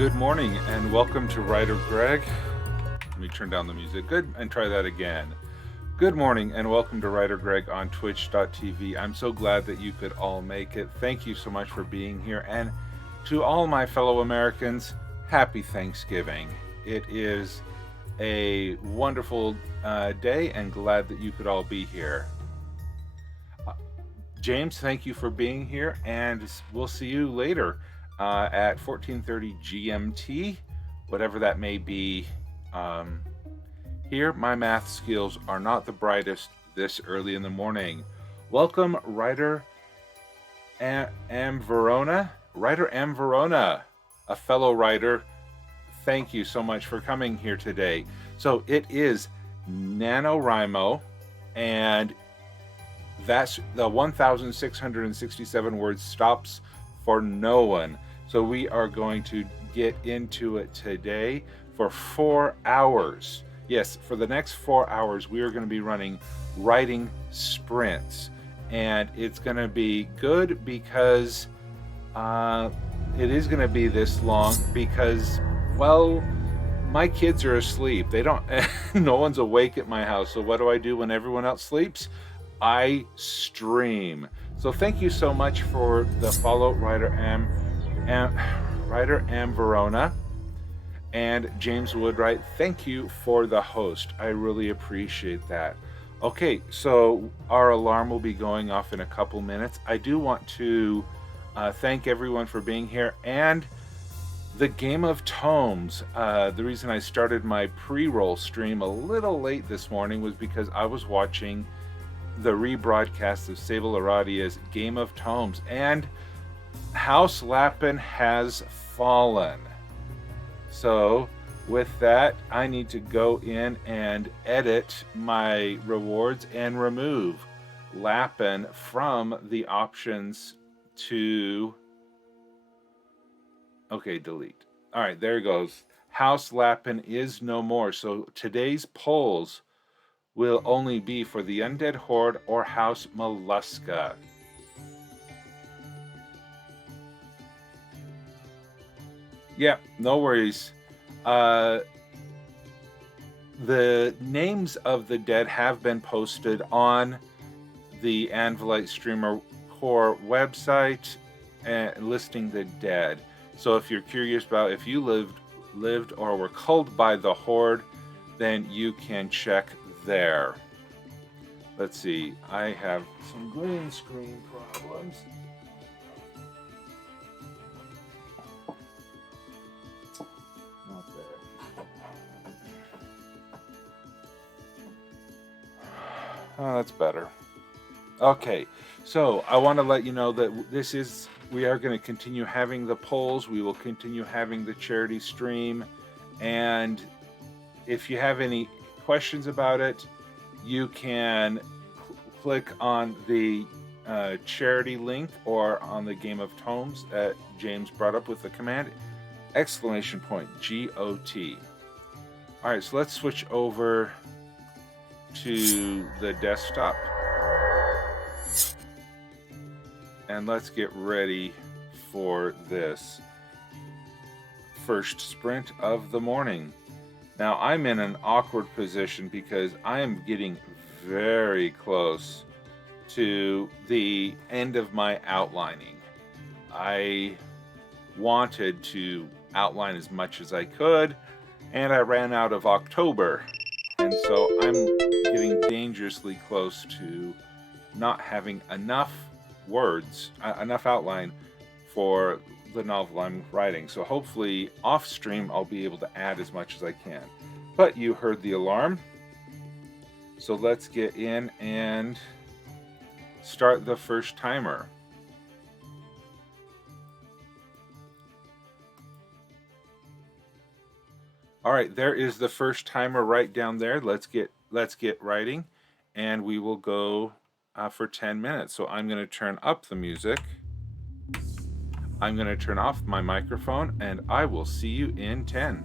Good morning and welcome to WriterGreg. Let me turn down the music. Good, and try that again. Good morning and welcome to WriterGreg on twitch.tv. I'm so glad that you could all make it. Thank you so much for being here. And to all my fellow Americans, happy Thanksgiving. It is a wonderful day and glad that you could all be here. James, thank you for being here, and we'll see you later at 14:30 GMT, whatever that may be. Here, my math skills are not the brightest this early in the morning. Welcome, Writer M. Verona. Writer M. Verona, a fellow writer. Thank you so much for coming here today. So it is NaNoWriMo, and that's the 1,667 words stops for no one. So we are going to get into it today for 4 hours. Yes, for the next 4 hours, we are going to be running writing sprints. And it's going to be good because it is going to be this long because, well, my kids are asleep. They don't, no one's awake at my house. So what do I do when everyone else sleeps? I stream. So thank you so much for the follow, Writer M Verona and James Woodwright. Thank you for the host. I really appreciate that. Okay, so our alarm will be going off in a couple minutes. I do want to thank everyone for being here, and the Game of Tomes. The reason I started my pre-roll stream a little late this morning was because I was watching the rebroadcast of Sable Aradia's Game of Tomes, and House Lappin has fallen. So with that, I need to go in and edit my rewards and remove Lappin from the options to... Okay, delete. All right, there it goes. House Lappin is no more. So today's polls will only be for the Undead Horde or House Mollusca. Yeah, no worries. The names of the dead have been posted on the Anvilite Streamer Core website listing the dead. So if you're curious about if you lived or were culled by the Horde, then you can check there. Let's see, I have some green screen problems. Not there. Oh, that's better. Okay, so I want to let you know that we are going to continue having the polls. We will continue having the charity stream, and if you have any questions about it, you can click on the charity link or on the Game of Tomes that James brought up with the command !GOT. All right, so let's switch over to the desktop and let's get ready for this first sprint of the morning. Now, I'm in an awkward position because I am getting very close to the end of my outlining. I wanted to outline as much as I could, and I ran out of October. And so I'm getting dangerously close to not having enough words, enough outline for the novel I'm writing. So hopefully off stream I'll be able to add as much as I can. But you heard the alarm, so let's get in and start the first timer. All right, there is the first timer right down there. Let's get writing, and we will go for 10 minutes. So I'm going to turn up the music. I'm going to turn off my microphone, and I will see you in 10.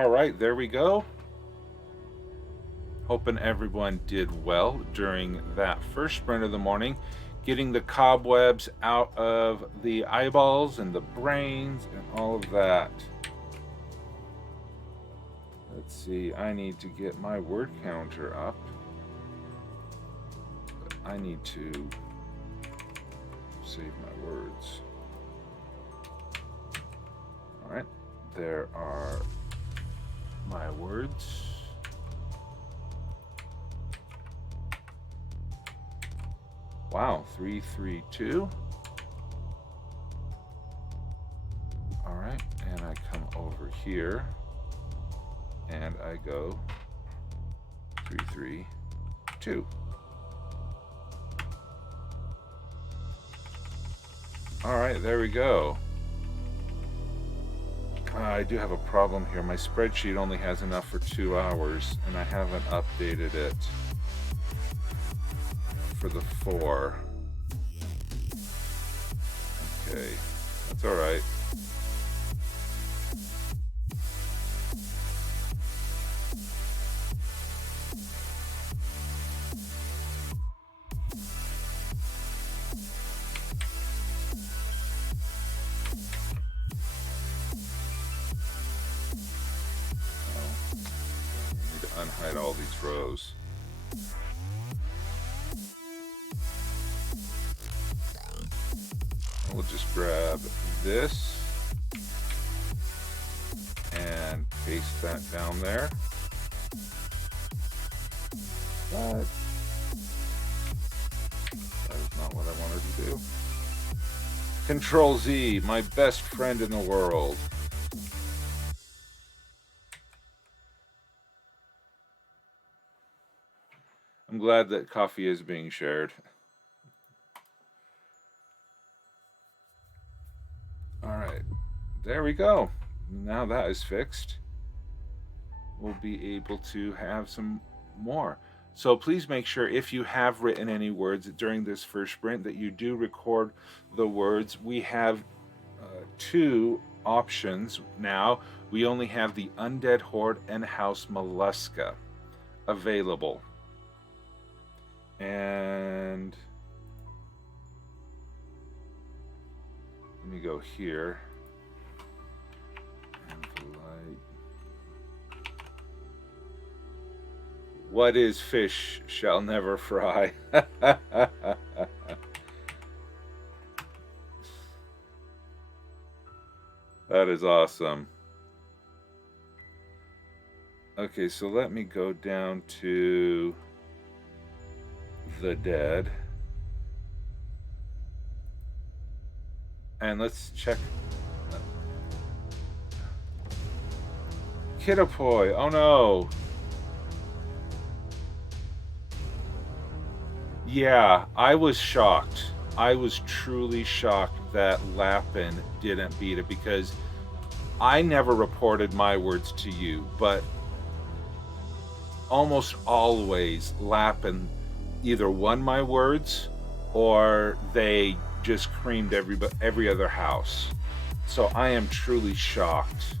All right, there we go. Hoping everyone did well during that first sprint of the morning, getting the cobwebs out of the eyeballs and the brains and all of that. Let's see, I need to get my word counter up. I need to save my words. All right, there are my words. Wow, 332. All right, and I come over here and I go 332. All right, there we go. I do have a problem here. My spreadsheet only has enough for 2 hours, and I haven't updated it for the 4. Okay, that's all right. Unhide all these rows. We'll just grab this and paste that down there. But that is not what I wanted to do. Control Z, my best friend in the world. I'm glad that coffee is being shared. All right, there we go. Now that is fixed, we'll be able to have some more. So please make sure if you have written any words during this first sprint that you do record the words. We have 2 options now. We only have the Undead Horde and House Mollusca available. And let me go here. And the light. What is fish shall never fry. That is awesome. Okay, so let me go down to the dead. And let's check. Kidapoi, oh no. Yeah, I was shocked. I was truly shocked that Lapin didn't beat it, because I never reported my words to you, but almost always Lapin either won my words or they just creamed every other house. So I am truly shocked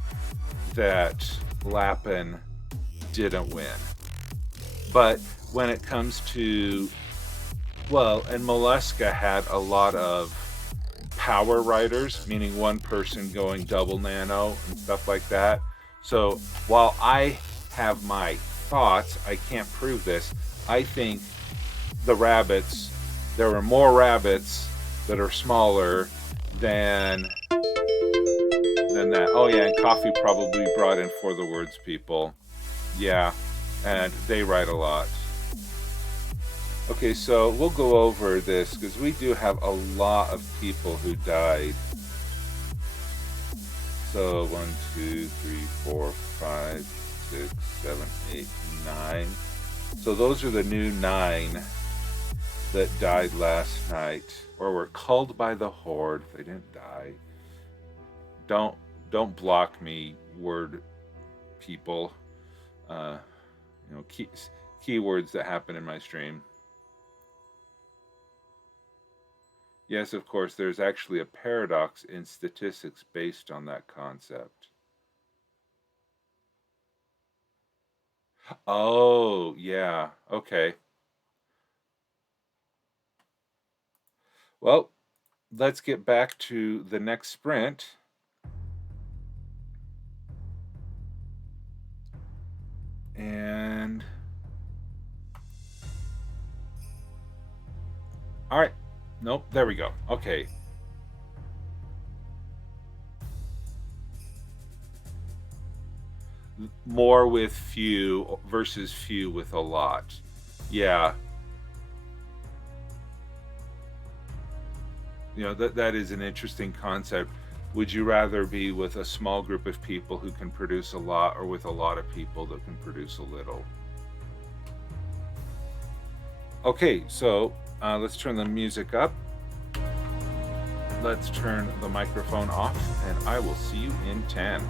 that Lapin didn't win. But when it comes to, well, and Mollusca had a lot of power writers, meaning one person going double nano and stuff like that. So while I have my thoughts, I can't prove this. I think the rabbits, there are more rabbits that are smaller than that. Oh yeah, and coffee probably brought in For the Words people. Yeah, and they write a lot. Okay, so we'll go over this because we do have a lot of people who died. So 1, 2, 3, 4, 5, 6, 7, 8, 9. So those are the new 9 that died last night, or were culled by the Horde. They didn't die. Don't block me, word people. You know, keywords that happen in my stream. Yes, of course, there's actually a paradox in statistics based on that concept. Oh, yeah. Okay. Well, let's get back to the next sprint. And all right. Nope, there we go. Okay. More with few versus few with a lot. Yeah. That is an interesting concept. Would you rather be with a small group of people who can produce a lot, or with a lot of people that can produce a little? Okay, so let's turn the music up. Let's turn the microphone off, and I will see you in 10.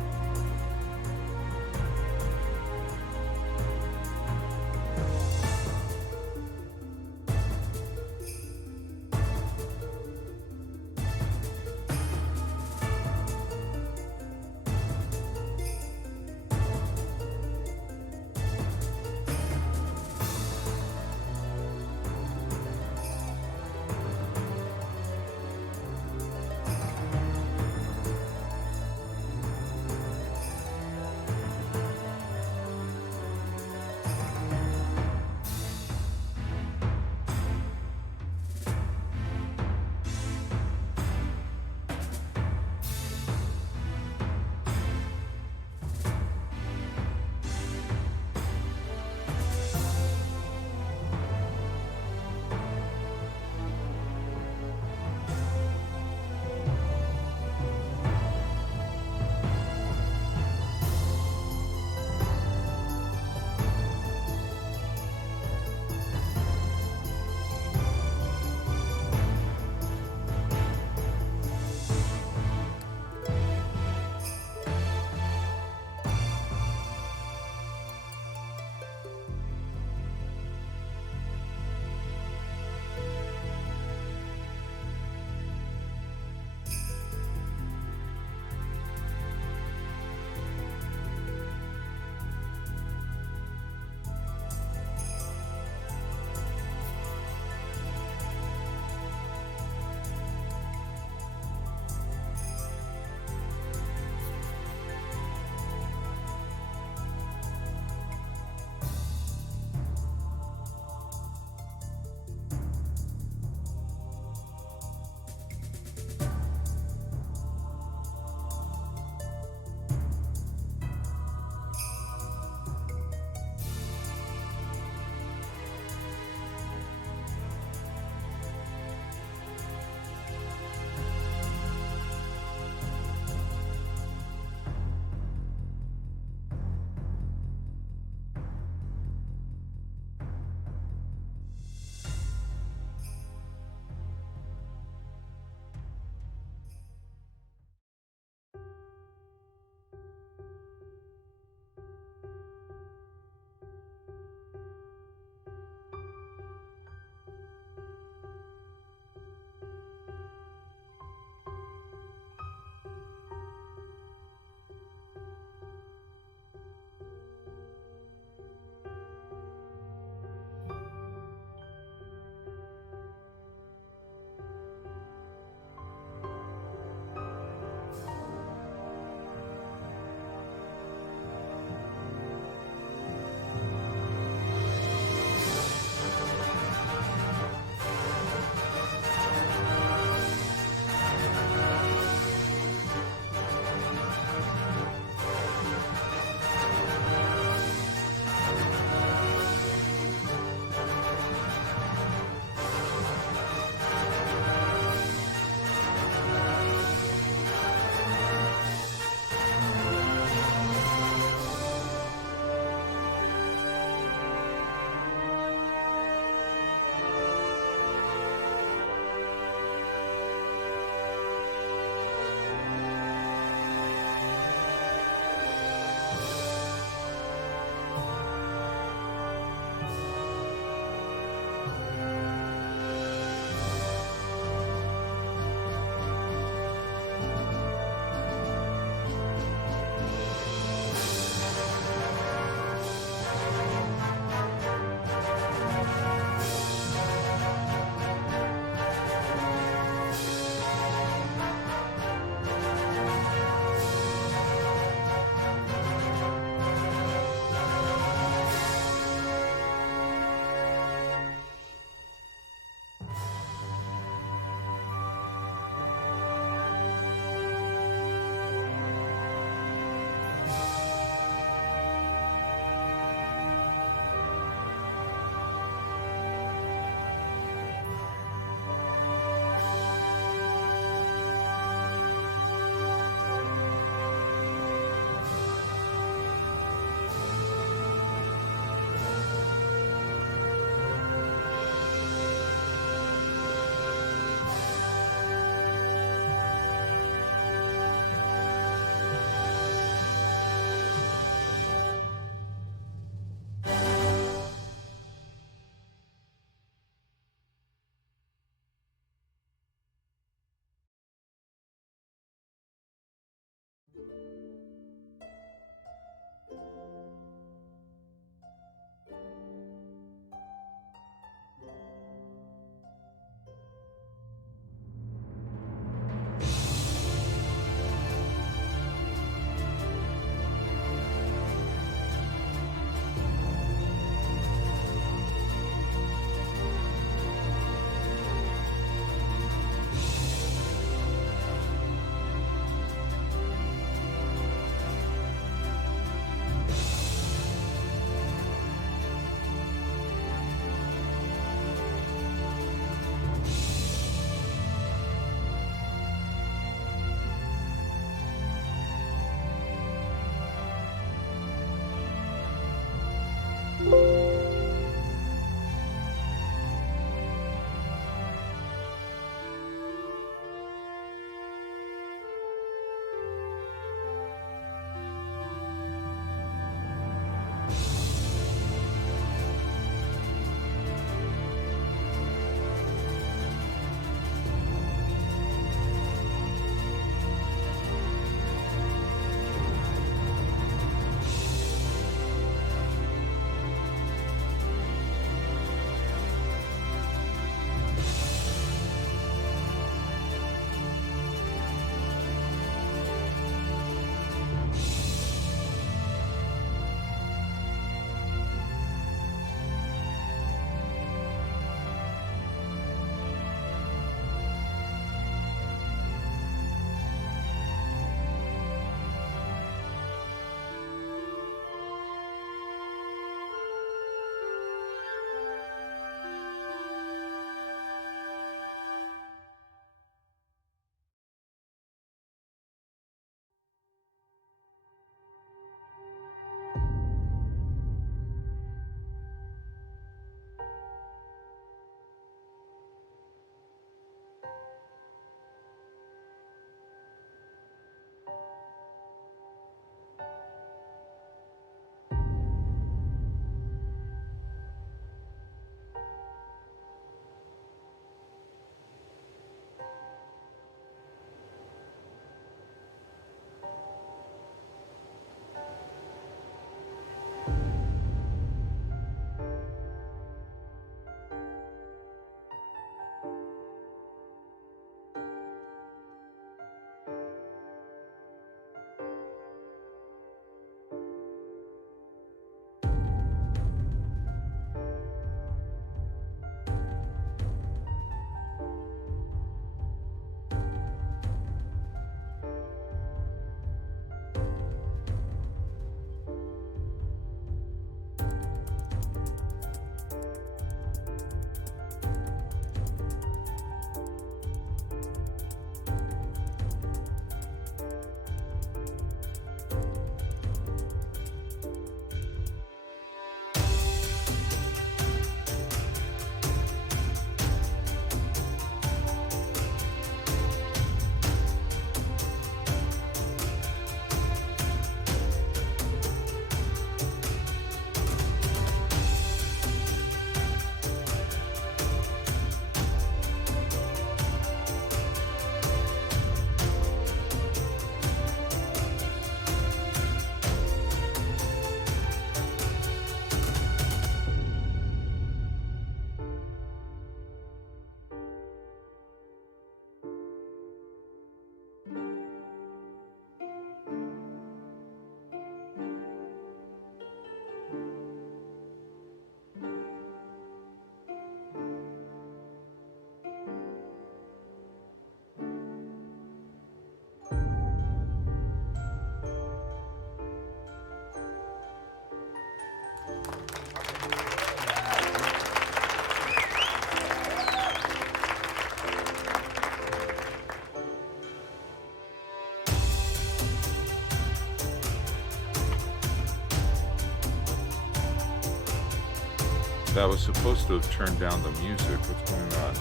That was supposed to have turned down the music. What's going on?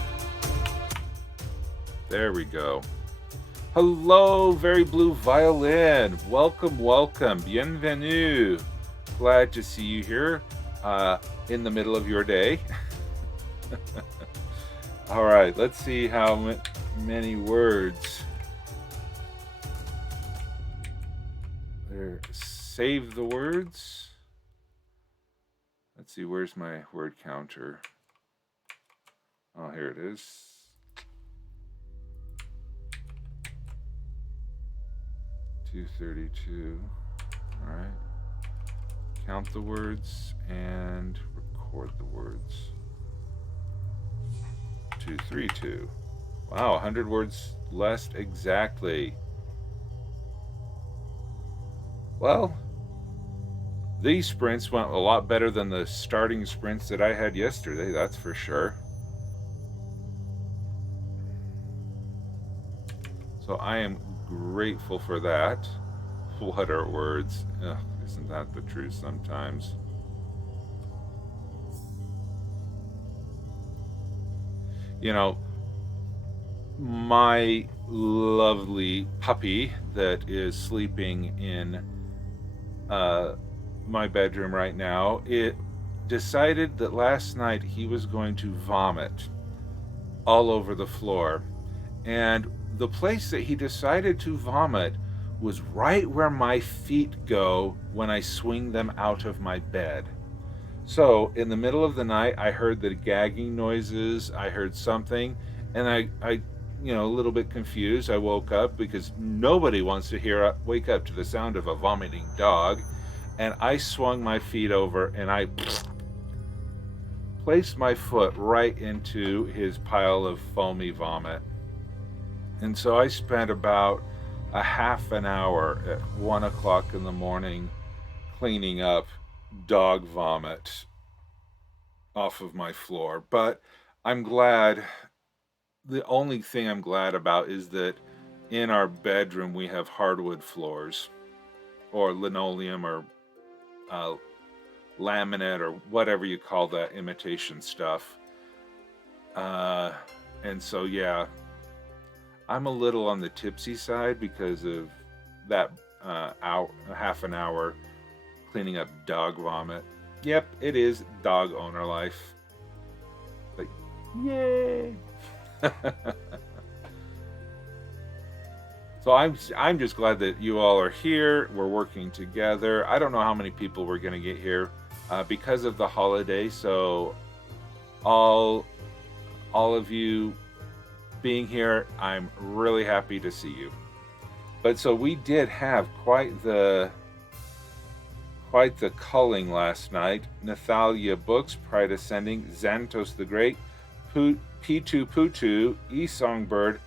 There we go. Hello, Very Blue Violin. Welcome, welcome. Bienvenue. Glad to see you here in the middle of your day. All right, let's see how many words There, save the words. Let's see, where's my word counter? Oh, here it is. $232. All right. Count the words and record the words. 232. Wow, 100 words less exactly. Well, these sprints went a lot better than the starting sprints that I had yesterday, that's for sure. So I am grateful for that. What are words? Ugh, isn't that the truth sometimes? You know, my lovely puppy that is sleeping in my bedroom right now, it decided that last night he was going to vomit all over the floor. And the place that he decided to vomit was right where my feet go when I swing them out of my bed. So in the middle of the night, I heard the gagging noises, I heard something, and I you know, a little bit confused. I woke up because nobody wants to wake up to the sound of a vomiting dog. And I swung my feet over and I placed my foot right into his pile of foamy vomit. And so I spent about a half an hour at 1 o'clock in the morning cleaning up dog vomit off of my floor. But I'm glad, the only thing I'm glad about is that in our bedroom we have hardwood floors, or linoleum, or laminate, or whatever you call that imitation stuff. And so, yeah, I'm a little on the tipsy side because of that half an hour cleaning up dog vomit. Yep, it is dog owner life. But yay! So I'm just glad that you all are here. We're working together. I don't know how many people we're going to get here because of the holiday. So all of you being here, I'm really happy to see you. But so we did have quite the culling last night. Nathalia Books, Pride Ascending, Xantos the Great, P2 Putu, E Songbird,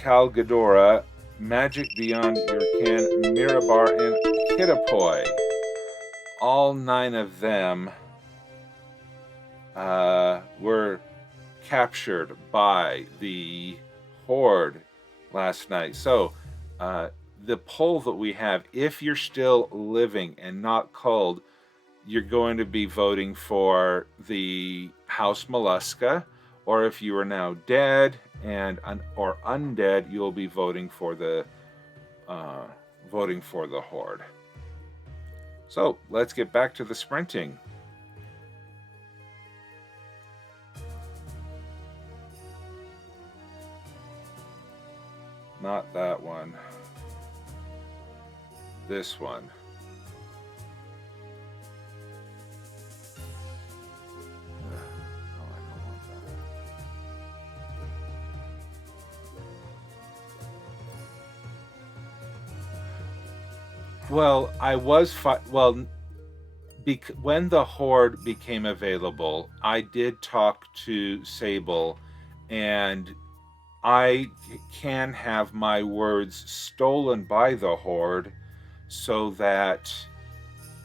Cal Ghidorah, Magic Beyond Your Ken, Mirabar, and Kitapoy. All 9 of them were captured by the Horde last night. So the poll that we have, if you're still living and not culled, you're going to be voting for the House Mollusca, or if you are now dead or undead, you'll be voting for the Horde. So let's get back to the sprinting. Not that one. This one. Well, I was when the Horde became available, I did talk to Sable, and I can have my words stolen by the Horde so that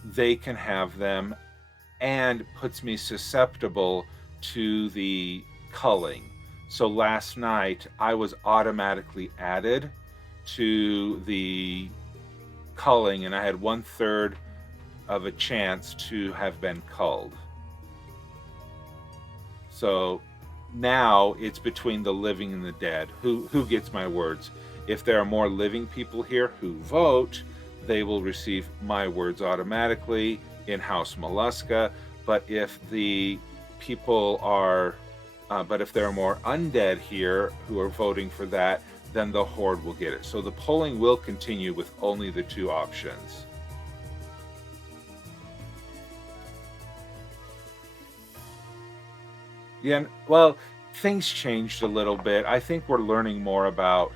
they can have them, and puts me susceptible to the culling. So last night I was automatically added to the culling, and I had 1/3 of a chance to have been culled. So now it's between the living and the dead. Who gets my words? If there are more living people here who vote, they will receive my words automatically in House Mollusca. But if the people are, but if there are more undead here who are voting for that, then the horde will get it. So the polling will continue with only the 2 options. Yeah, well, things changed a little bit. I think we're learning more about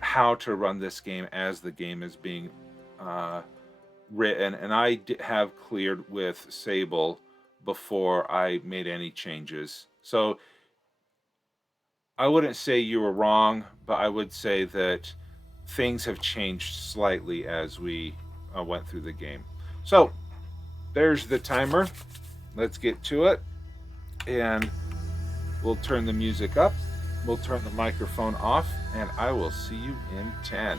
how to run this game as the game is being written, and I have cleared with Sable before I made any changes. So I wouldn't say you were wrong, but I would say that things have changed slightly as we went through the game. So there's the timer. Let's get to it. And we'll turn the music up. We'll turn the microphone off. And I will see you in 10.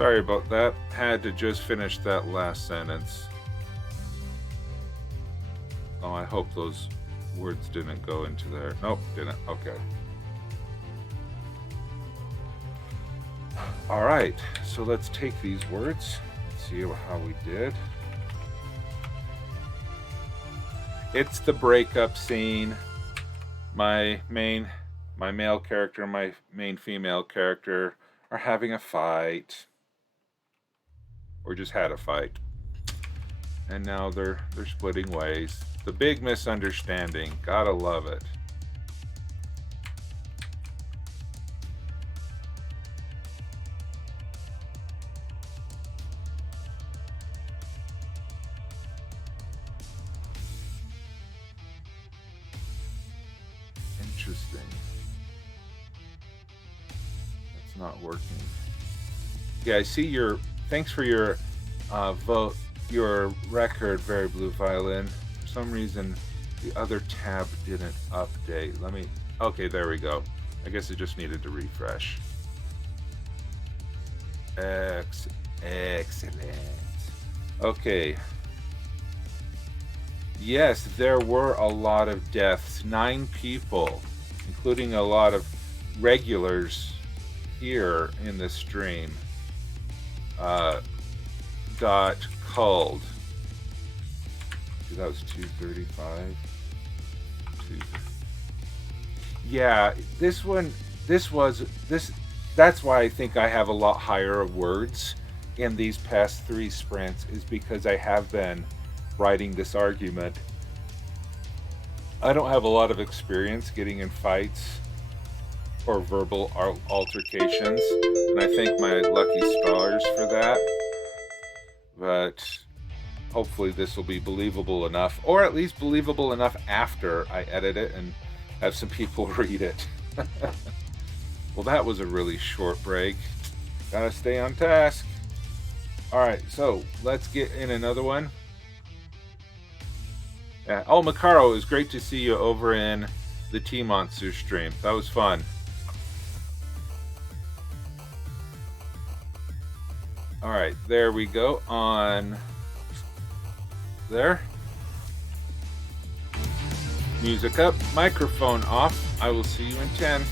Sorry about that. Had to just finish that last sentence. Oh, I hope those words didn't go into there. Nope, didn't. Okay. All right, so let's take these words and see how we did. It's the breakup scene. My male character and my main female character are having a fight, or just had a fight, and now they're splitting ways. The big misunderstanding. Gotta love it. Interesting. It's not working. Yeah, I see your. Thanks for your vote. Your record, Very Blue Violin. For some reason, the other tab didn't update. Let me. Okay, there we go. I guess it just needed to refresh. Excellent. Okay. Yes, there were a lot of deaths. 9 people, including a lot of regulars here in the stream, got culled. See, that was 235. Yeah, this one, that's why I think I have a lot higher words in these past 3 sprints, is because I have been writing this argument. I don't have a lot of experience getting in fights or verbal altercations, and I thank my lucky stars for that. But hopefully this will be believable enough, or at least believable enough after I edit it and have some people read it. Well, that was a really short break. Gotta stay on task. Alright, so let's get in another one. Yeah. Oh, Makaro, it was great to see you over in the T-Monster stream. That was fun. Alright, there we go. On there. Music up, microphone off. I will see you in 10.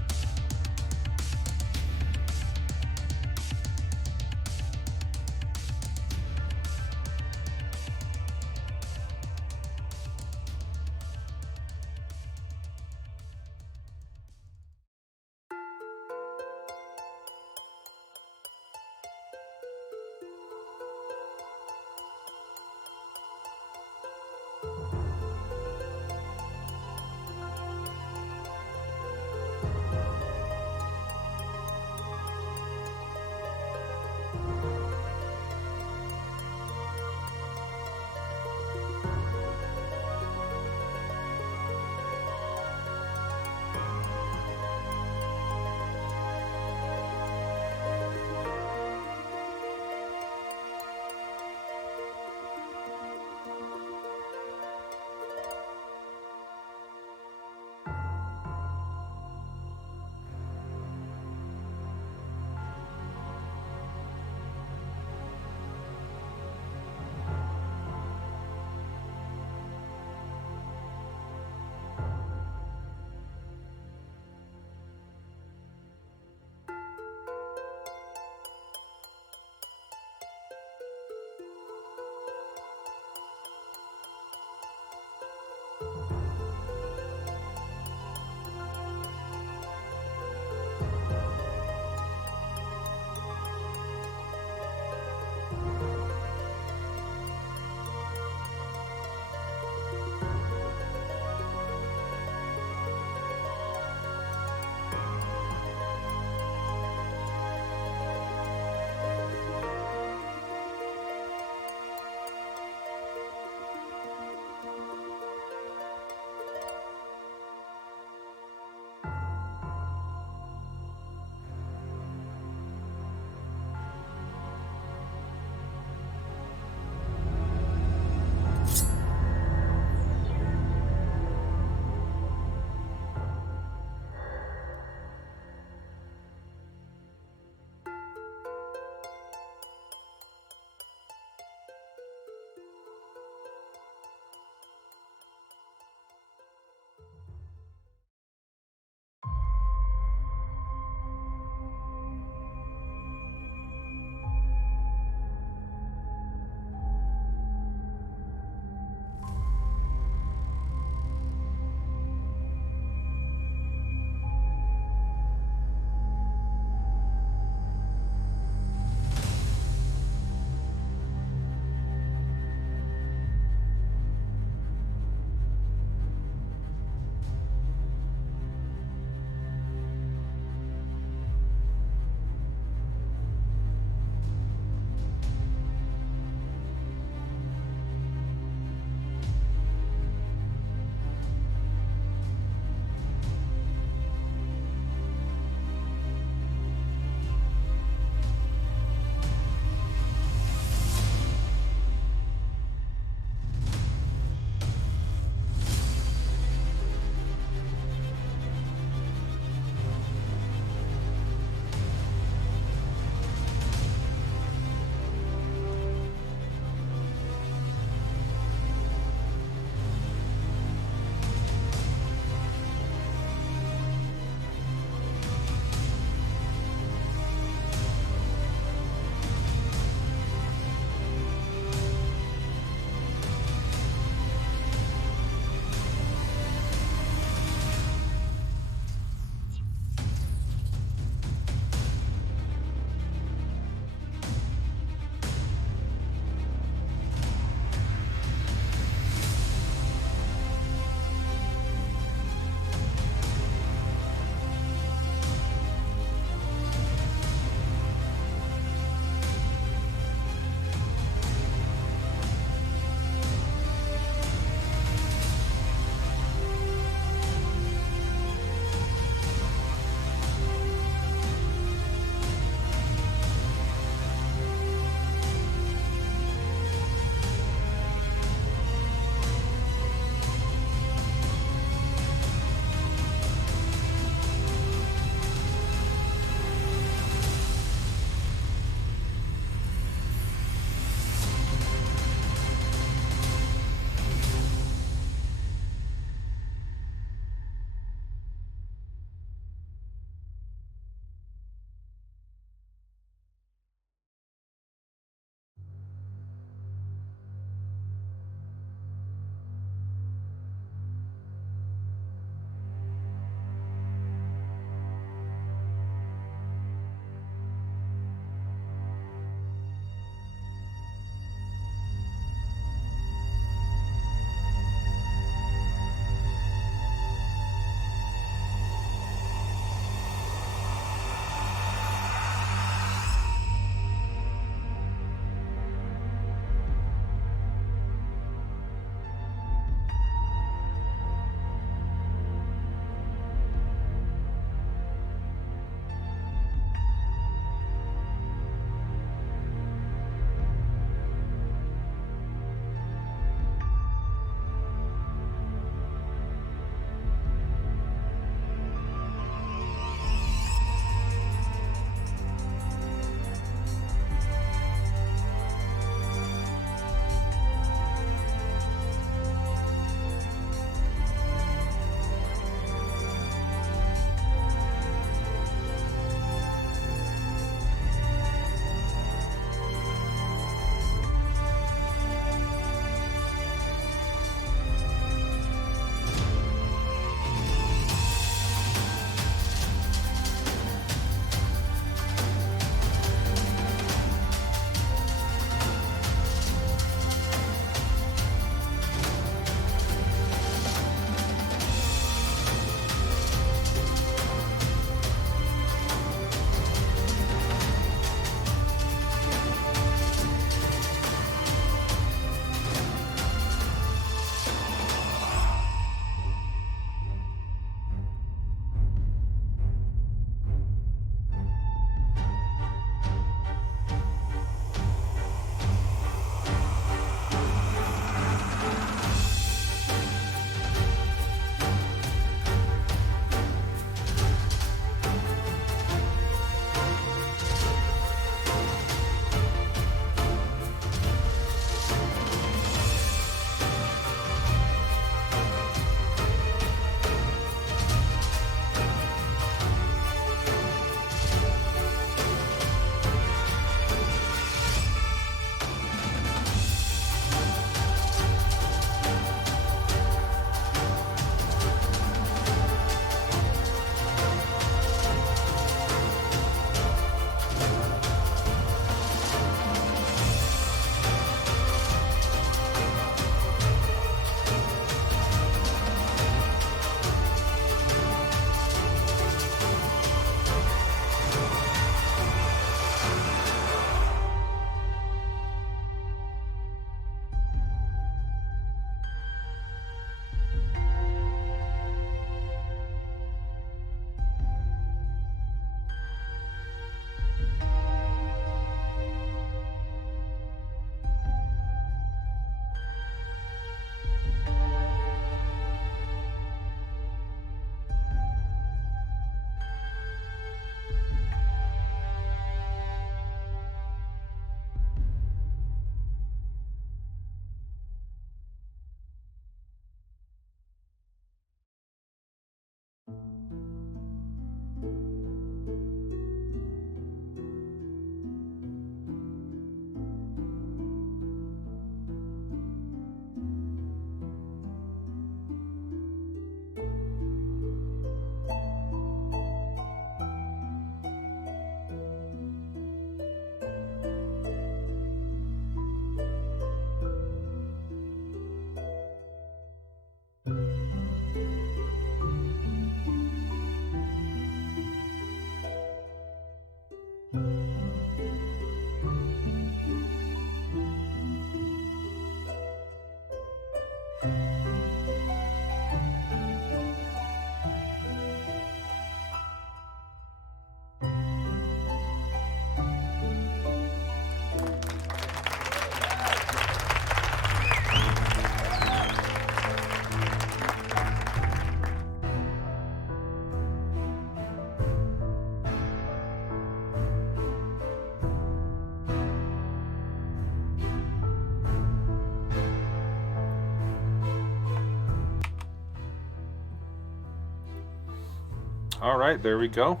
All right, there we go.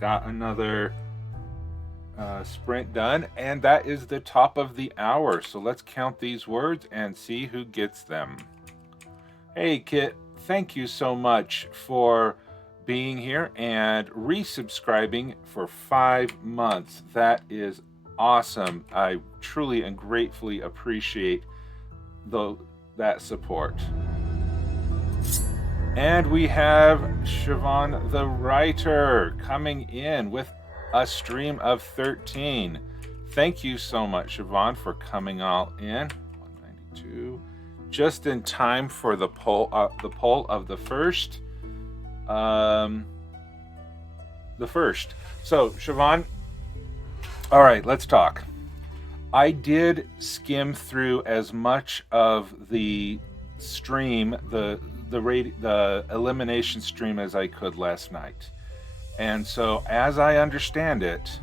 Got another sprint done, and that is the top of the hour. So let's count these words and see who gets them. Hey, Kit, thank you so much for being here and resubscribing for 5 months. That is awesome. I truly and gratefully appreciate that support. And we have Siobhan the writer coming in with a stream of 13. Thank you so much, Siobhan, for coming all in. 192. Just in time for the poll of the first. So, Siobhan, all right, let's talk. I did skim through as much of the stream, the elimination stream as I could last night. And so, as I understand it,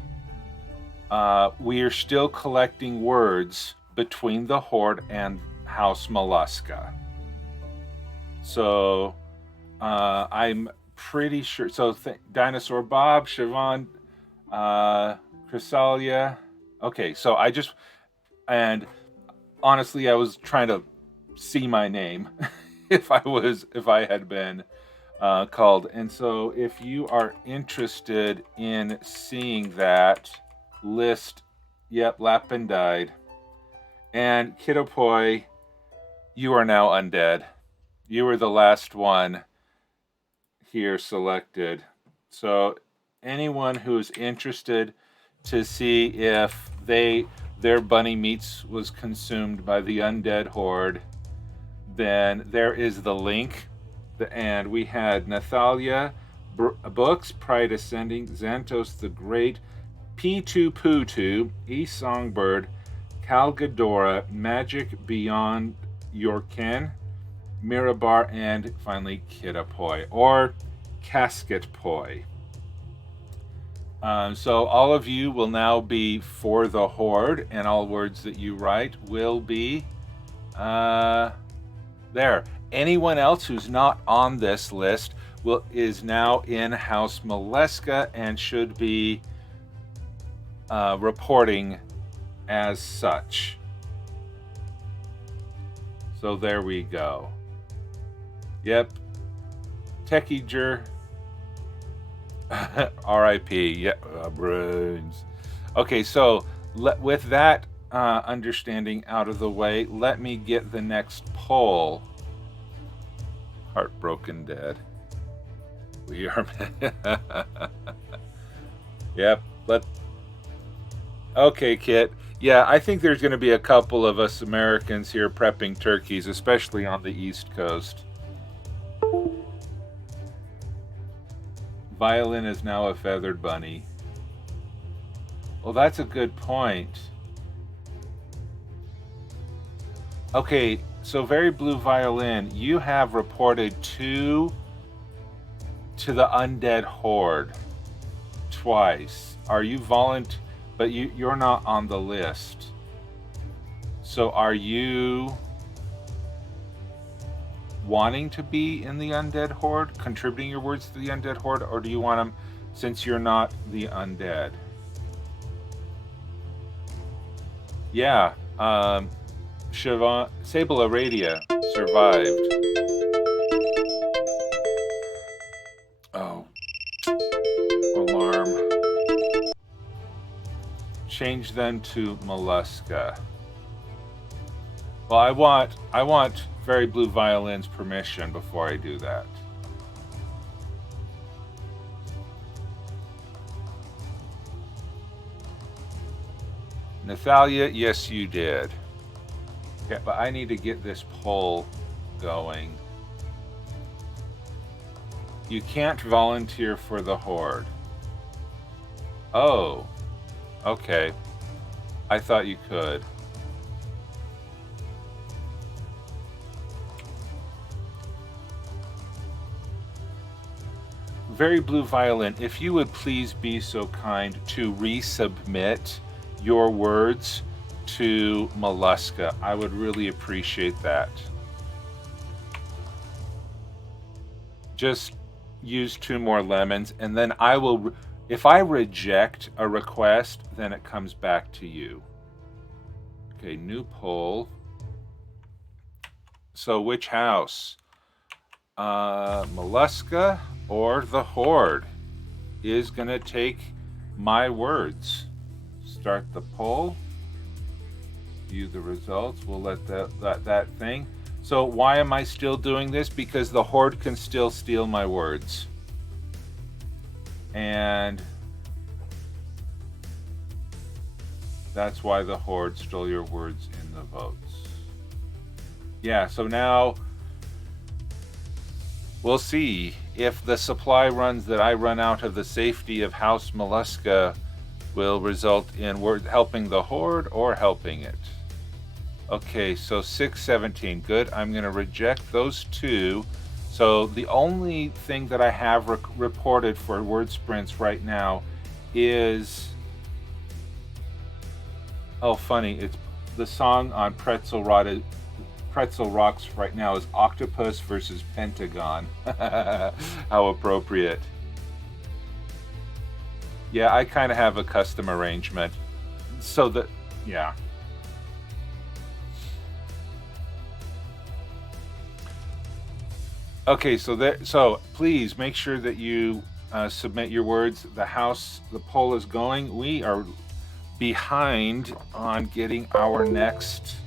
we are still collecting words between the Horde and House Mollusca. So, I'm pretty sure. So, Dinosaur Bob, Siobhan, Chrysalia. Okay, so and honestly, I was trying to see my name if I had been called. And so if you are interested in seeing that list, yep, Lapin died. And Kidopoi, you are now undead. You were the last one here selected. So anyone who is interested to see if their bunny meats was consumed by the undead horde, then there is the link. And we had Nathalia Books, Pride Ascending, Xantos the Great, P2 Poo2, E Songbird, Calgadora, Magic Beyond Your Ken, Mirabar, and finally Kidapoi, or Casket Poi. So all of you will now be for the Horde, and all words that you write will be there. Anyone else who's not on this list is now in House Mollusca and should be reporting as such. So there we go. Yep. Techieger. R.I.P. Yeah, brains. Okay, so with that understanding out of the way, let me get the next poll. Heartbroken Dead. We are. Yep. Okay, Kit. Yeah, I think there's going to be a couple of us Americans here prepping turkeys, especially on the East Coast. Violin is now a feathered bunny. Well, that's a good point. Okay, so Very Blue Violin, you have reported to the undead horde twice. Are you but you're not on the list. So are you wanting to be in the undead horde, contributing your words to the undead horde, or do you want them since you're not the undead? Yeah, Siobhan, Sable Aradia survived. Oh, alarm. Change them to Mollusca. Well, I want Very Blue Violin's permission before I do that. Nathalia, yes, you did. Yeah, but I need to get this poll going. You can't volunteer for the Horde. Oh, okay. I thought you could. Very Blue Violin, if you would please be so kind to resubmit your words to Mollusca, I would really appreciate that. Just use 2 more lemons, and then I will, if I reject a request, then it comes back to you. Okay, new poll. So which house? Mollusca or the Horde is going to take my words. Start the poll. View the results. We'll let that thing. So why am I still doing this? Because the Horde can still steal my words. And that's why the Horde stole your words in the votes. Yeah, so now we'll see if the supply runs that I run out of the safety of House Mollusca will result in helping the Horde or helping it. Okay, so 617, good. I'm going to reject those 2. So the only thing that I have reported for word sprints right now is, oh funny, it's the song on Pretzel Rocks right now is Octopus versus Pentagon. How appropriate. Yeah, I kind of have a custom arrangement. So that, yeah. Okay, so please make sure that you submit your words. The poll is going. We are behind on getting our next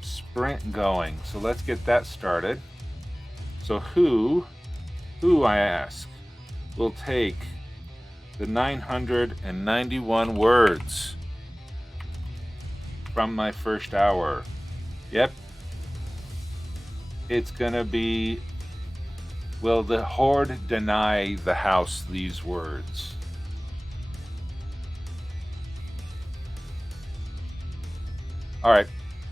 sprint going. So let's get that started. So who I ask will take the 991 words from my first hour? Yep. It's gonna be, will the Horde deny the house these words? All right,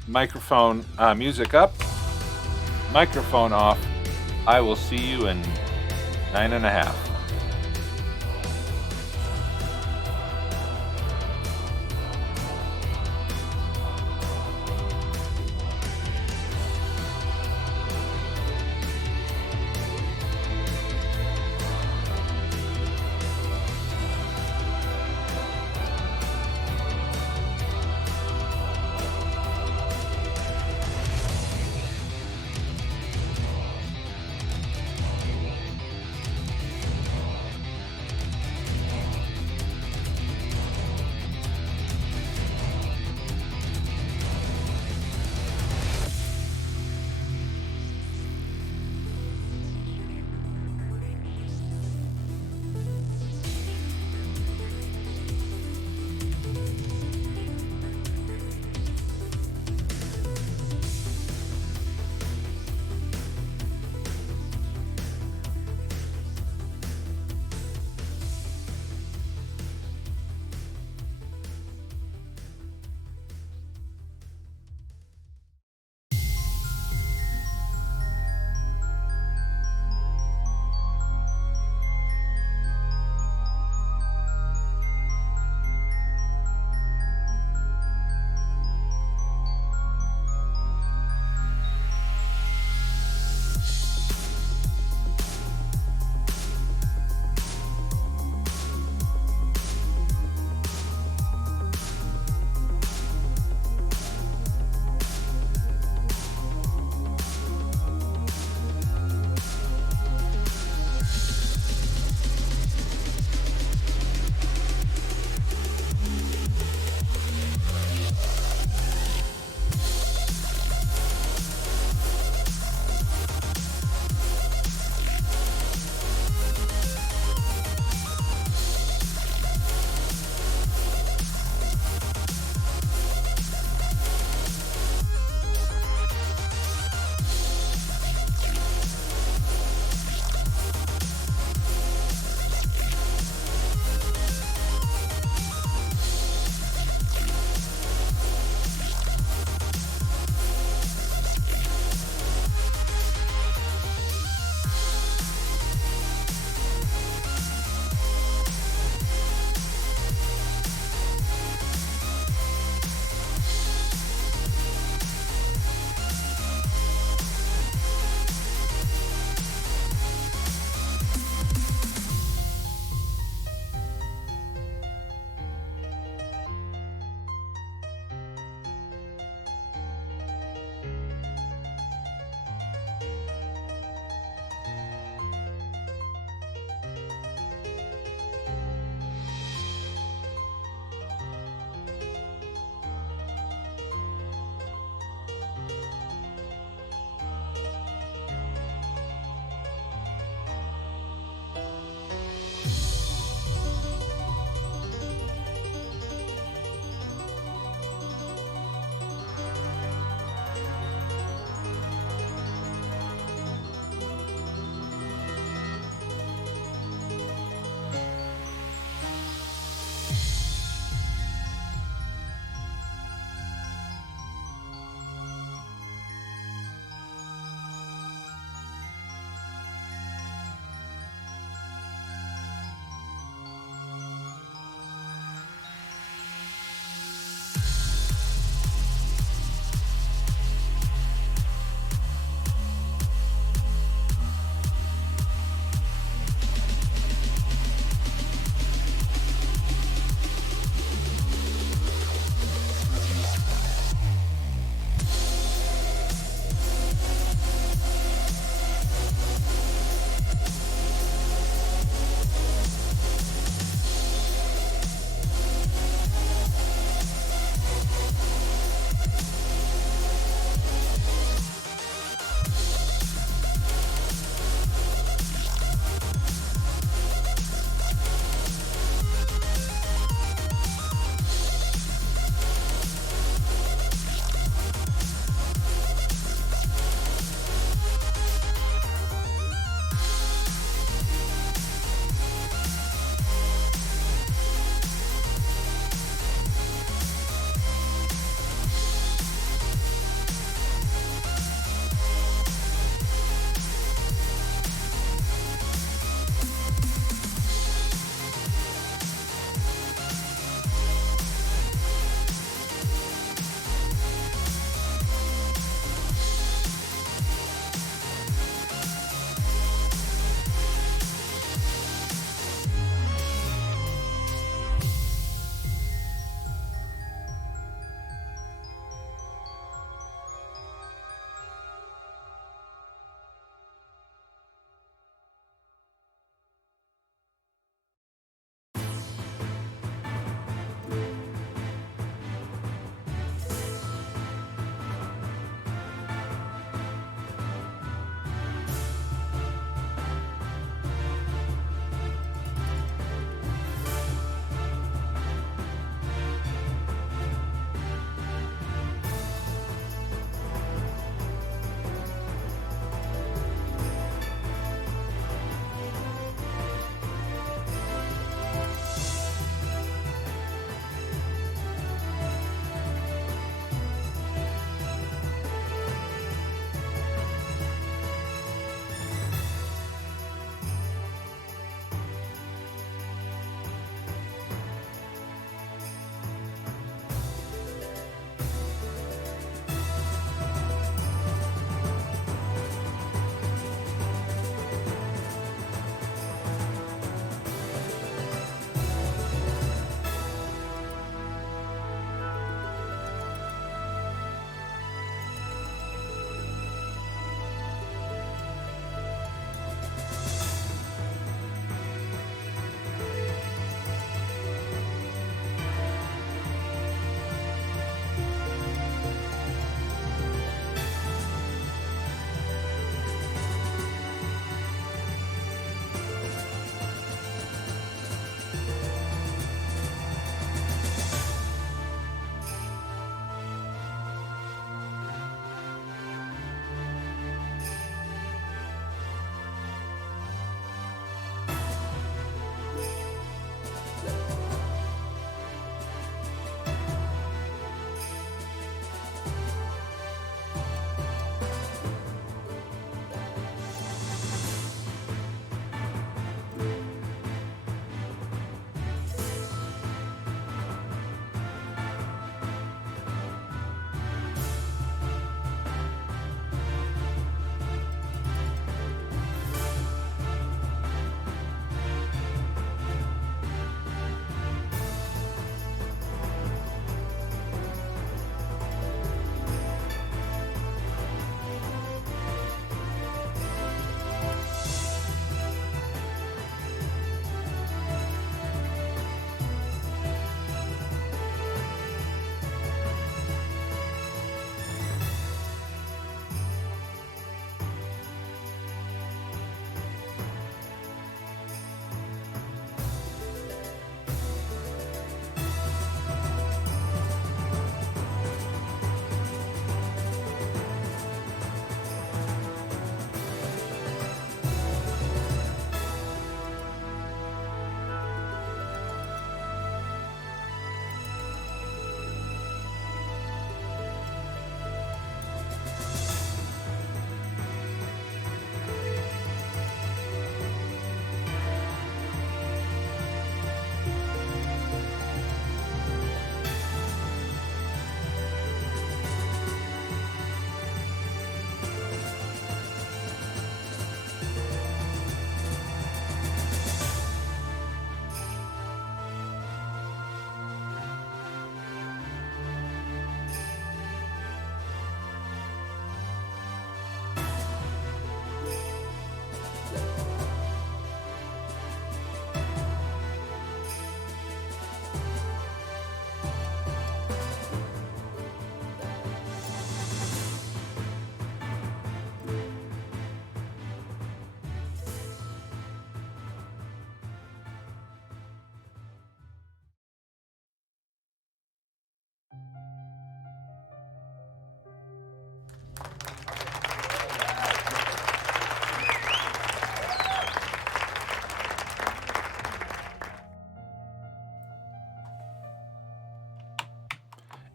microphone, music up, microphone off. I will see you in 9.5.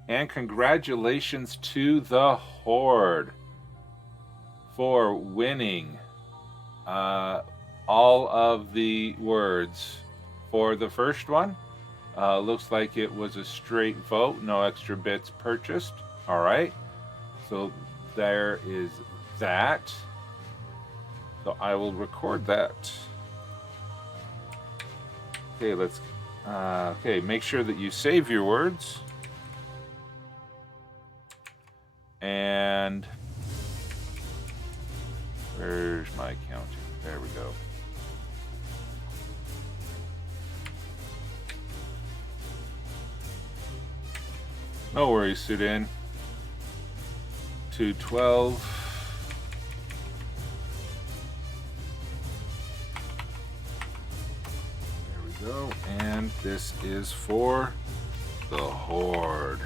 And congratulations to the Horde for winning all of the words for the first one. Looks like it was a straight vote, no extra bits purchased. All right, so there is that. So I will record that. Okay, let's. Okay, make sure that you save your words. And where's my counting? There we go. No worries, Sudan. 212. There we go. And this is for the Horde.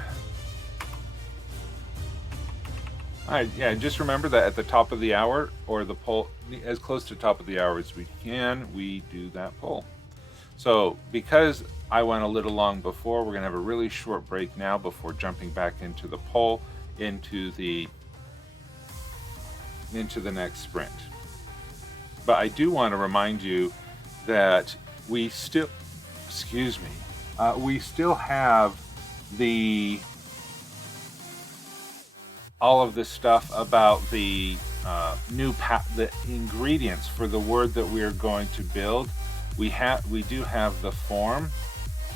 All right, yeah, just remember that at the top of the hour, or the poll, as close to top of the hour as we can, we do that poll. So because I went a little long before, we're gonna have a really short break now before jumping back into the poll, into the next sprint. But I do want to remind you that we still, we still have all of this stuff about the the ingredients for the word that we are going to build. We do have the form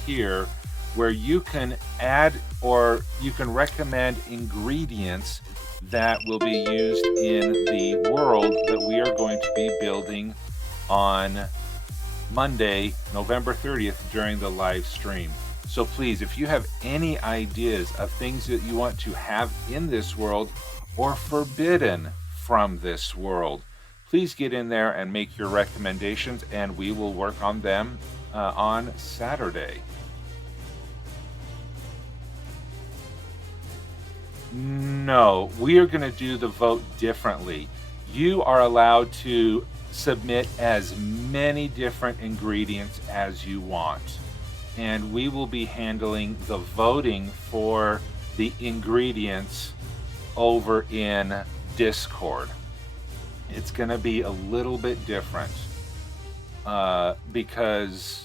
here where you can add or you can recommend ingredients that will be used in the world that we are going to be building on Monday, November 30th during the live stream. So please, if you have any ideas of things that you want to have in this world or forbidden from this world, please get in there and make your recommendations, and we will work on them on Saturday. No, we are going to do the vote differently. You are allowed to submit as many different ingredients as you want, and we will be handling the voting for the ingredients over in Discord. It's going to be a little bit different because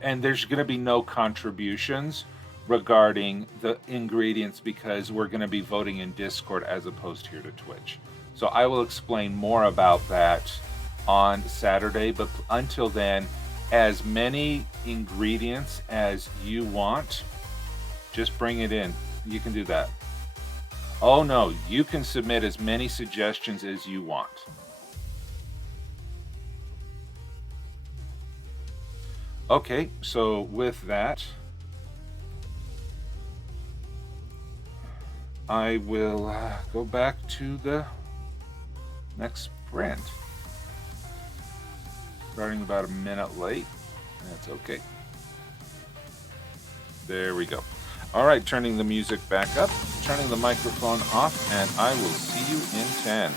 and there's going to be no contributions regarding the ingredients because we're going to be voting in Discord as opposed here to Twitch. So I will explain more about that on Saturday, but until then, as many ingredients as you want, just bring it in. You can do that. Oh no, you can submit as many suggestions as you want. Okay, so with that, I will go back to the next sprint. Starting about a minute late. That's okay. There we go. All right, turning the music back up, turning the microphone off, and I will see you in 10.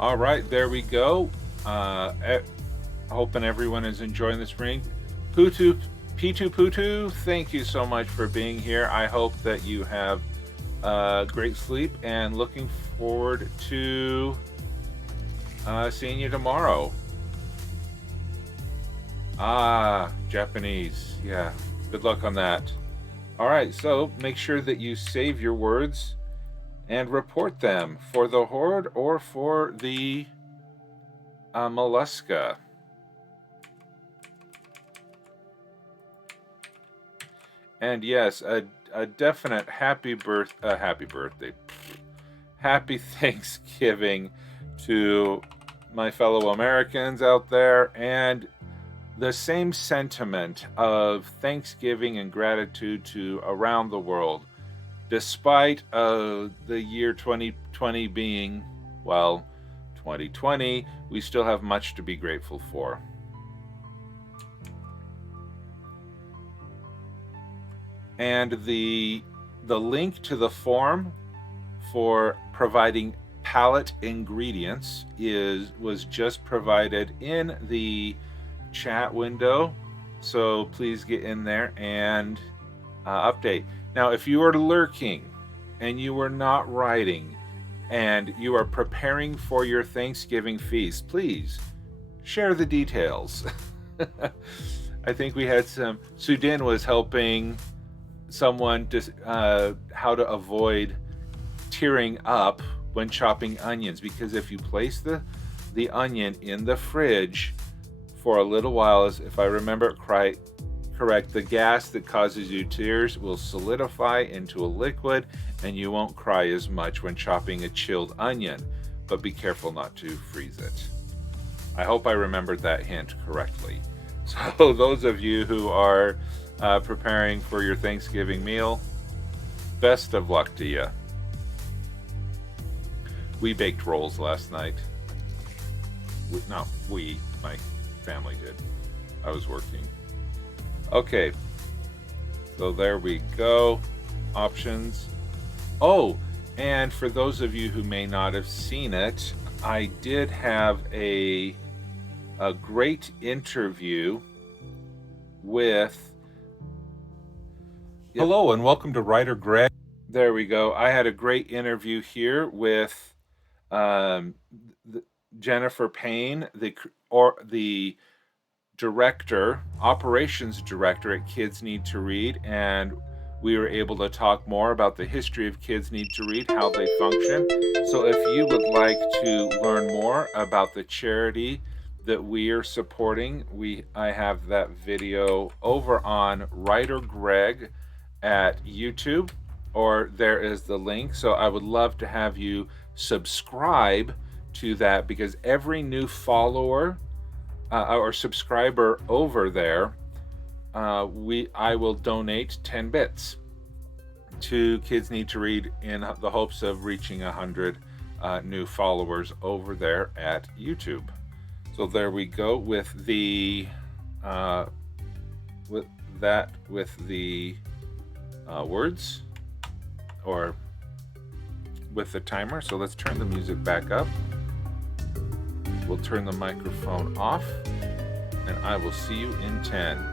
All right, there we go. Hoping everyone is enjoying this reading. Pitu Putu, thank you so much for being here. I hope that you have great sleep, and looking forward to seeing you tomorrow. Japanese. Yeah, good luck on that. All right, so make sure that you save your words and report them for the horde or for the mollusca. And yes, a definite happy birthday, happy Thanksgiving to my fellow Americans out there, and the same sentiment of Thanksgiving and gratitude to around the world, despite the year 2020 being, well, 2020, we still have much to be grateful for. And the link to the form for providing palette ingredients was just provided in the chat window, so please get in there and update. Now, if you are lurking and you are not writing and you are preparing for your Thanksgiving feast, please share the details. I think we had Sudin was helping someone how to avoid tearing up when chopping onions, because if you place the onion in the fridge for a little while, if I remember it correct, the gas that causes you tears will solidify into a liquid, and you won't cry as much when chopping a chilled onion. But be careful not to freeze it. I hope I remembered that hint correctly. So those of you who are preparing for your Thanksgiving meal, best of luck to you. We baked rolls last night. My family did. I was working. Okay, so there we go. Options. Oh, and for those of you who may not have seen it, I did have a great interview with... Hello and welcome to WriterGreg. There we go. I had a great interview here with Jennifer Payne, the director, operations director at Kids Need to Read, and we were able to talk more about the history of Kids Need to Read, how they function. So if you would like to learn more about the charity that we are supporting, I have that video over on WriterGreg at YouTube, or there is the link. So I would love to have you subscribe to that, because every new follower or subscriber over there, I will donate 10 bits to Kids Need to Read in the hopes of reaching 100 new followers over there at YouTube. So there we go with the words, or with the timer. So let's turn the music back up. We'll turn the microphone off, and I will see you in 10.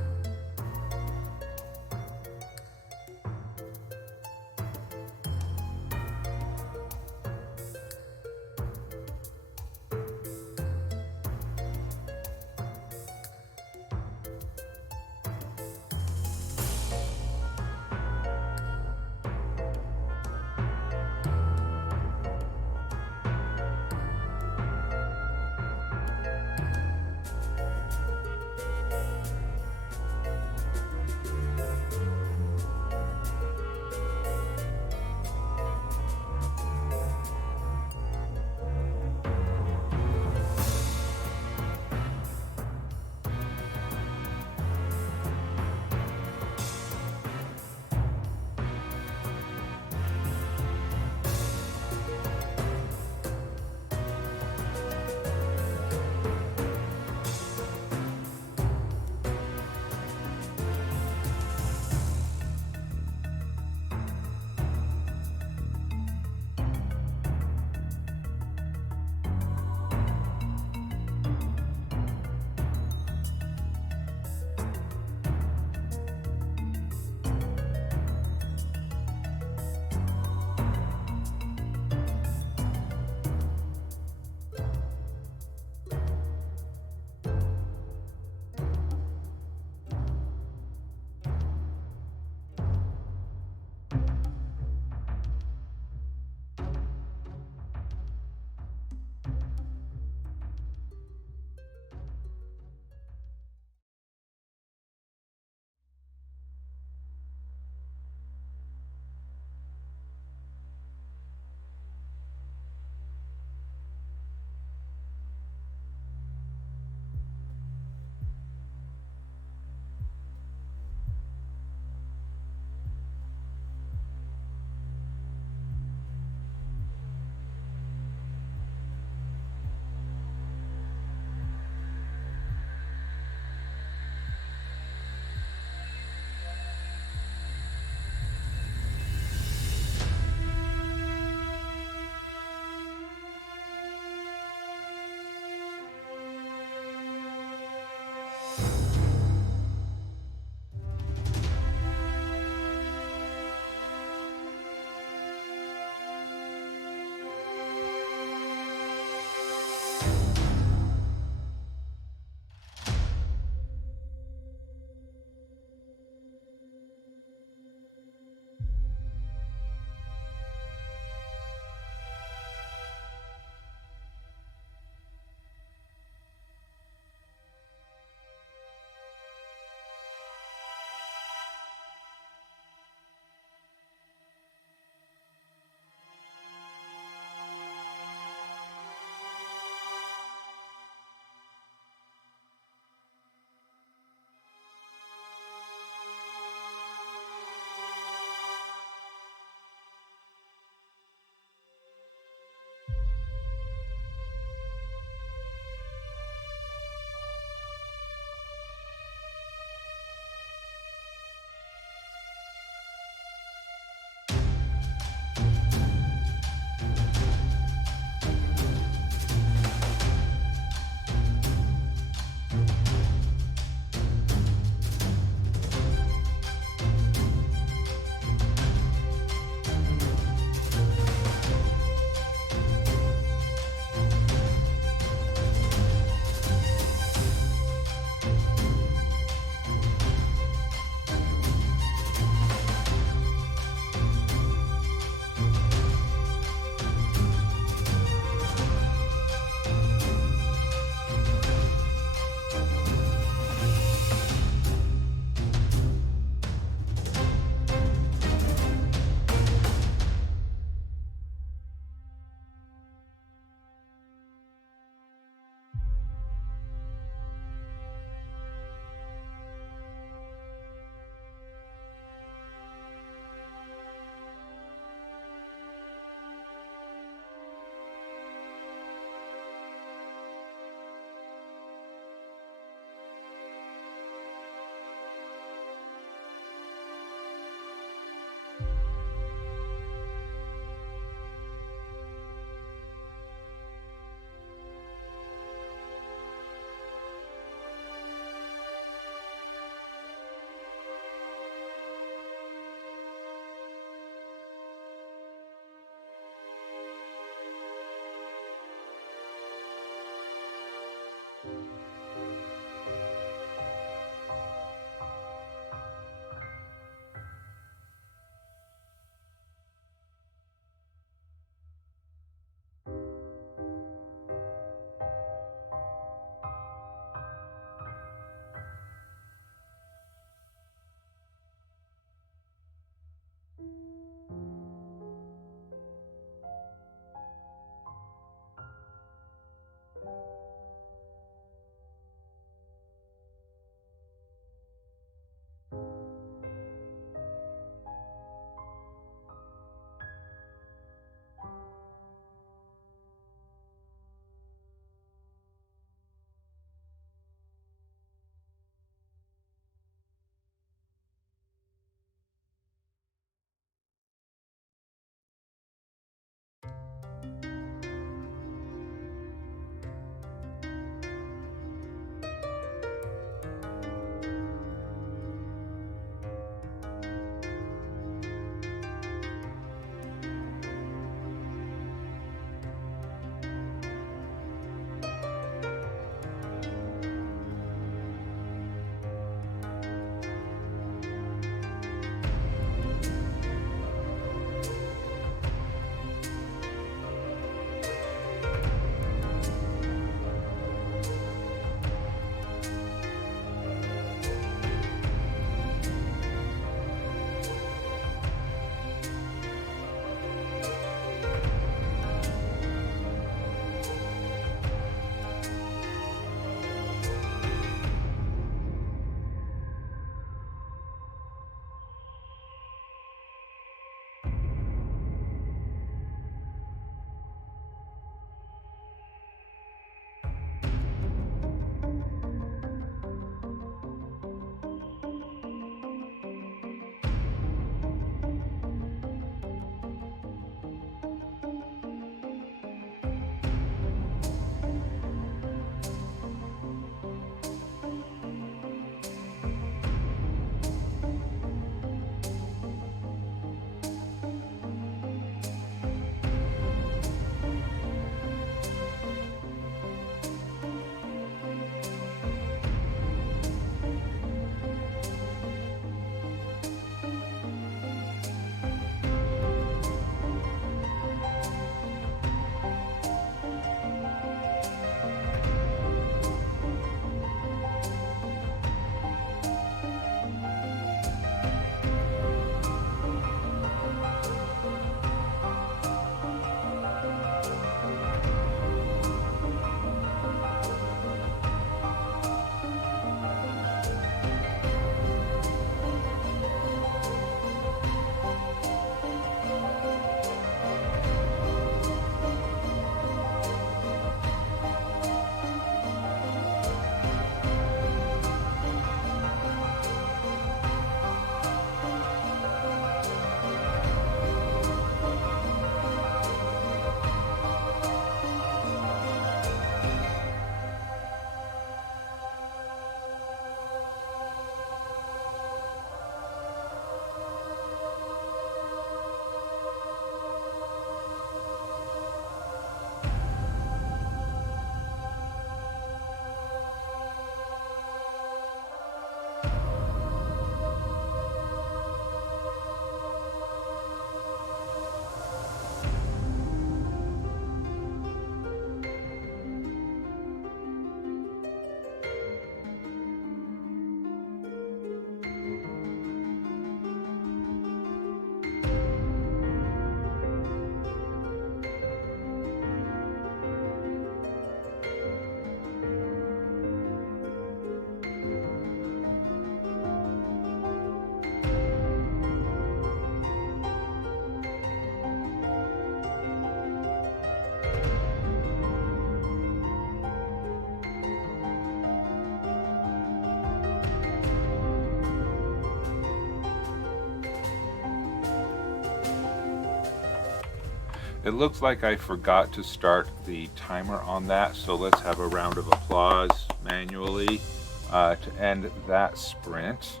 It looks like I forgot to start the timer on that, so let's have a round of applause manually to end that sprint.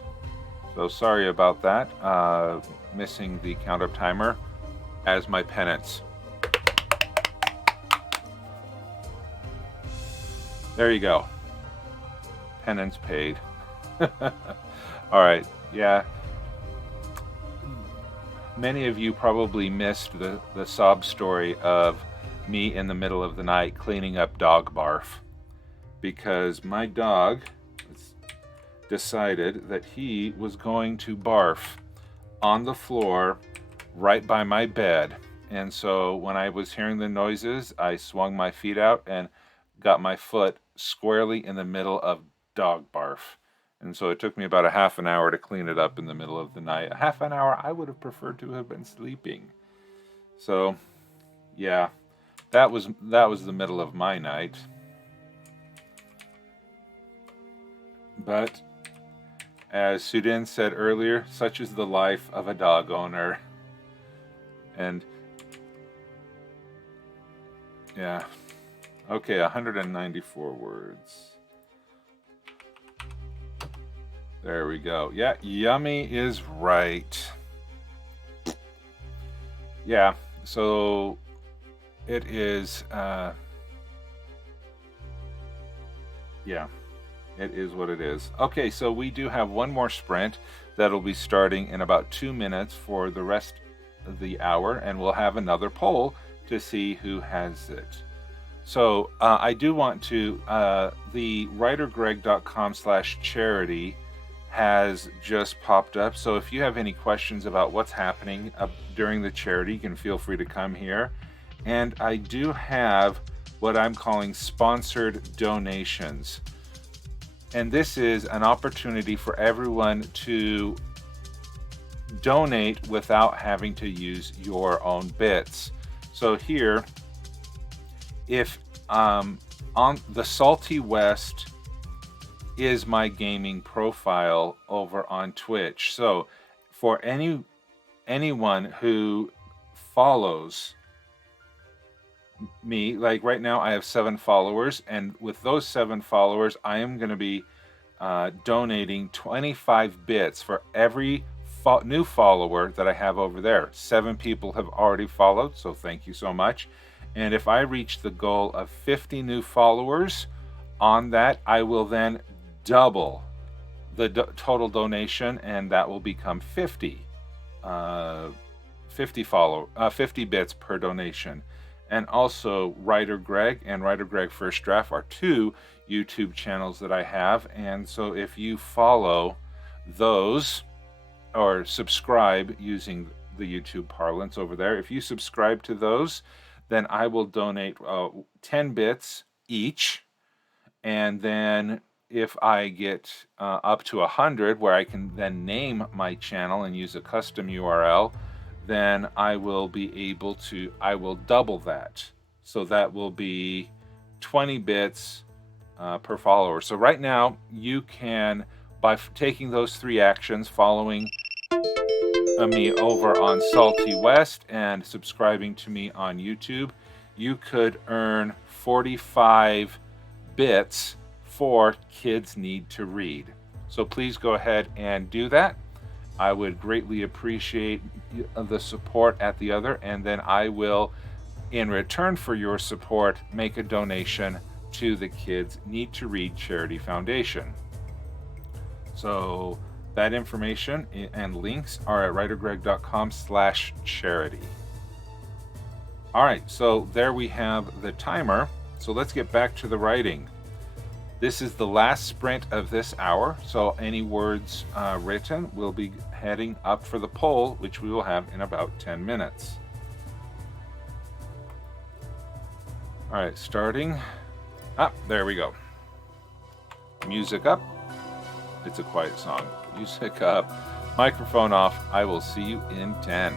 So sorry about that, missing the count-up timer as my penance. There you go. Penance paid. All right, yeah. Many of you probably missed the sob story of me in the middle of the night cleaning up dog barf, because my dog decided that he was going to barf on the floor right by my bed. And so when I was hearing the noises, I swung my feet out and got my foot squarely in the middle of dog barf. And so it took me about a half an hour to clean it up in the middle of the night. A half an hour I would have preferred to have been sleeping. So, yeah, that was the middle of my night. But as Sudin said earlier, such is the life of a dog owner. And yeah. Okay, 194 words. There we go. Yeah, yummy is right. Yeah, so it is, yeah, it is what it is. Okay, so we do have one more sprint that'll be starting in about 2 minutes for the rest of the hour, and we'll have another poll to see who has it. So I do want to, the WriterGreg.com/charity has just popped up. So if you have any questions about what's happening during the charity, you can feel free to come here. And I do have what I'm calling sponsored donations. And this is an opportunity for everyone to donate without having to use your own bits. So here, if on the Salty West is my gaming profile over on Twitch. So for anyone who follows me, like right now I have 7 followers, and with those 7 followers I am going to be donating 25 bits for every new follower that I have over there. 7 people have already followed, so thank you so much. And if I reach the goal of 50 new followers on that, I will then double the total donation, and that will become 50 bits per donation. And also WriterGreg and WriterGreg First Draft are 2 YouTube channels that I have, and so if you follow those or subscribe using the YouTube parlance over there, if you subscribe to those, then I will donate 10 bits each. And then if I get up to 100, where I can then name my channel and use a custom URL, then I will be able to, I will double that. So that will be 20 bits per follower. So right now you can, by taking those 3 actions, following me over on Salty West and subscribing to me on YouTube, you could earn 45 bits for Kids Need to Read. So please go ahead and do that. I would greatly appreciate the support at the other, and then I will, in return for your support, make a donation to the Kids Need to Read Charity Foundation. So that information and links are at writergreg.com/charity. All right, so there we have the timer. So let's get back to the writing. This is the last sprint of this hour, so any words written will be heading up for the poll, which we will have in about 10 minutes. All right, starting. There we go. Music up. It's a quiet song. Music up. Microphone off. I will see you in 10.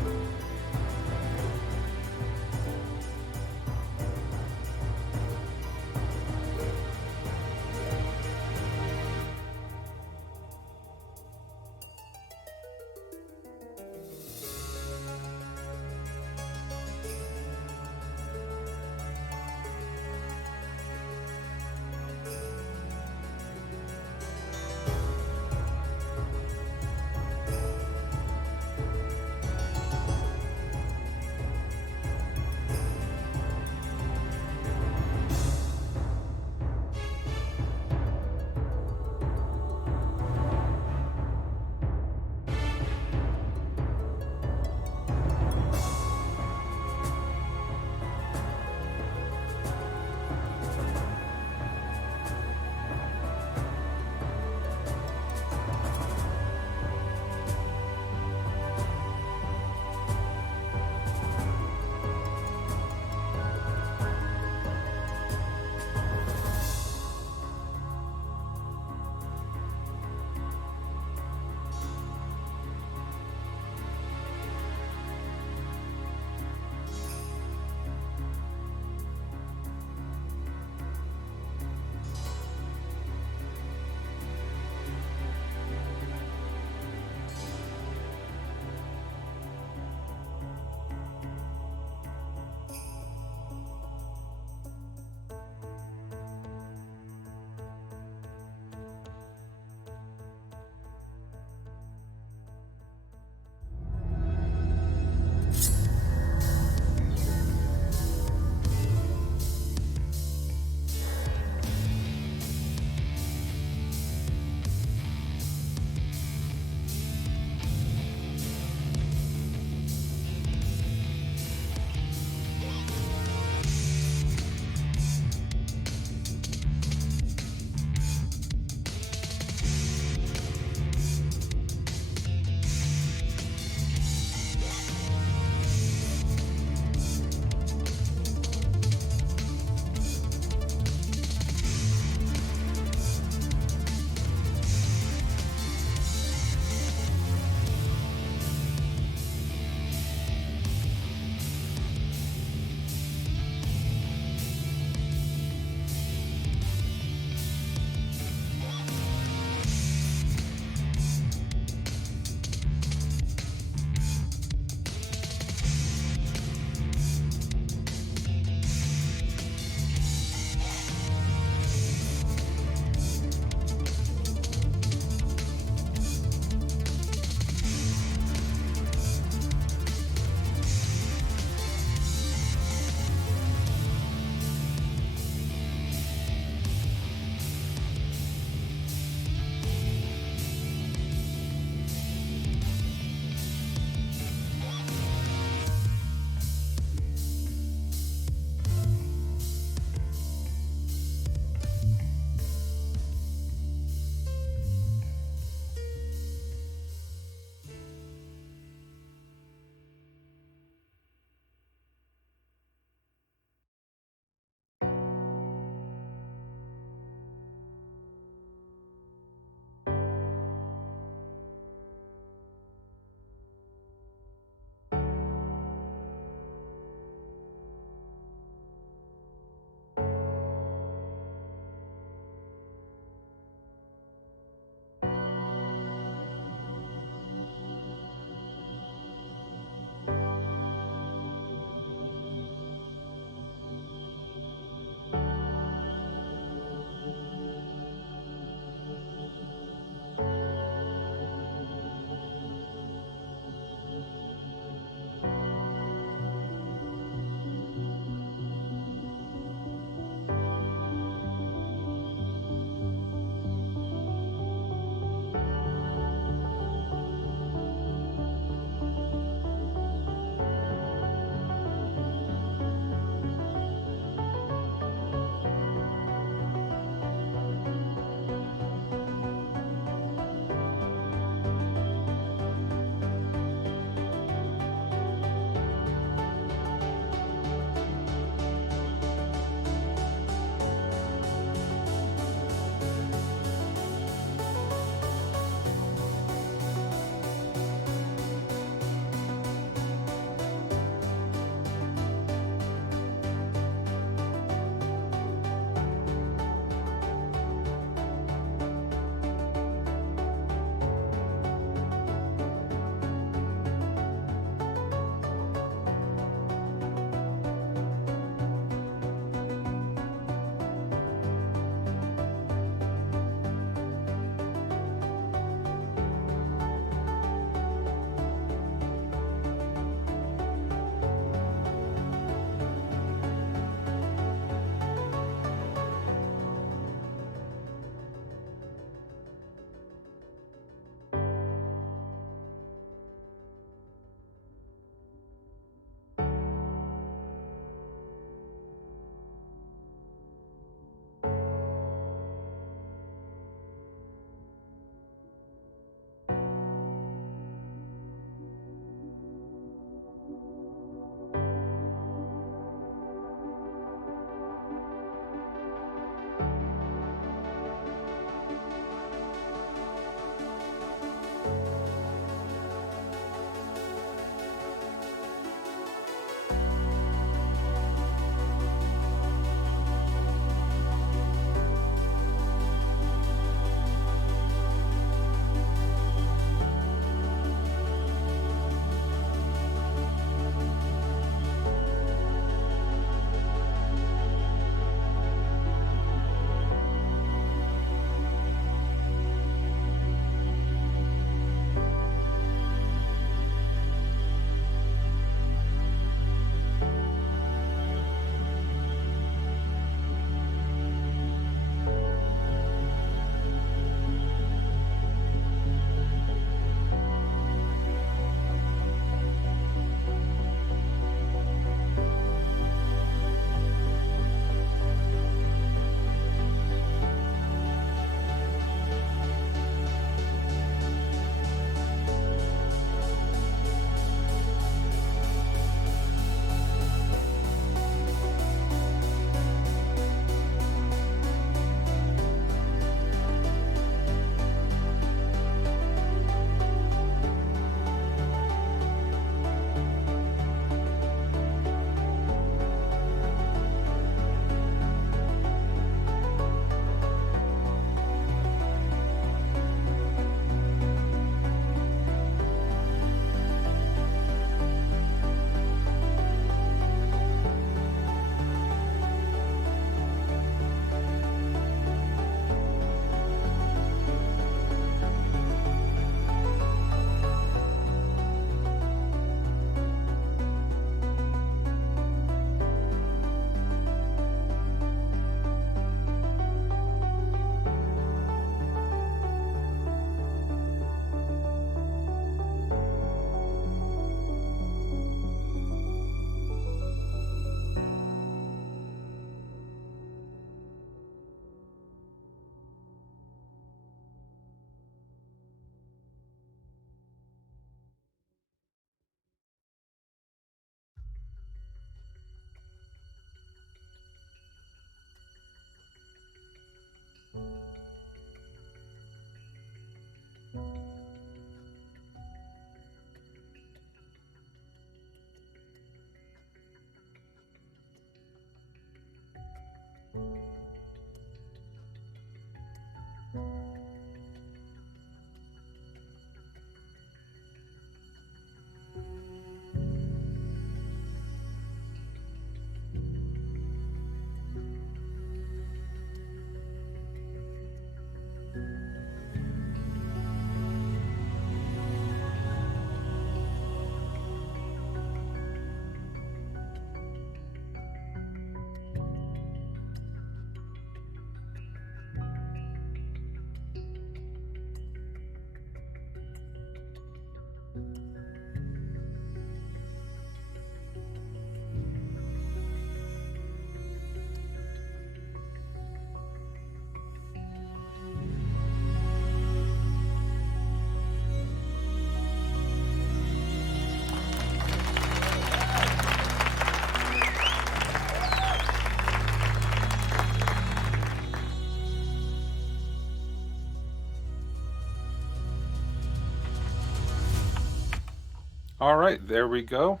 All right, there we go.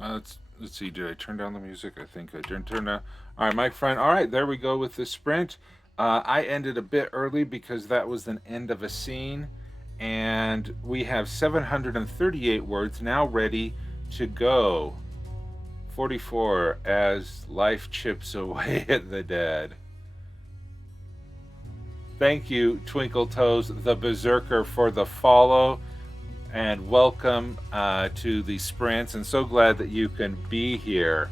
Let's see. Did I turn down the music? I think I didn't turn down. All right, my friend. All right, there we go with the sprint. I ended a bit early because that was the end of a scene, and we have 738 words now ready to go. 44 as life chips away at the dead. Thank you, Twinkle Toes the Berserker, for the follow, and welcome to the sprints. And so glad that you can be here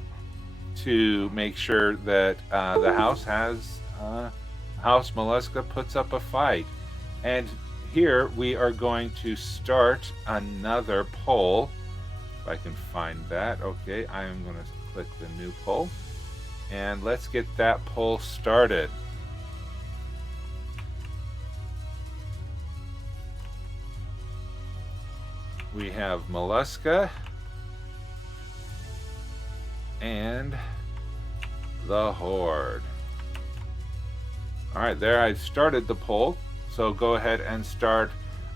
to make sure that the house has House Mollusca puts up a fight. And here we are going to start another poll. If I can find that. Okay, I am going to click the new poll, and let's get that poll started. We have Mollusca and the Horde. All right, there I've started the poll. So go ahead and start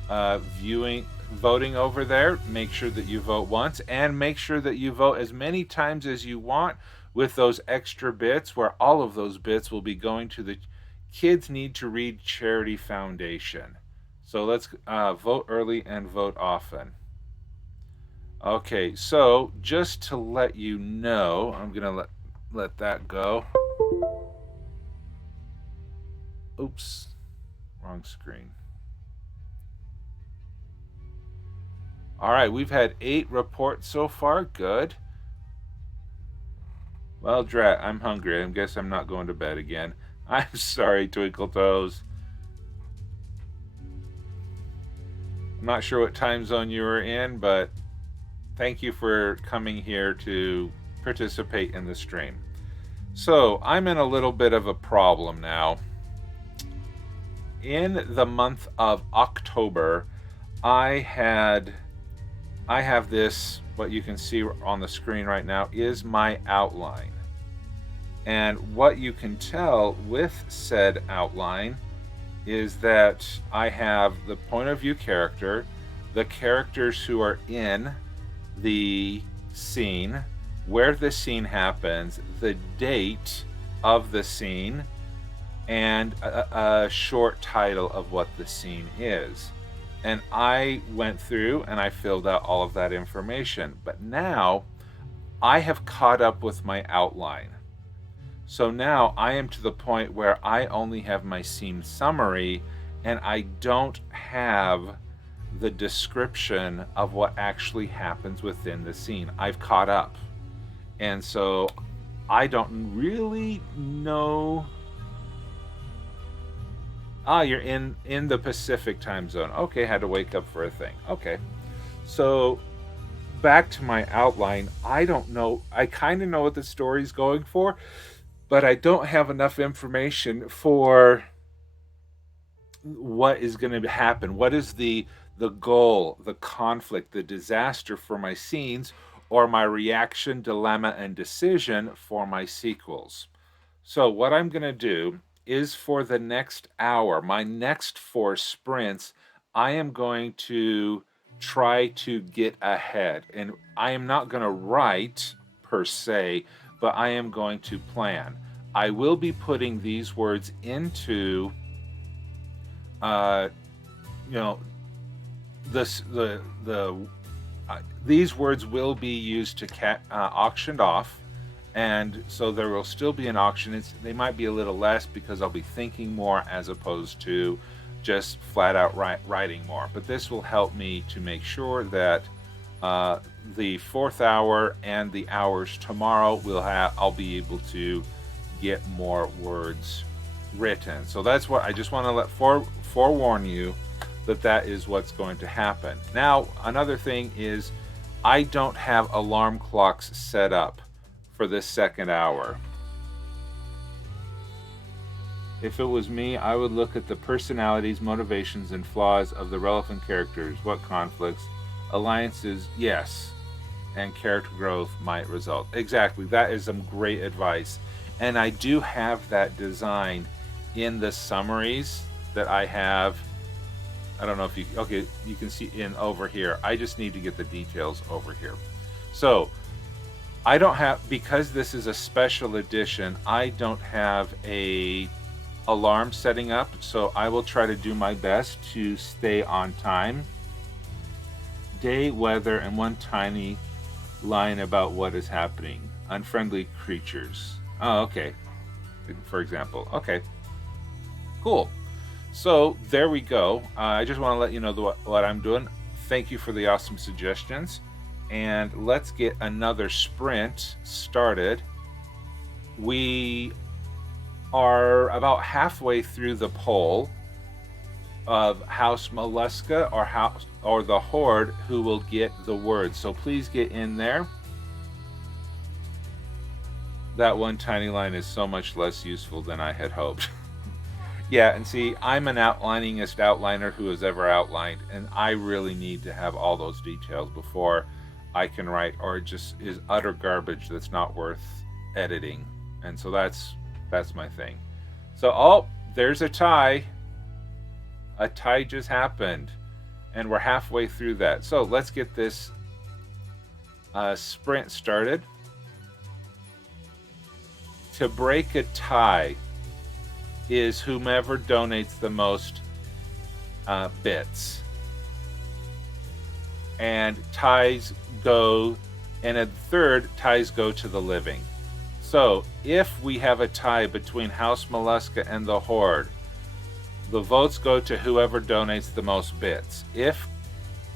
voting over there. Make sure that you vote once, and make sure that you vote as many times as you want with those extra bits, where all of those bits will be going to the Kids Need to Read Charity Foundation. So let's vote early and vote often. Okay, so just to let you know, I'm gonna let that go. Oops, wrong screen. All right, we've had 8 reports so far. Good. Well, drat, I'm hungry. I guess I'm not going to bed again. I'm sorry, Twinkle Toes. I'm not sure what time zone you were in, but thank you for coming here to participate in the stream. So I'm in a little bit of a problem now. In the month of October, I have this, what you can see on the screen right now is my outline. And what you can tell with said outline is that I have the point of view character, the characters who are in the scene, where the scene happens, the date of the scene, and a short title of what the scene is. And I went through and I filled out all of that information. But now I have caught up with my outline. So now I am to the point where I only have my scene summary, and I don't have the description of what actually happens within the scene. I've caught up. And so I don't really know. You're in the Pacific time zone. Okay, had to wake up for a thing. Okay. So back to my outline. I don't know. I kind of know what the story's going for, but I don't have enough information for what is going to happen. What is the goal, the conflict, the disaster for my scenes, or my reaction, dilemma, and decision for my sequels. So what I'm going to do is, for the next hour, my next 4 sprints, I am going to try to get ahead. And I am not going to write per se, but I am going to plan. I will be putting these words into, you know, this these words will be used to auctioned off, and so there will still be an auction. They might be a little less because I'll be thinking more as opposed to just flat out writing more. But this will help me to make sure that the 4th hour and the hours tomorrow I'll be able to get more words written. So that's what I just want to forewarn you that is what's going to happen. Now, another thing is I don't have alarm clocks set up for this 2nd hour. If it was me, I would look at the personalities, motivations, and flaws of the relevant characters. What conflicts, alliances, yes, and character growth might result. Exactly, that is some great advice. And I do have that design in the summaries that I have. I don't know if you can see in over here. I just need to get the details over here. So I don't have, because this is a special edition, I don't have a alarm setting up, so I will try to do my best to stay on time. Day, weather, and one tiny line about what is happening. Unfriendly creatures. Oh, okay. For example. Okay. Cool. So there we go. I just want to let you know what I'm doing. Thank you for the awesome suggestions. And let's get another sprint started. We are about halfway through the poll of House Mollusca or the Horde who will get the word. So please get in there. That one tiny line is so much less useful than I had hoped. Yeah, and see, I'm an outliningest outliner who has ever outlined, and I really need to have all those details before I can write, or it just is utter garbage that's not worth editing. And so that's my thing. So, oh, there's a tie. A tie just happened, and we're halfway through that. So let's get this sprint started. To break a tie is whomever donates the most bits. And ties go, and a third ties go to the living. So if we have a tie between House Mollusca and the Horde, the votes go to whoever donates the most bits. If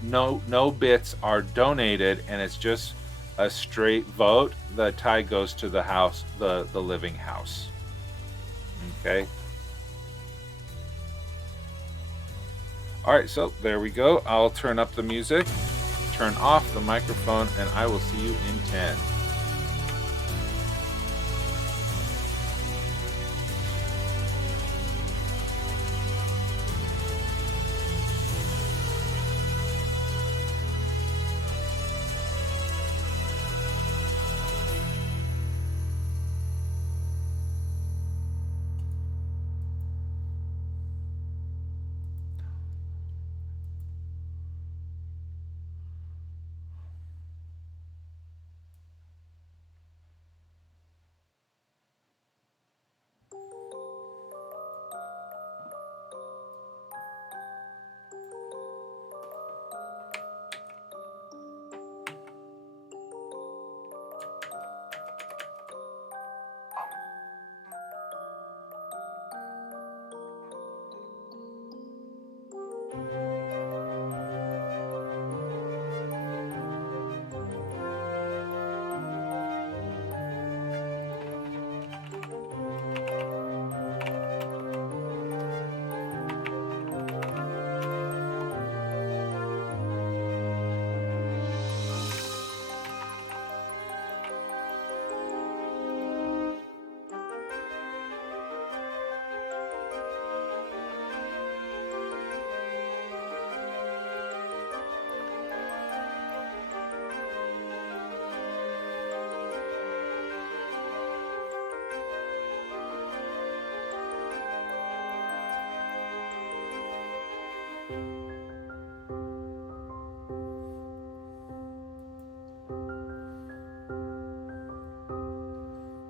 no bits are donated and it's just a straight vote, the tie goes to the house, the living house. Okay. All right, so there we go. I'll turn up the music, turn off the microphone, and I will see you in 10.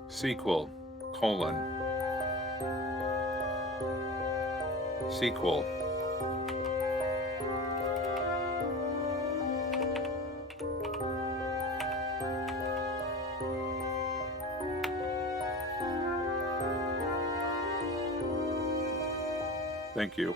sequel, colon, sequel. Thank you.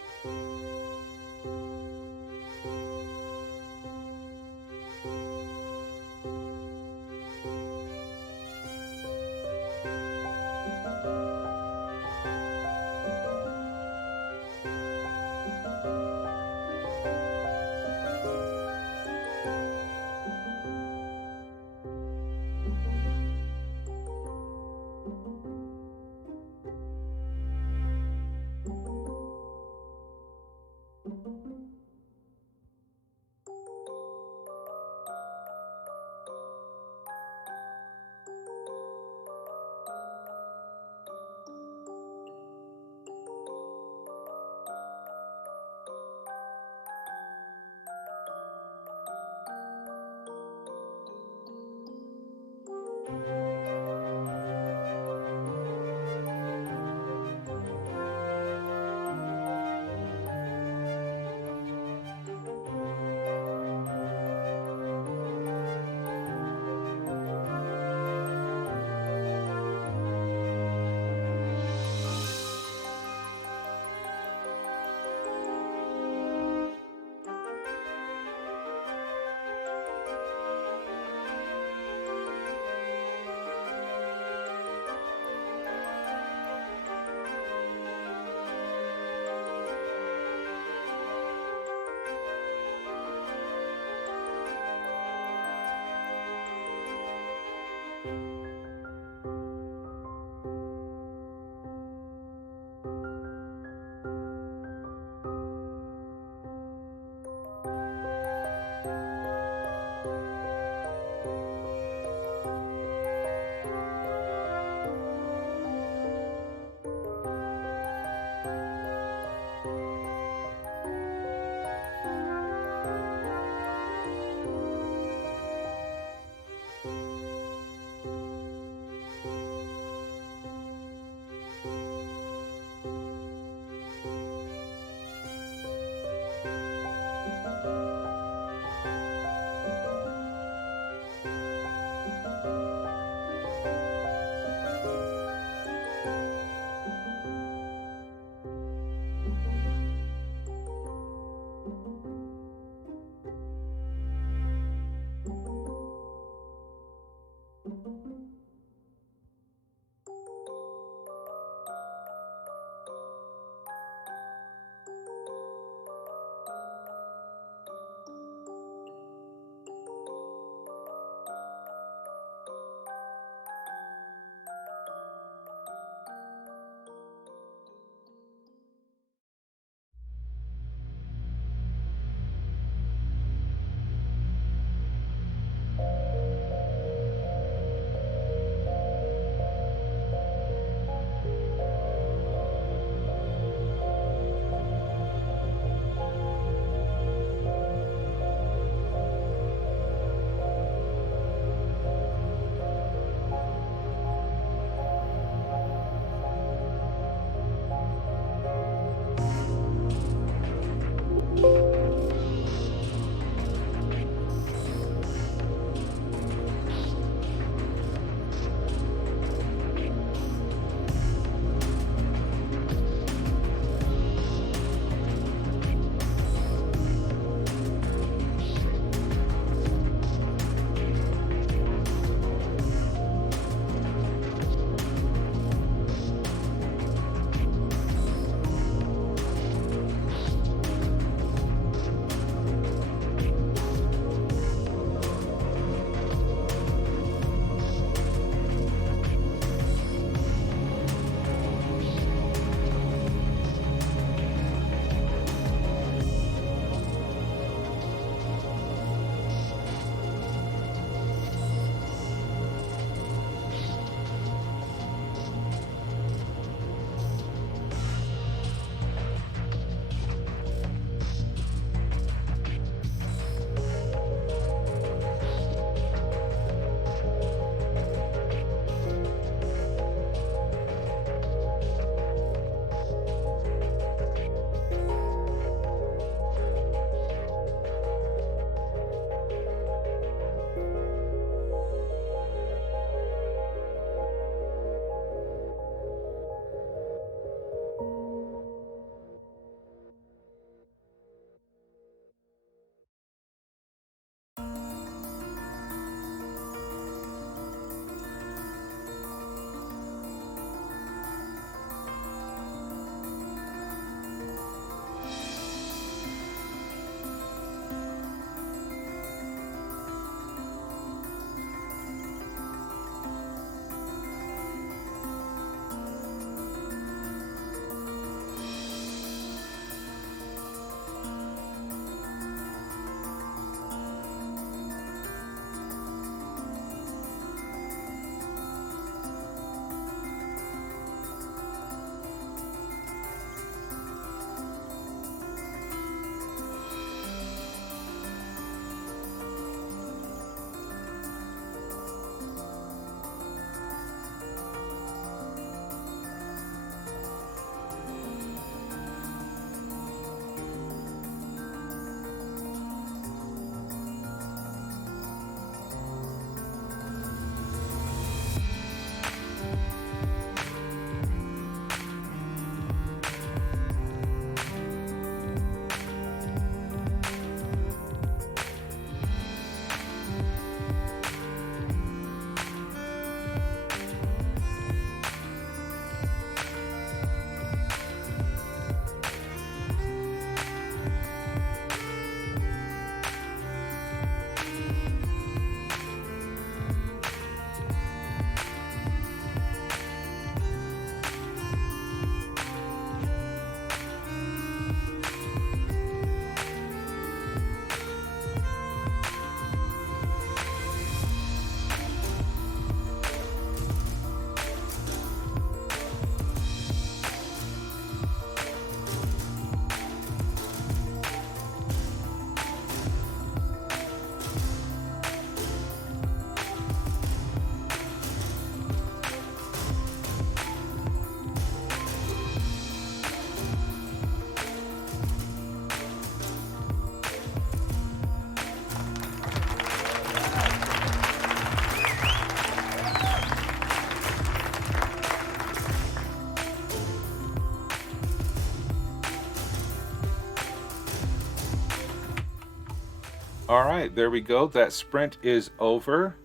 All right, there we go. That sprint is over.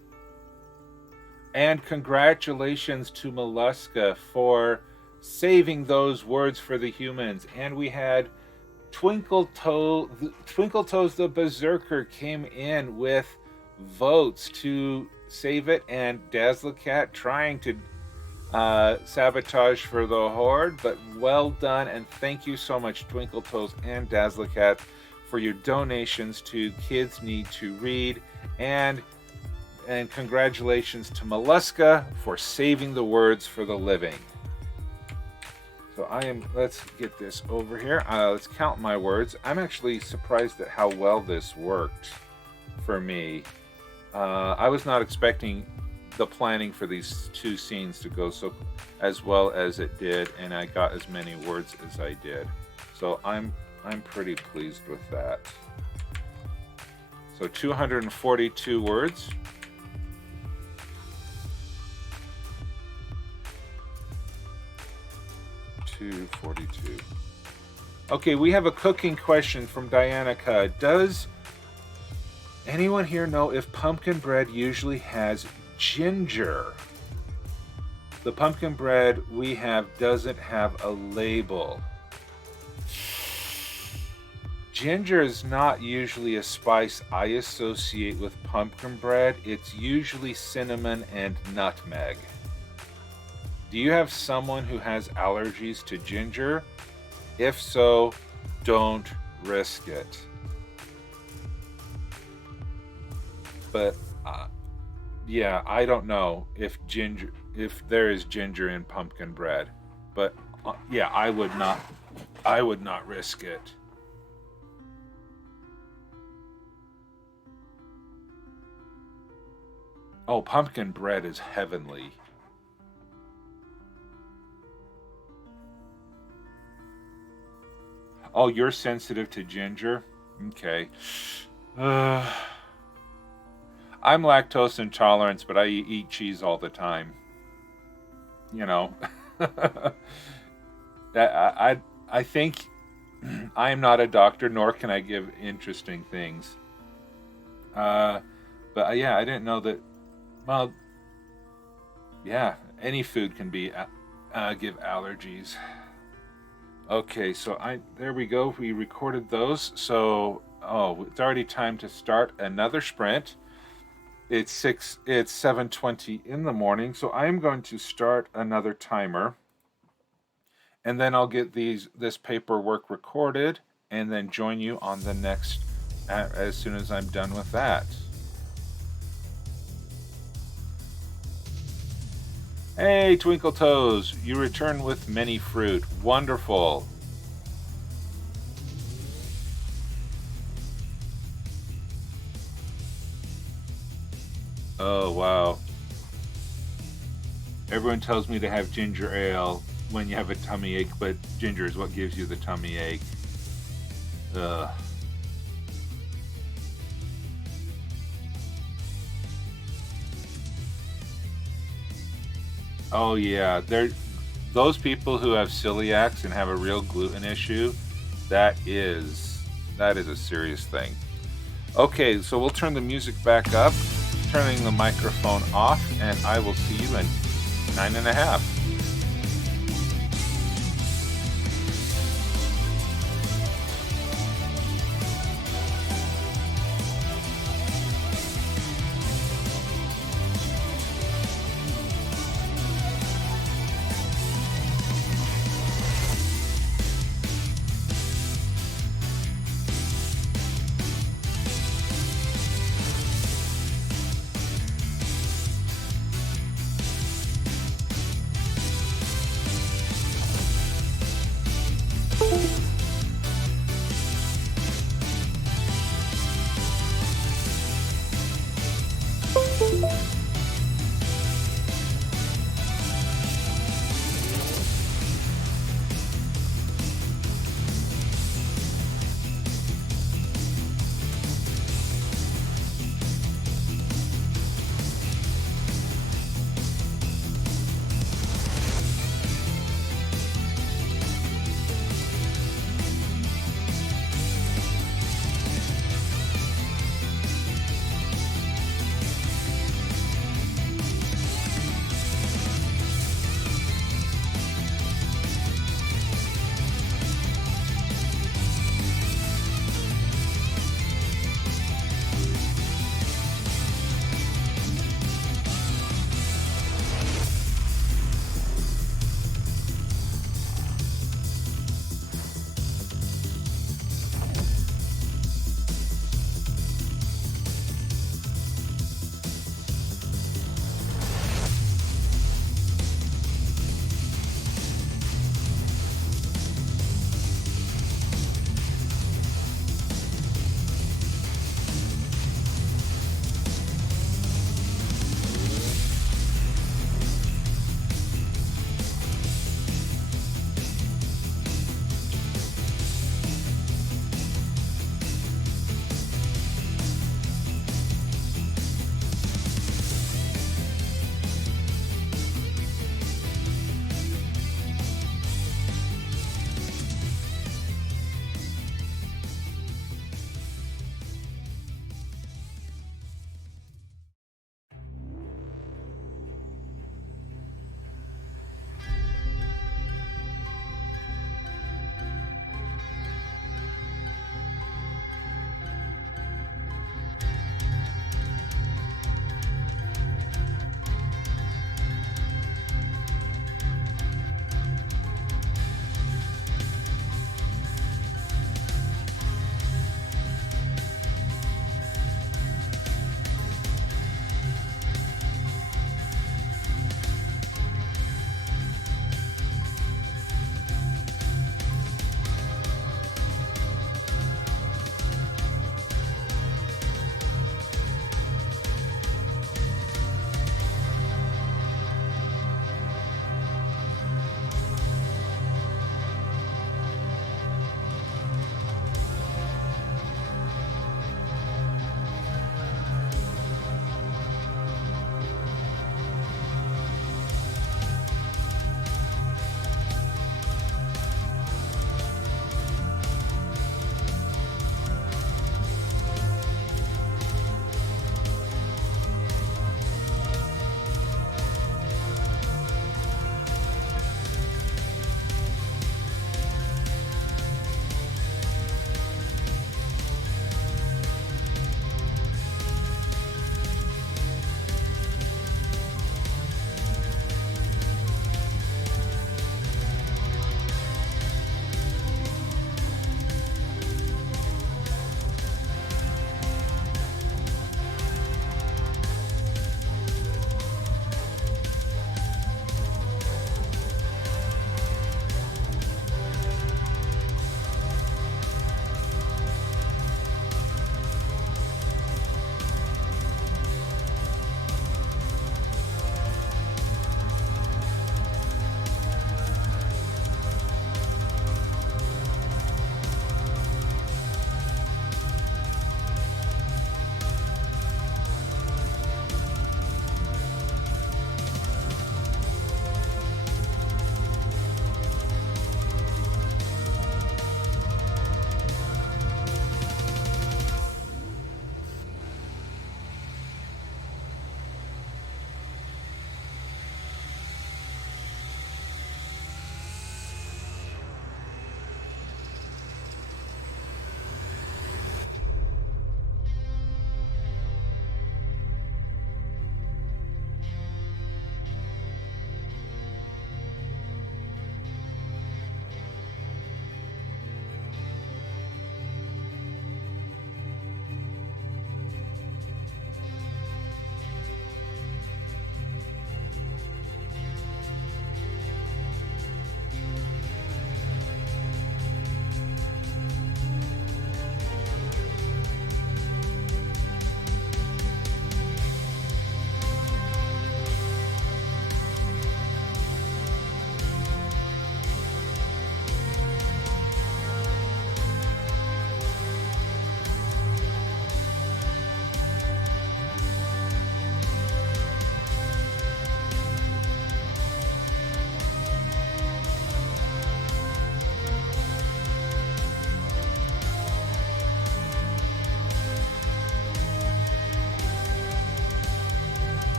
And congratulations to Mollusca for saving those words for the humans. And we had Twinkletoes the Berserker came in with votes to save it, and Dazzlecat trying to sabotage for the Horde, but well done, and thank you so much, Twinkletoes and Dazzlecat, for your donations to Kids Need to Read, and congratulations to Mollusca for saving the words for the living. So let's get this over here. Let's count my words. I'm actually surprised at how well this worked for me. I was not expecting the planning for these two scenes to go so as well as it did, and I got as many words as I did. So I'm pretty pleased with that. So 242 words. Okay, we have a cooking question from Dianica. Does anyone here know if pumpkin bread usually has ginger? The pumpkin bread we have doesn't have a label. Ginger is not usually a spice I associate with pumpkin bread. It's usually cinnamon and nutmeg. Do you have someone who has allergies to ginger? If so, don't risk it. But yeah, I don't know if there is ginger in pumpkin bread. But yeah, I would not risk it. Oh, pumpkin bread is heavenly. Oh, you're sensitive to ginger? Okay. I'm lactose intolerant, but I eat cheese all the time. You know. I think I am not a doctor, nor can I give interesting things. But yeah, I didn't know that. Well, yeah, any food can be give allergies. Okay, so there we go. We recorded those. So, it's already time to start another sprint. It's 7:20 in the morning, so I'm going to start another timer. And then I'll get this paperwork recorded and then join you on the next as soon as I'm done with that. Hey, Twinkletoes, you return with many fruit. Wonderful. Oh, wow. Everyone tells me to have ginger ale when you have a tummy ache, but ginger is what gives you the tummy ache. Ugh. Oh yeah, those people who have celiacs and have a real gluten issue, that is a serious thing. Okay, so we'll turn the music back up, turning the microphone off, and I will see you in 9.5.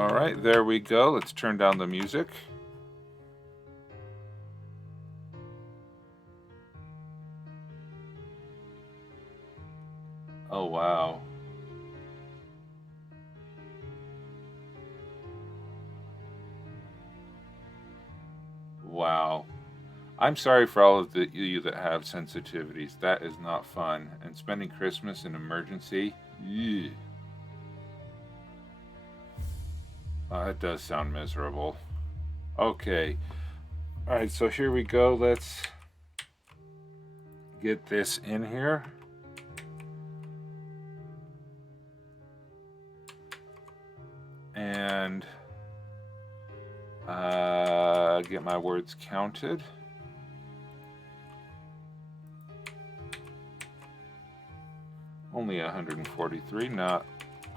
All right, there we go. Let's turn down the music. Oh, wow. Wow. I'm sorry for all of you that have sensitivities. That is not fun. And spending Christmas in emergency, ew. That does sound miserable. Okay. All right, so here we go. Let's get this in here. And get my words counted. Only 143, not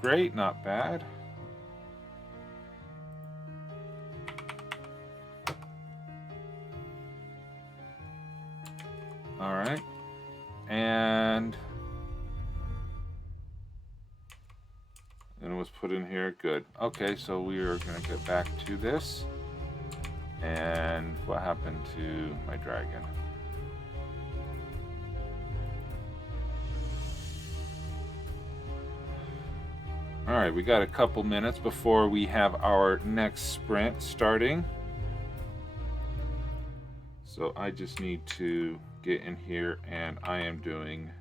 great, not bad. All right, and it was put in here, good. Okay, so we are gonna get back to this. And what happened to my dragon? All right, we got a couple minutes before we have our next sprint starting. So I just need to get in here, and I am doing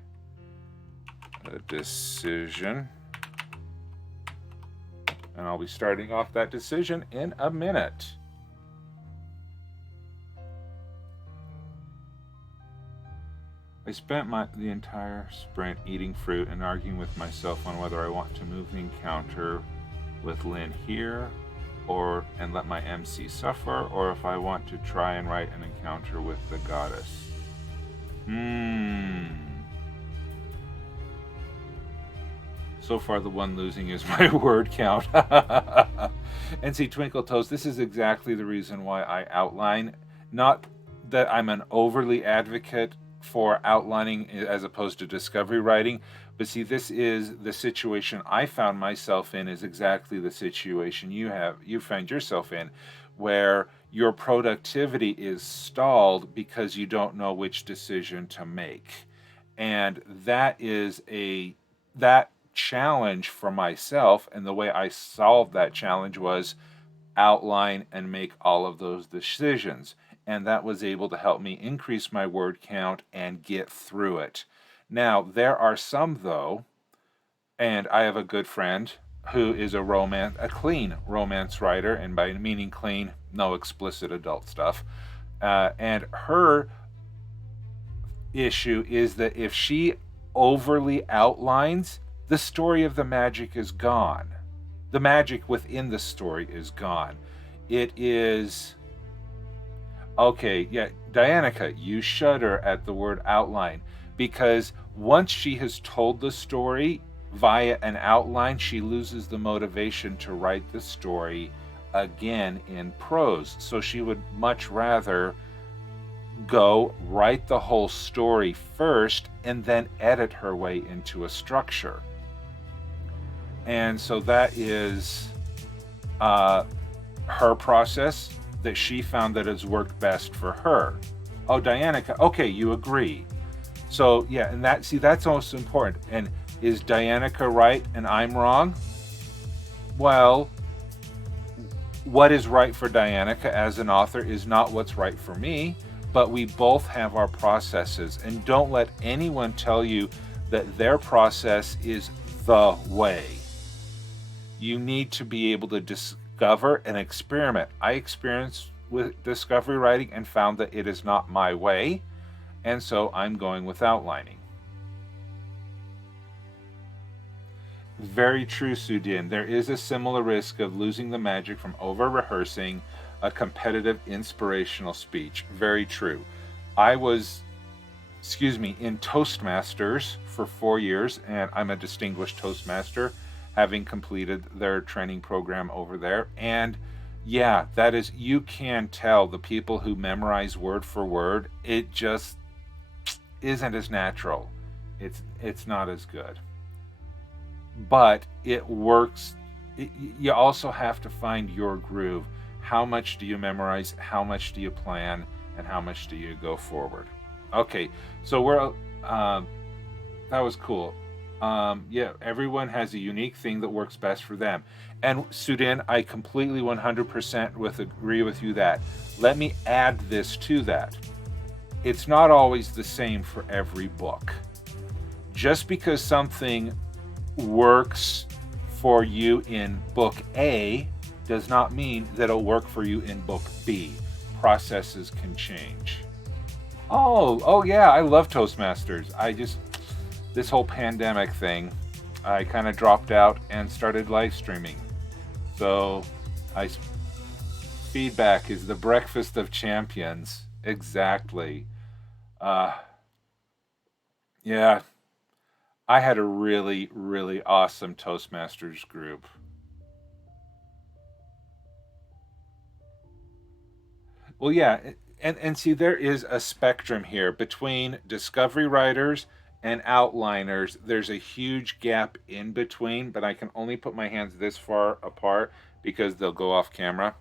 a decision. And I'll be starting off that decision in a minute. I spent the entire sprint eating fruit and arguing with myself on whether I want to move the encounter with Lynn here and let my MC suffer, or if I want to try and write an encounter with the goddess. So far the one losing is my word count. And see, Twinkle Toes, this is exactly the reason why I outline. Not that I'm an overly advocate for outlining as opposed to discovery writing, but see, this is the situation I found myself in, is exactly the situation you found yourself in, where your productivity is stalled because you don't know which decision to make. And that is that challenge for myself, and the way I solved that challenge was outline and make all of those decisions. And that was able to help me increase my word count and get through it. Now, there are some, though, and I have a good friend who is a clean romance writer, and by meaning clean, no explicit adult stuff. And her issue is that if she overly outlines, the story of the magic is gone. The magic within the story is gone. It is... Okay, yeah, Dianica, you shudder at the word outline, because once she has told the story via an outline, she loses the motivation to write the story again in prose. So she would much rather go write the whole story first and then edit her way into a structure. And so that is her process that she found that has worked best for her. Oh, Dianica, okay, you agree. So yeah, and that's also important. And is Dianica right and I'm wrong? Well, what is right for Dianica as an author is not what's right for me, but we both have our processes, and don't let anyone tell you that their process is the way. You need to be able to discover and experiment. I experienced with discovery writing and found that it is not my way, and so I'm going with outlining. Very true, Sudin. There is a similar risk of losing the magic from over-rehearsing a competitive inspirational speech. Very true. I was, in Toastmasters for 4 years, and I'm a distinguished Toastmaster, having completed their training program over there. And yeah, that is, you can tell the people who memorize word for word, it just isn't as natural. It's not as good. But it works you also have to find your groove. How much do you memorize? How much do you plan? And how much do you go forward? Okay, so that was cool. Yeah, everyone has a unique thing that works best for them. And Sudin, I completely 100% agree with you that. Let me add this to that. It's not always the same for every book. Just because something works for you in book A does not mean that it'll work for you in book B. Processes can change. Oh yeah, I love Toastmasters. This whole pandemic thing, I kind of dropped out and started live streaming. So, feedback is the breakfast of champions. Exactly. Yeah, I had a really, really awesome Toastmasters group. Well, yeah, and see, there is a spectrum here between discovery writers and outliners. There's a huge gap in between, but I can only put my hands this far apart because they'll go off camera.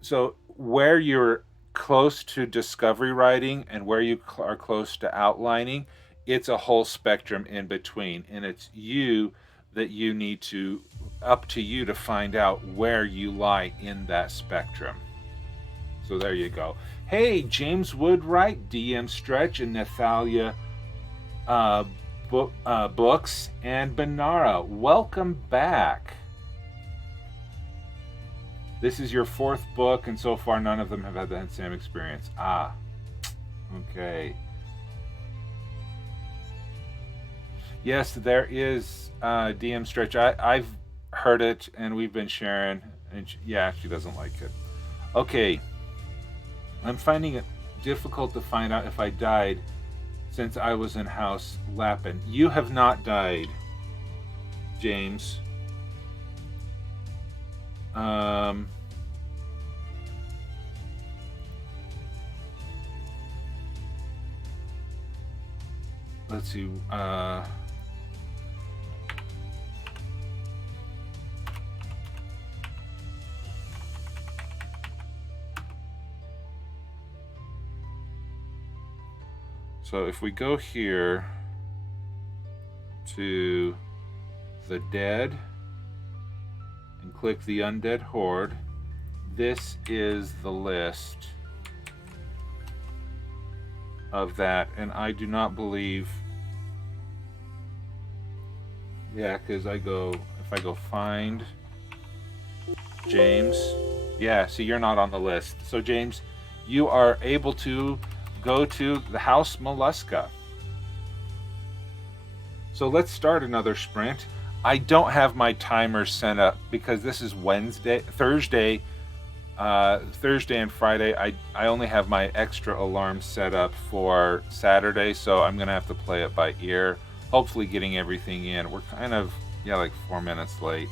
So where you're close to discovery writing and where you are close to outlining, it's a whole spectrum in between, and it's you that you need to up to you to find out where you lie in that spectrum. So there you go. Hey, James Woodwright, DM Stretch, and Nathalia Books, and Benara, welcome back. This is your fourth book, and so far none of them have had the same experience. Ah, okay. Yes, there is DM Stretch. I've heard it, and we've been sharing, and yeah, she doesn't like it. Okay. I'm finding it difficult to find out if I died since I was in House Lappin. You have not died, James. Let's see. So if we go here to the dead and click the undead horde, this is the list of that, and I do not believe, yeah, because if I go find James, yeah, see, you're not on the list. So James, you are able to go to the House Mollusca. So let's start another sprint. I don't have my timer set up because this is Thursday and Friday. I only have my extra alarm set up for Saturday, so I'm gonna have to play it by ear. Hopefully getting everything in. We're kind of, like 4 minutes late.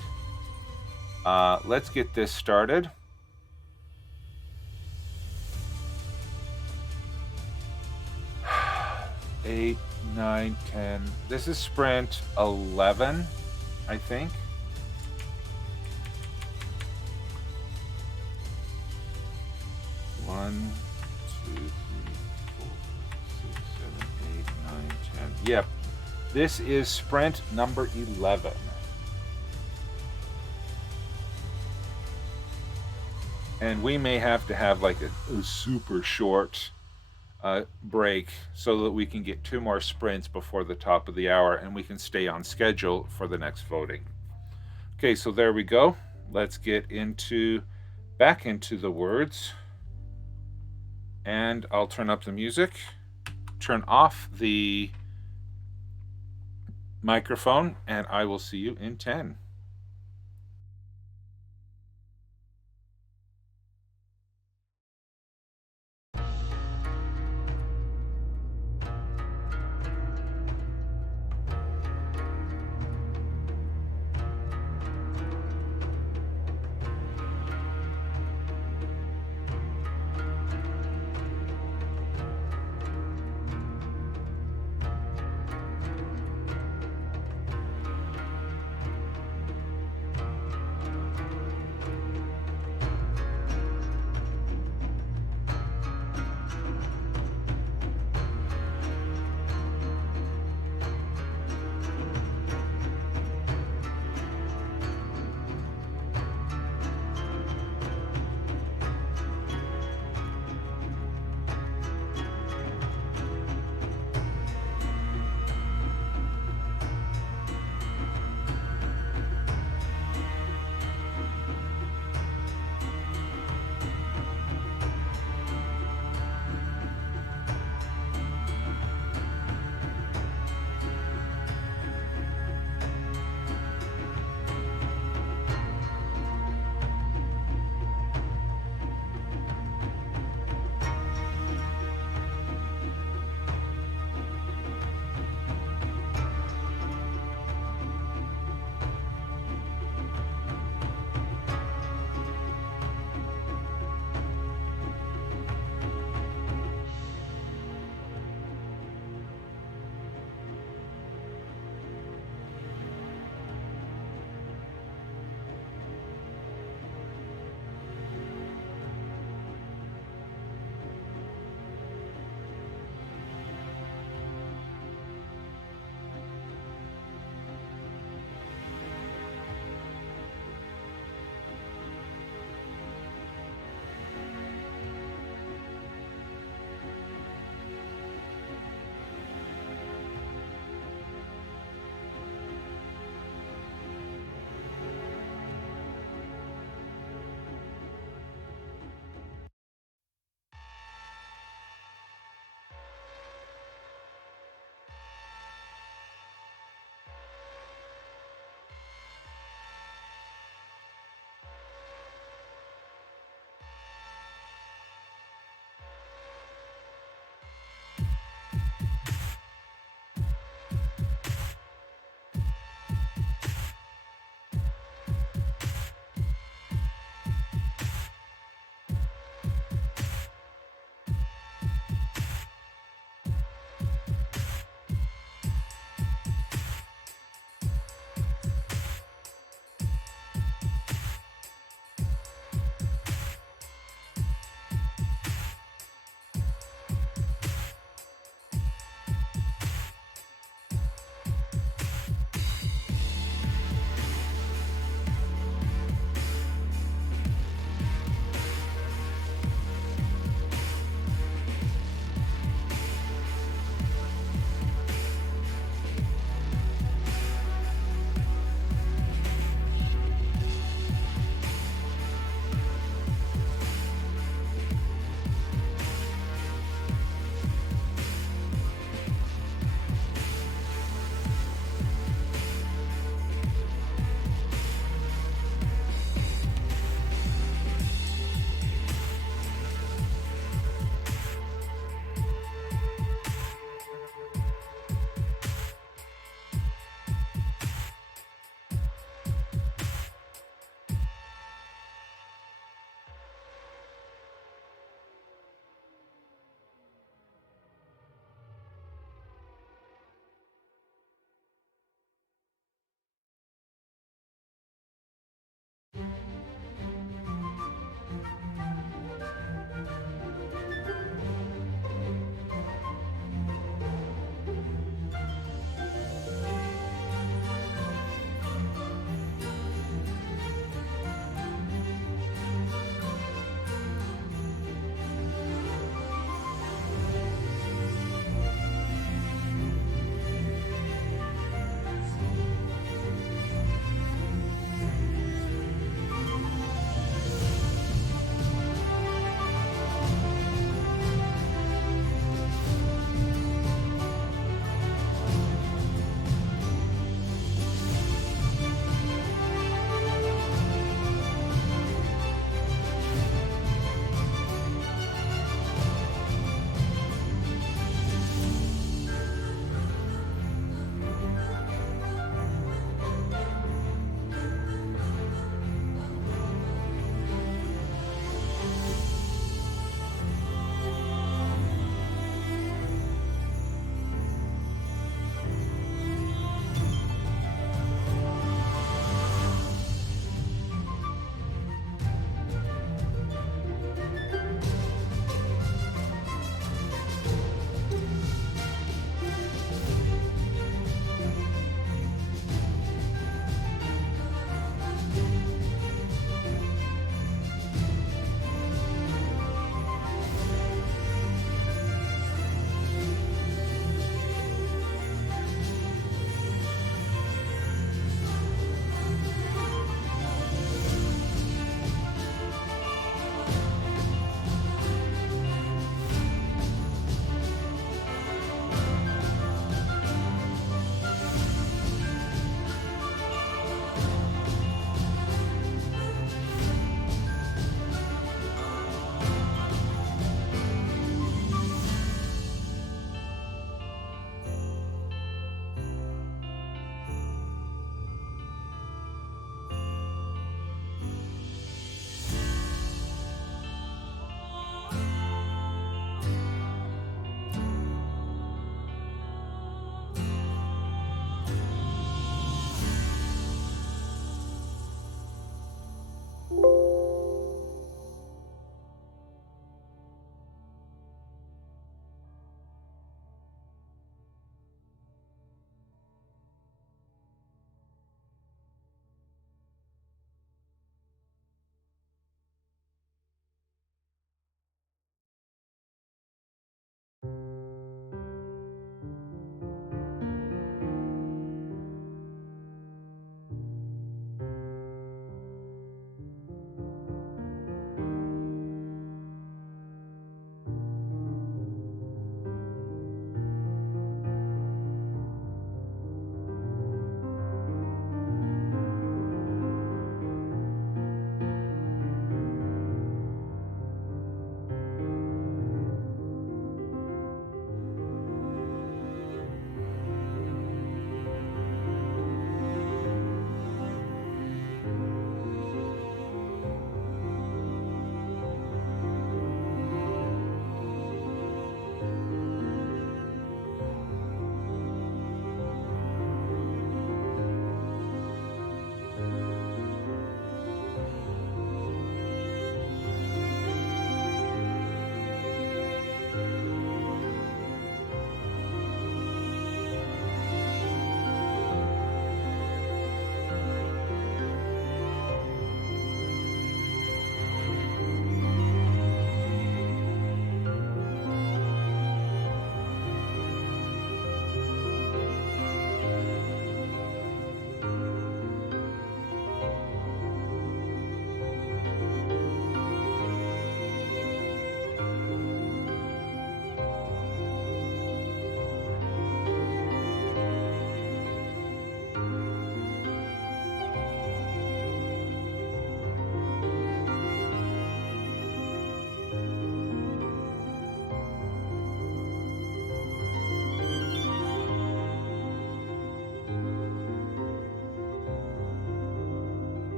Let's get this started. 8, 9, 10. This is sprint 11, I think. One, 2, 3, 4, 6, 7, 8, 9, 10. Yep. This is sprint number 11. And we may have to have like a super short break so that we can get 2 more sprints before the top of the hour and we can stay on schedule for the next voting. Okay, so there we go. Let's get back into the words. And I'll turn up the music, turn off the microphone, and I will see you in 10.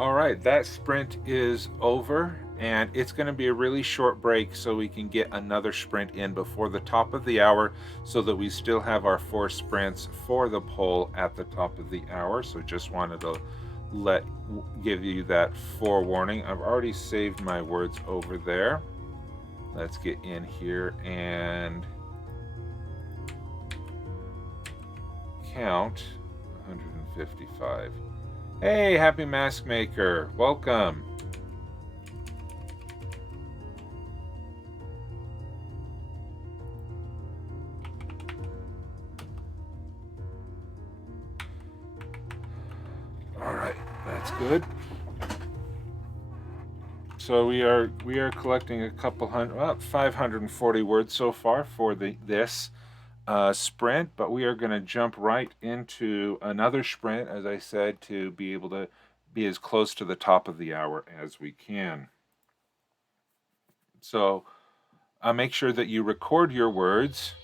All right, that sprint is over, and it's going to be a really short break so we can get another sprint in before the top of the hour so that we still have our 4 sprints for the poll at the top of the hour. So just wanted to give you that forewarning. I've already saved my words over there. Let's get in here and count 155. Hey, Happy Mask Maker, welcome. All right, that's good. So we are collecting a couple hundred, well, 540 words so far for this sprint, but we are going to jump right into another sprint, as I said, to be able to be as close to the top of the hour as we can. So make sure that you record your words.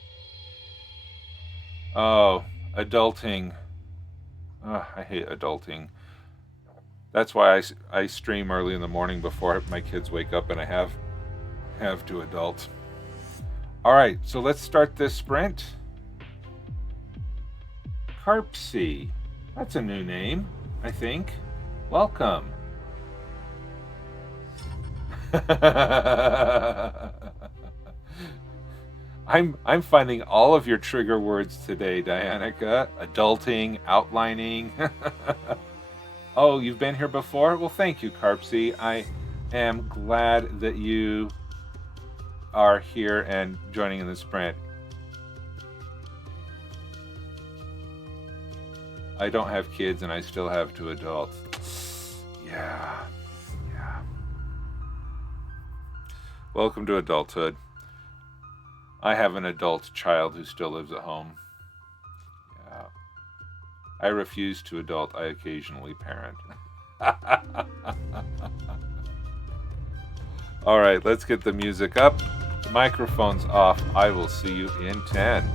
Oh, adulting. Oh, I hate adulting. That's why I stream early in the morning before my kids wake up, and I have to adult. All right, so let's start this sprint. Carpsy. That's a new name, I think. Welcome. I'm finding all of your trigger words today, Dianica. Adulting, outlining. Oh, you've been here before? Well, thank you, Carpsy. I am glad that you are here and joining in the sprint. I don't have kids and I still have 2 adults. Yeah. Welcome to adulthood. I have an adult child who still lives at home. Yeah. I refuse to adult. I occasionally parent. All right, let's get the music up. The microphone's off. I will see you in 10.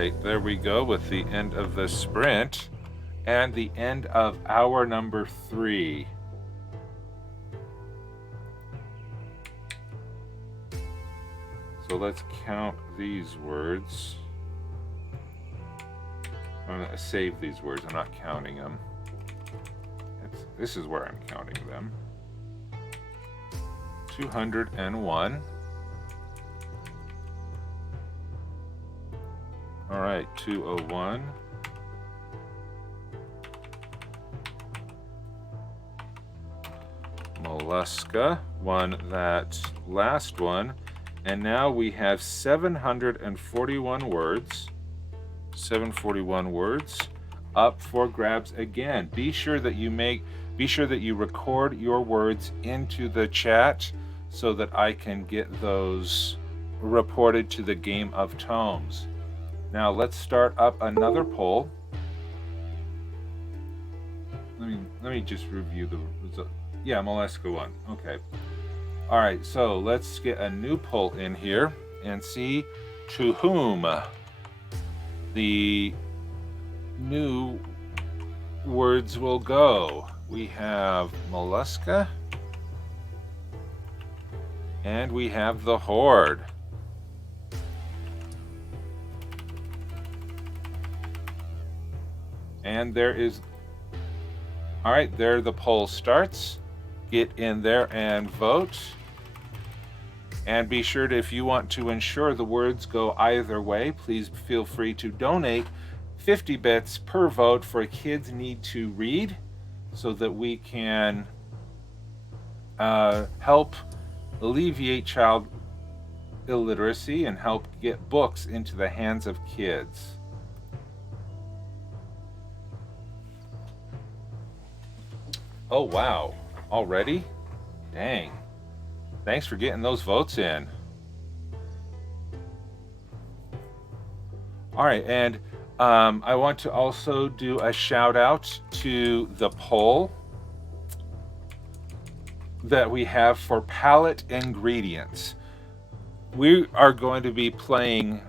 right, there we go with the end of the sprint and the end of hour number 3. So let's count these words. I'm going to save these words. I'm not counting them. This is where I'm counting them. 201. All right, 201. Mollusca won that last one. And now we have 741 words. 741 words up for grabs again. Be sure that you record your words into the chat so that I can get those reported to the Game of Tomes. Now let's start up another poll. Let me just review the result. Yeah, Mollusca won. Okay. All right, so let's get a new poll in here and see to whom the new words will go. We have Mollusca and we have the Horde. And there is, all right, there the poll starts. Get in there and vote. And be sure to, if you want to ensure the words go either way, please feel free to donate 50 bits per vote for Kids Need to Read so that we can help alleviate child illiteracy and help get books into the hands of kids. Oh, wow. Already? Dang. Thanks for getting those votes in. All right, and I want to also do a shout out to the poll that we have for palette ingredients. We are going to be playing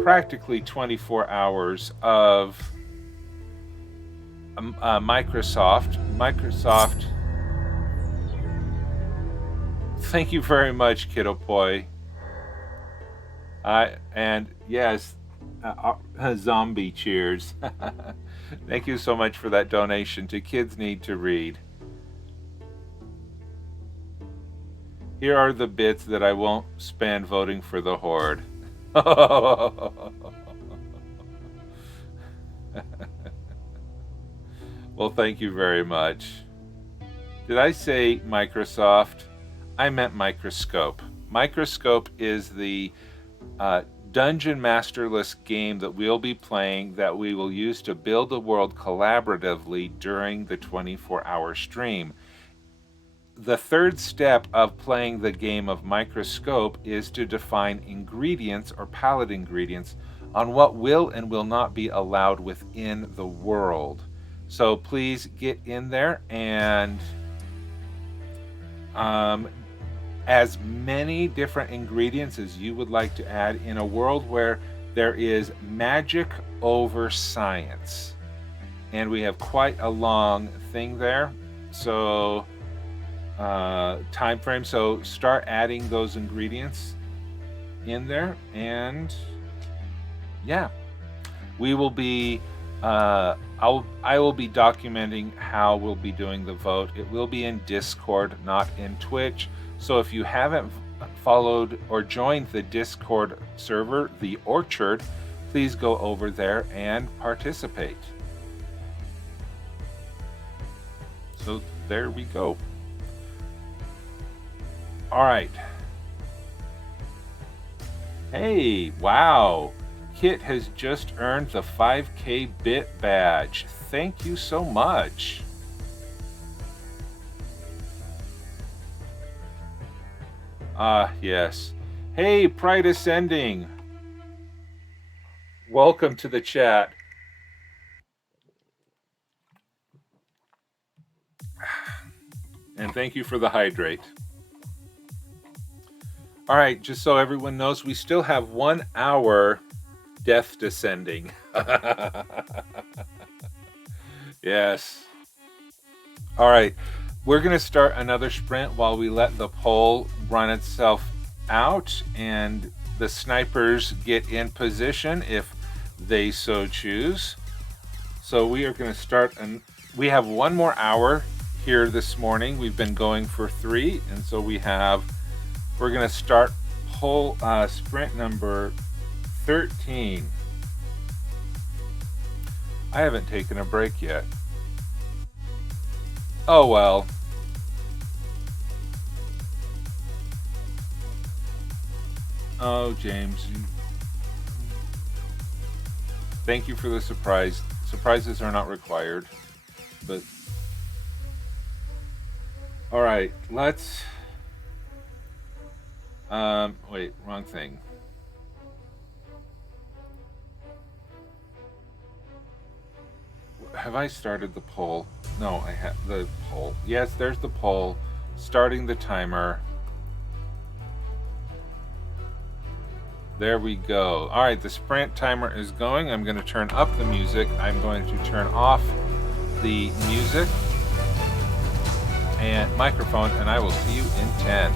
practically 24 hours of Microsoft. Thank you very much, Kiddo Poi. And yes, zombie cheers. Thank you so much for that donation to Kids Need to Read. Here are the bits that I won't spend voting for the Horde. Well, thank you very much. Did I say Microsoft? I meant Microscope. Microscope is the Dungeon Masterless game that we'll be playing that we will use to build the world collaboratively during the 24-hour stream. The third step of playing the game of Microscope is to define ingredients or palette ingredients on what will and will not be allowed within the world. So please get in there and as many different ingredients as you would like to add in a world where there is magic over science. And we have quite a long thing there. So time frame. So start adding those ingredients in there, and yeah, we will be I will be documenting how we'll be doing the vote. It will be in Discord, not in Twitch. So if you haven't followed or joined the Discord server, The Orchard, please go over there and participate. So there we go. All right. Hey, wow. Kit has just earned the 5K bit badge. Thank you so much. Ah, yes. Hey, Pride Ascending. Welcome to the chat. And thank you for the hydrate. All right, just so everyone knows, we still have 1 hour Death descending. Yes. All right. We're going to start another sprint while we let the poll run itself out and the snipers get in position if they so choose. So we are going to start, and we have 1 more hour here this morning. We've been going for 3, and so we're going to start poll sprint number 13. I haven't taken a break yet. Oh well. Oh, James. Thank you for the surprise. Surprises are not required. But all right, let's wait, wrong thing. Have I started the poll? No, I have the poll. Yes, there's the poll. Starting the timer. There we go. All right, the sprint timer is going. I'm going to turn up the music. I'm going to turn off the music and microphone, and I will see you in 10.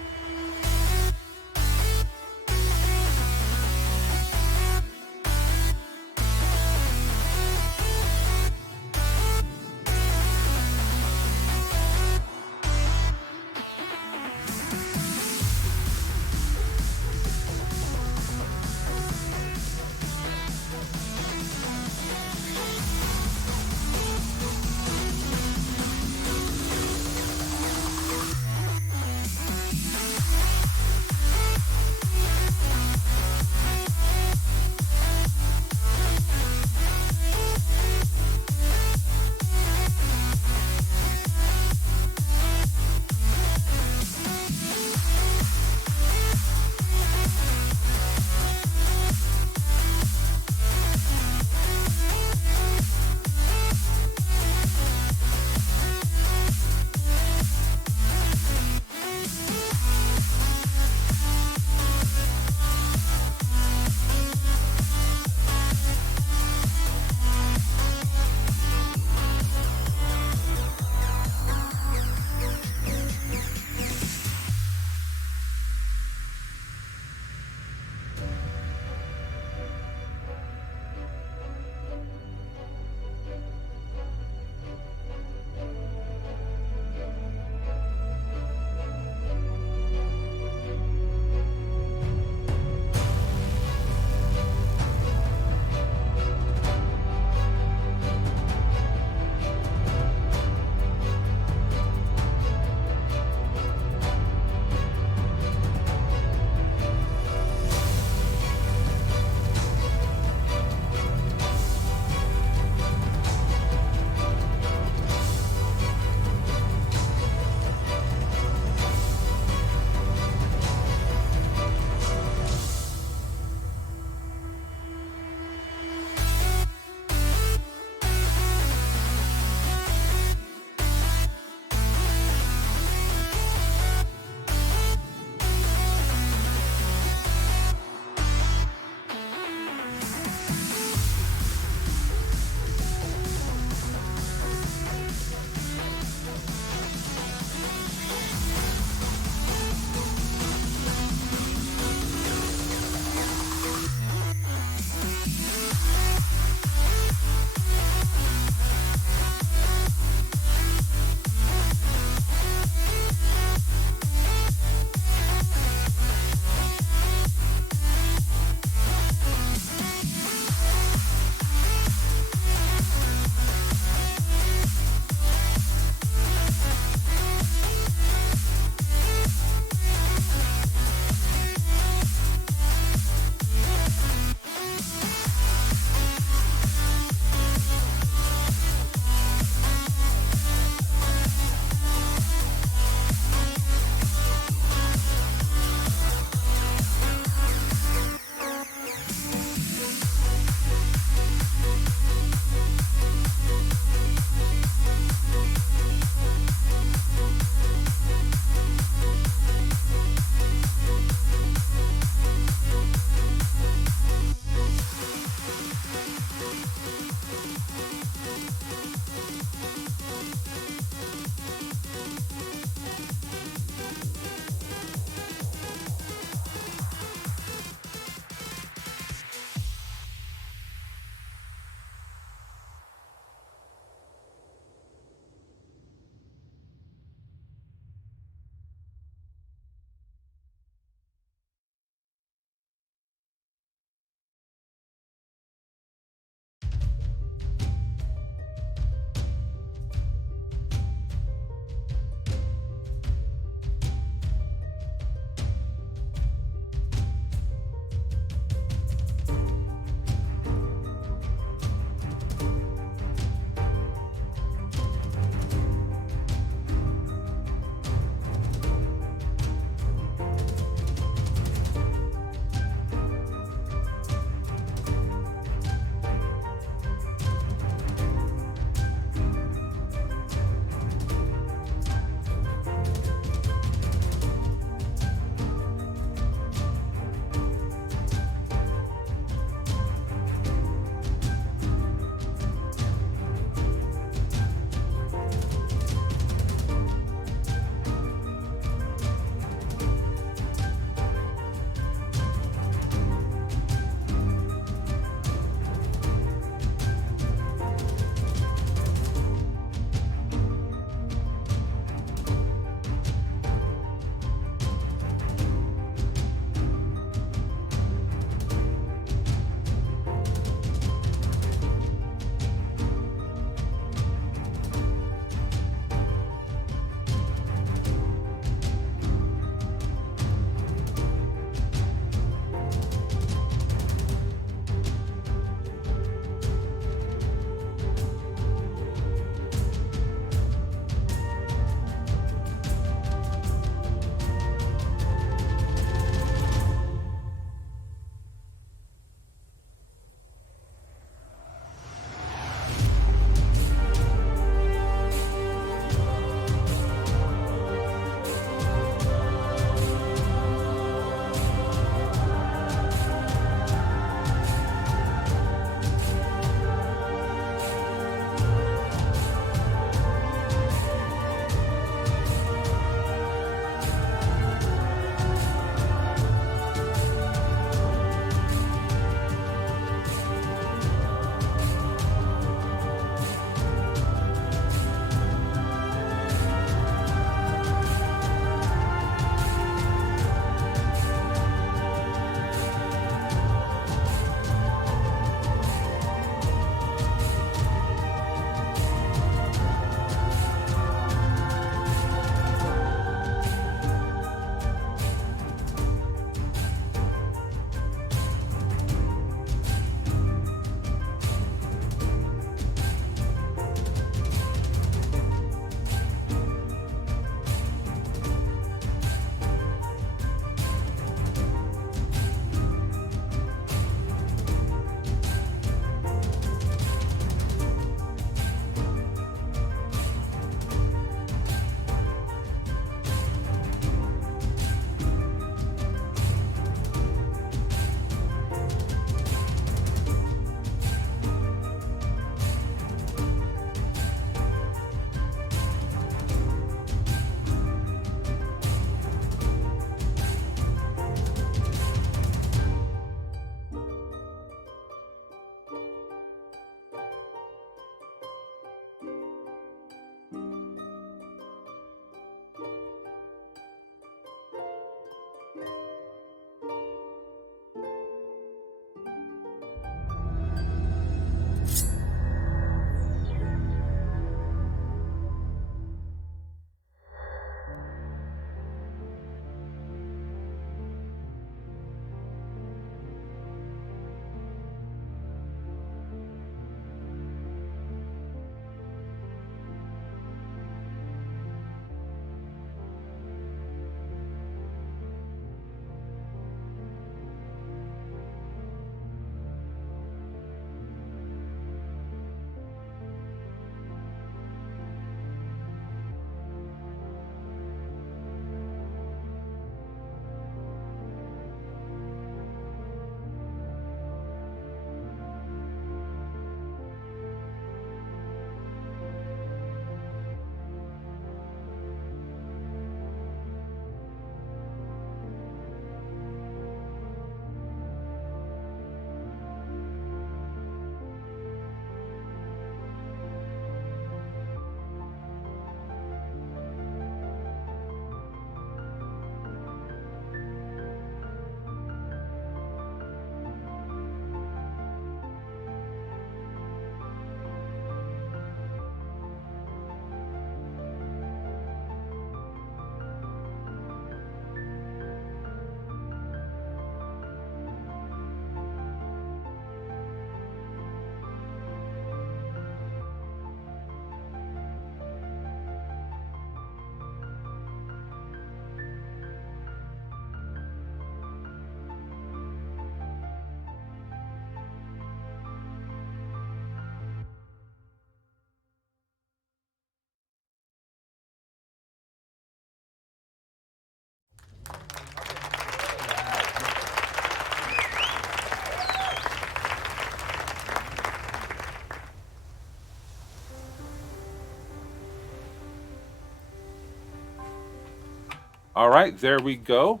All right, there we go.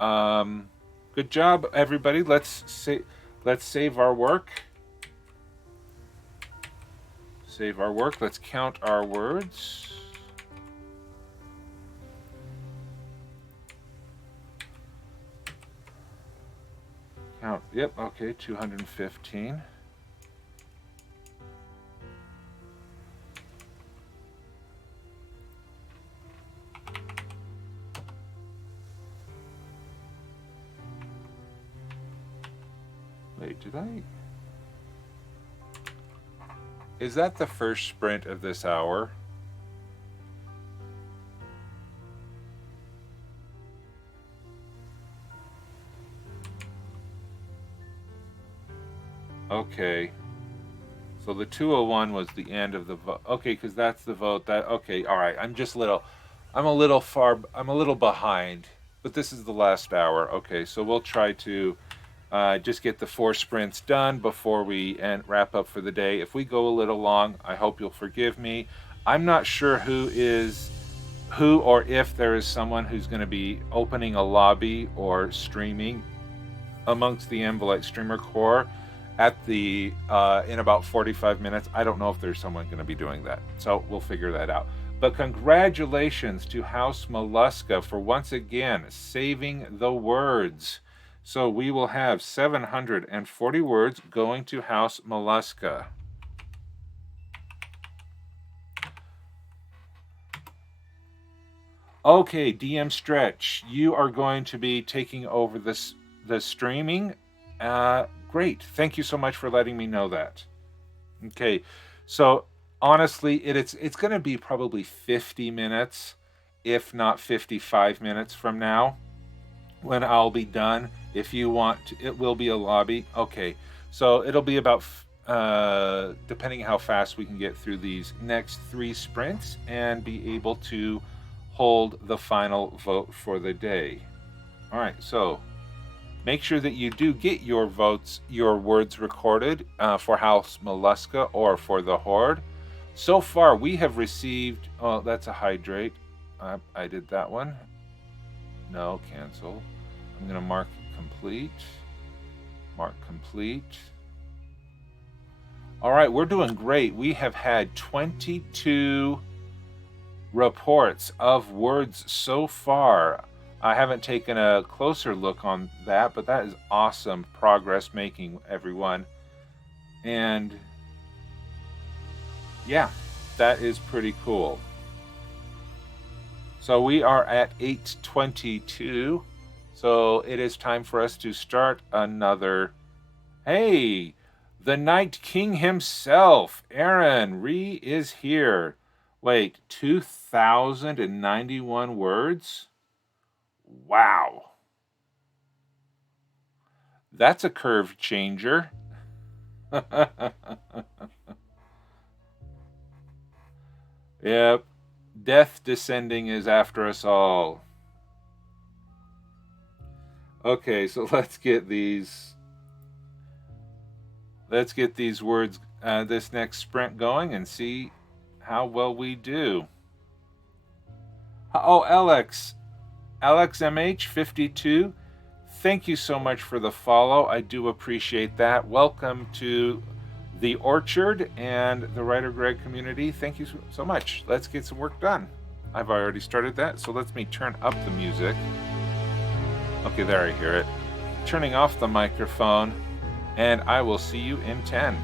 Good job, everybody. Let's save our work. Save our work. Let's count our words. Count. Yep. Okay. 215. Wait, did I? Is that the first sprint of this hour? Okay. So the 201 was the end of the vote. Okay, because that's the vote. Okay, all right. I'm a little behind, but this is the last hour. Okay, so we'll try to just get the 4 sprints done before we wrap up for the day. If we go a little long, I hope you'll forgive me. I'm not sure who or if there is someone who's going to be opening a lobby or streaming amongst the Envolite Streamer Core at the in about 45 minutes. I don't know if there's someone going to be doing that, so we'll figure that out. But congratulations to House Mollusca for once again saving the words. So we will have 740 words going to House Mollusca. Okay, DM Stretch, you are going to be taking over the streaming. Great. Thank you so much for letting me know that. Okay, so honestly, it's going to be probably 50 minutes, if not 55 minutes from now, when I'll be done. If you want to, it will be a lobby. Okay, so it'll be about, depending how fast we can get through these next 3 sprints and be able to hold the final vote for the day. All right, so make sure that you do get your words recorded for House Mollusca or for the Horde. So far, we have received, oh, that's a hydrate. I did that one. No, cancel. I'm going to mark complete. Mark complete. All right, we're doing great. We have had 22 reports of words so far. I haven't taken a closer look on that, but that is awesome progress making, everyone. And yeah, that is pretty cool. So we are at 8:22. So it is time for us to start another. Hey, the Night King himself, Aaron Ree, is here. Wait, 2,091 words? Wow. That's a curve changer. Yep. Death descending is after us all. Okay, so let's get these words, this next sprint going and see how well we do. Oh, AlexMH52, thank you so much for the follow. I do appreciate that. Welcome to the Orchard and the WriterGreg community. Thank you so much. Let's get some work done. I've already started that, so let me turn up the music. Okay, there, I hear it. Turning off the microphone, and I will see you in 10.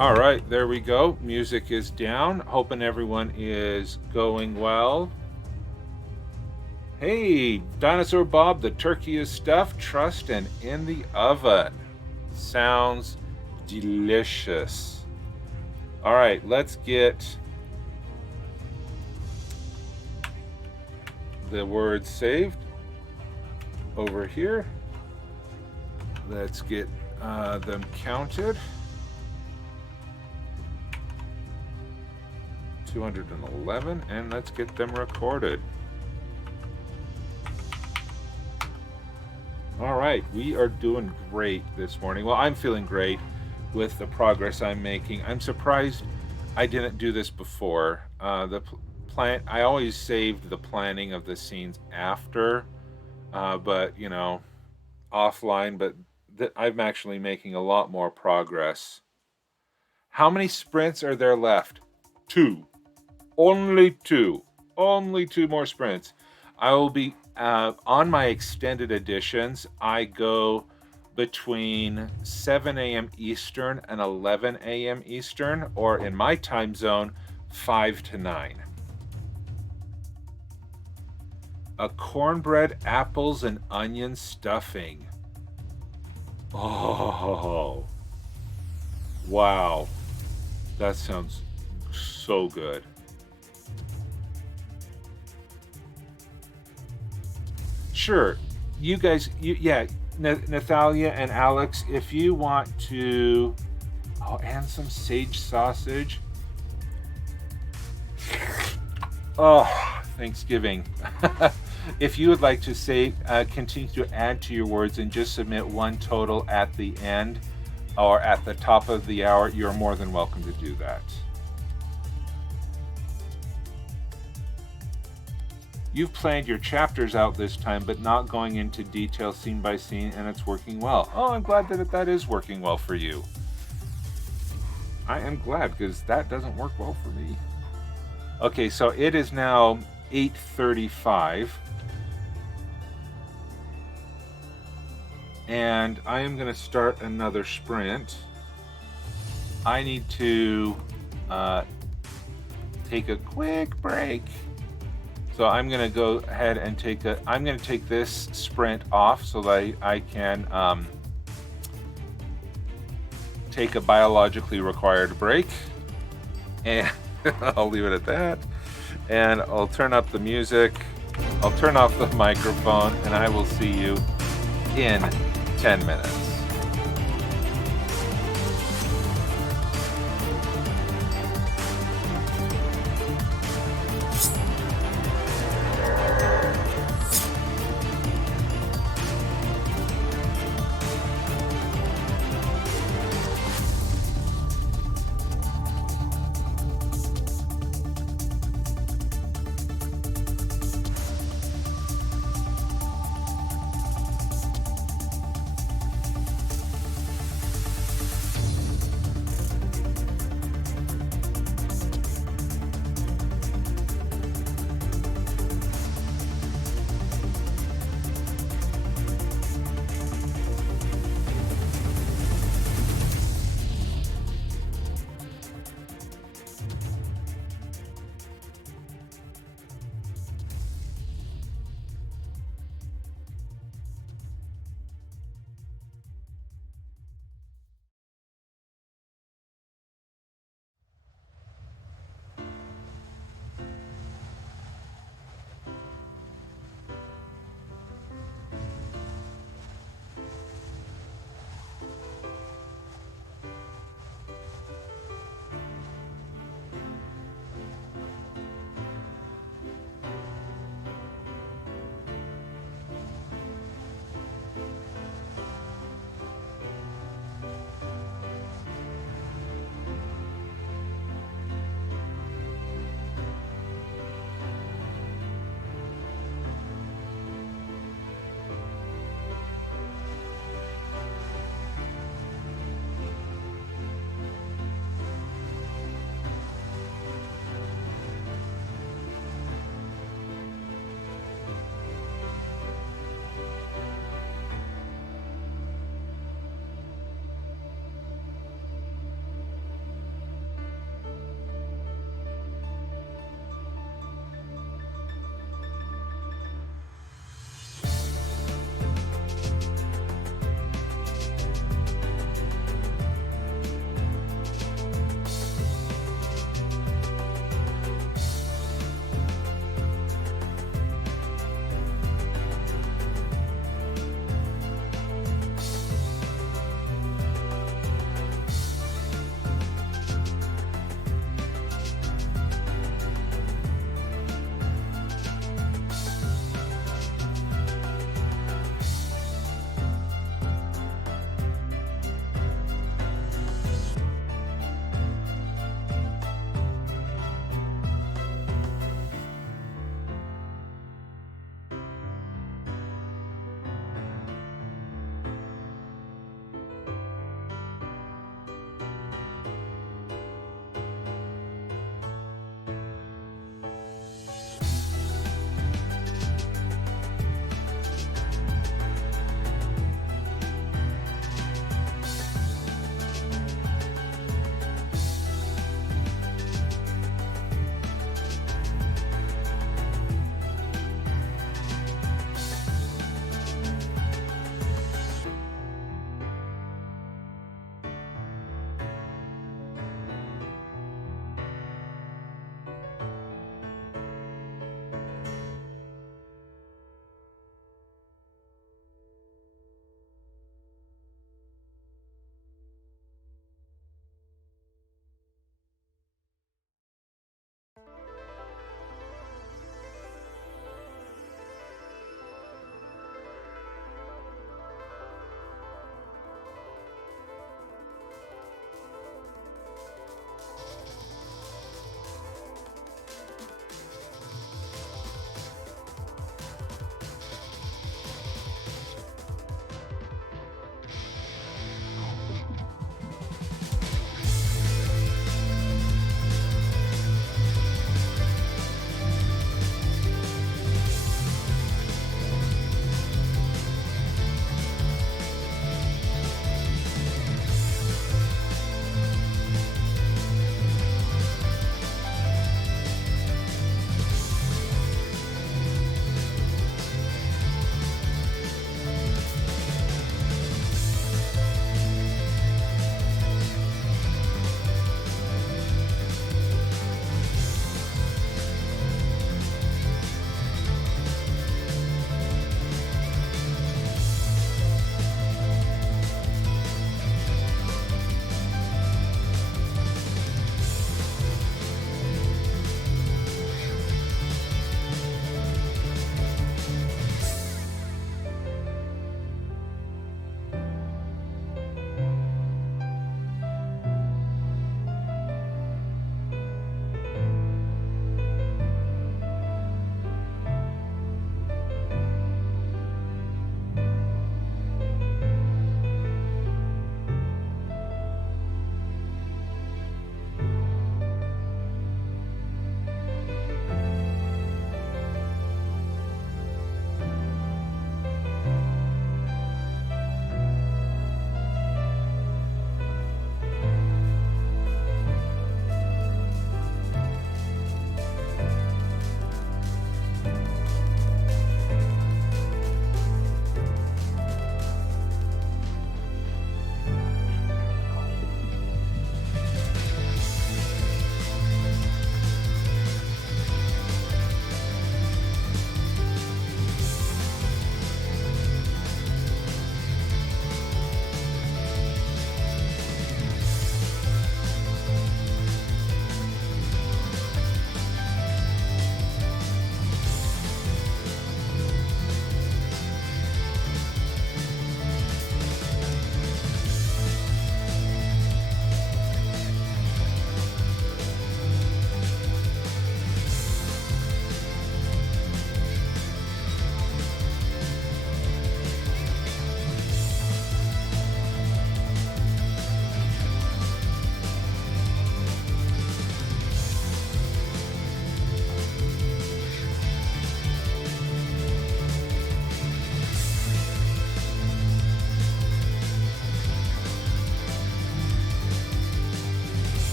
All right, there we go. Music is down. Hoping everyone is going well. Hey, Dinosaur Bob, the turkey is stuffed, trussed, and in the oven. Sounds delicious. All right, let's get the words saved over here. Let's get them counted. 211, and let's get them recorded. All right, we are doing great this morning. Well, I'm feeling great with the progress I'm making. I'm surprised I didn't do this before. I always saved the planning of the scenes after, but you know, offline. But I'm actually making a lot more progress. How many sprints are there left? 2. Only 2. Only 2 more sprints. I will be on my extended editions. I go between 7 a.m. Eastern and 11 a.m. Eastern, or in my time zone, 5 to 9. A cornbread, apples, and onion stuffing. Oh, wow. That sounds so good. Sure, you guys, Nathalia and Alex, if you want to, and some sage sausage. Oh, Thanksgiving. If you would like to say, continue to add to your words and just submit one total at the end or at the top of the hour, you're more than welcome to do that. You've planned your chapters out this time, but not going into detail scene by scene, and it's working well. Oh, I'm glad that is working well for you. I am glad, because that doesn't work well for me. Okay, so it is now 8:35. And I am going to start another sprint. I need to take a quick break. So I'm going to go ahead and I'm going to take this sprint off so that I can take a biologically required break. And I'll leave it at that. And I'll turn up the music. I'll turn off the microphone, and I will see you in 10 minutes.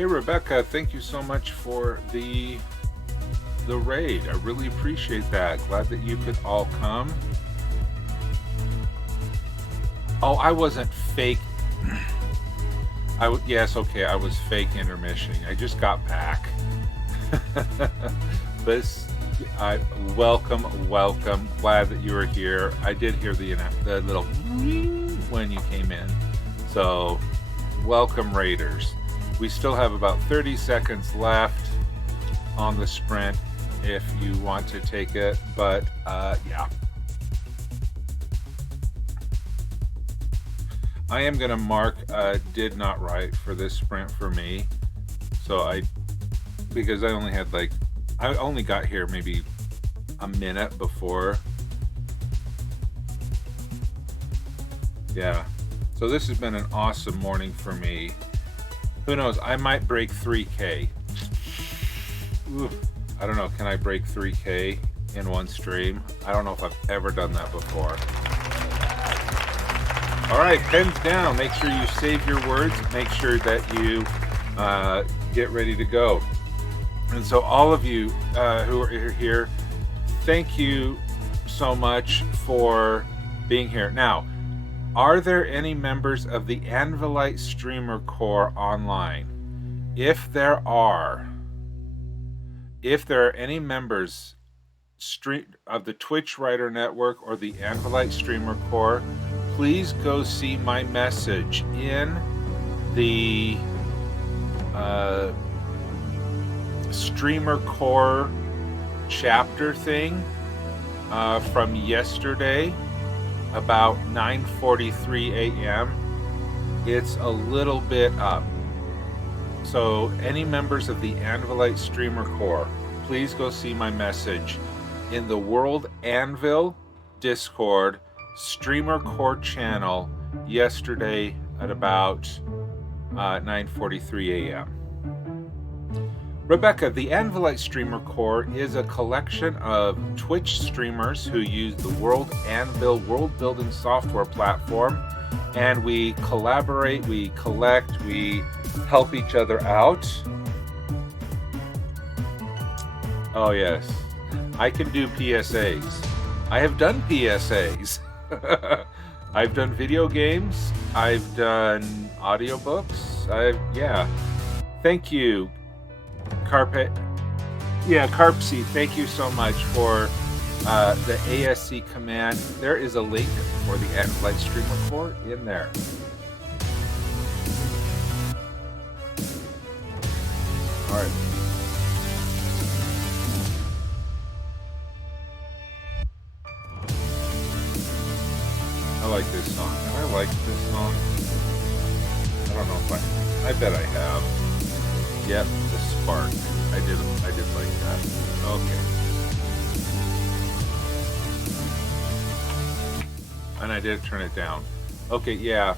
Hey Rebecca, thank you so much for the raid. I really appreciate that. Glad that you could all come. Oh, I wasn't fake. Yes, okay, I was fake intermissioning. I just got back. Welcome. Glad that you were here. I did hear the little when you came in. So, welcome Raiders. We still have about 30 seconds left on the sprint if you want to take it, but yeah. I am going to mark did not write for this sprint for me. So because I only got here maybe a minute before. Yeah. So this has been an awesome morning for me. Who knows? I might break 3K. Ooh, I don't know. Can I break 3K in one stream? I don't know if I've ever done that before. All right, pens down. Make sure you save your words. Make sure that you get ready to go. And so all of you who are here, thank you so much for being here. Now, are there any members of the Anvilite Streamer Corps online? If there are any members of the Twitch Writer Network or the Anvilite Streamer Corps, please go see my message in the Streamer Corps chapter thing from yesterday about 9:43 a.m. It's a little bit up. So any members of the Anvilite Streamer Corps, please go see my message in the World Anvil Discord Streamer Corps channel yesterday at about 9:43 a.m. Rebecca, the Anvilite Streamer Corps is a collection of Twitch streamers who use the World Anvil world building software platform, and we collaborate, we collect, we help each other out. Oh yes, I can do PSAs. I have done PSAs. I've done video games. I've done audiobooks. Yeah. Thank you, Carpet. Yeah, Carpsy. Thank you so much for the ASC command. There is a link for the Anvilite Streamer Corps in there. All right. I like this song. Have I liked this song? I don't know if I bet I have. Yep, the spark. I did like that. Okay. And I did turn it down. Okay, yeah.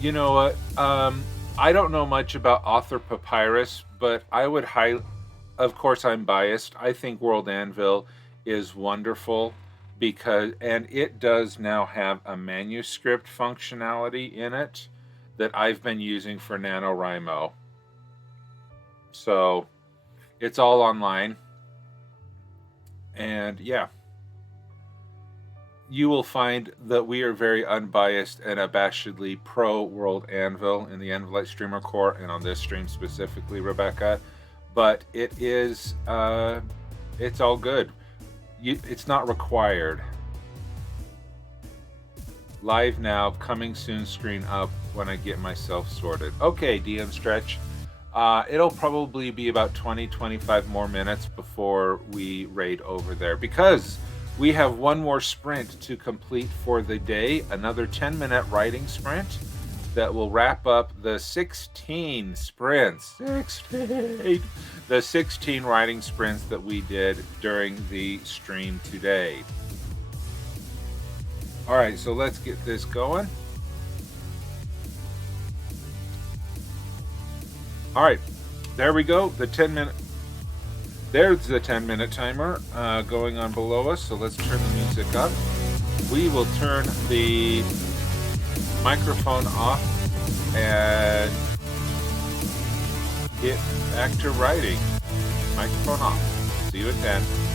You know what? I don't know much about Author Papyrus, but I would of course I'm biased. I think World Anvil is wonderful and it does now have a manuscript functionality in it that I've been using for NaNoWriMo. So it's all online. And yeah, you will find that we are very unbiased and abashedly pro World Anvil in the Anvilite Streamer Corps and on this stream specifically, Rebecca. But it is, it's all good. It's not required. Live now, coming soon, screen up when I get myself sorted. Okay, DM Stretch. It'll probably be about 20-25 more minutes before we raid over there because we have one more sprint to complete for the day, another 10-minute writing sprint that will wrap up the 16 sprints. The 16 writing sprints that we did during the stream today. All right, so let's get this going. All right, there we go. The 10-minute. There's the 10-minute timer going on below us. So let's turn the music up. we will turn the microphone off and get back to writing. Microphone off. See you at 10.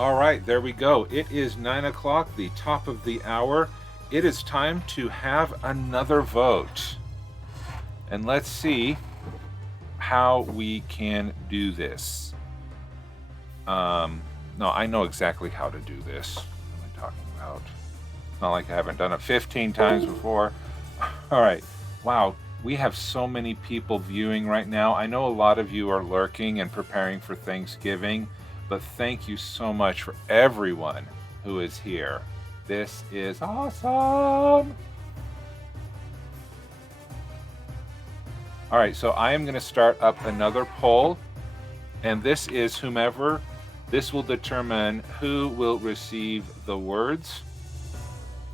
All right, there we go. It is 9 o'clock, the top of the hour. It is time to have another vote. And let's see how we can do this. No, I know exactly how to do this. What am I talking about? It's not like I haven't done it 15 times before. All right. Wow, we have so many people viewing right now. I know a lot of you are lurking and preparing for Thanksgiving, but thank you so much for everyone who is here. This is awesome. All right, so I am going to start up another poll, and this is whomever. This will determine who will receive the words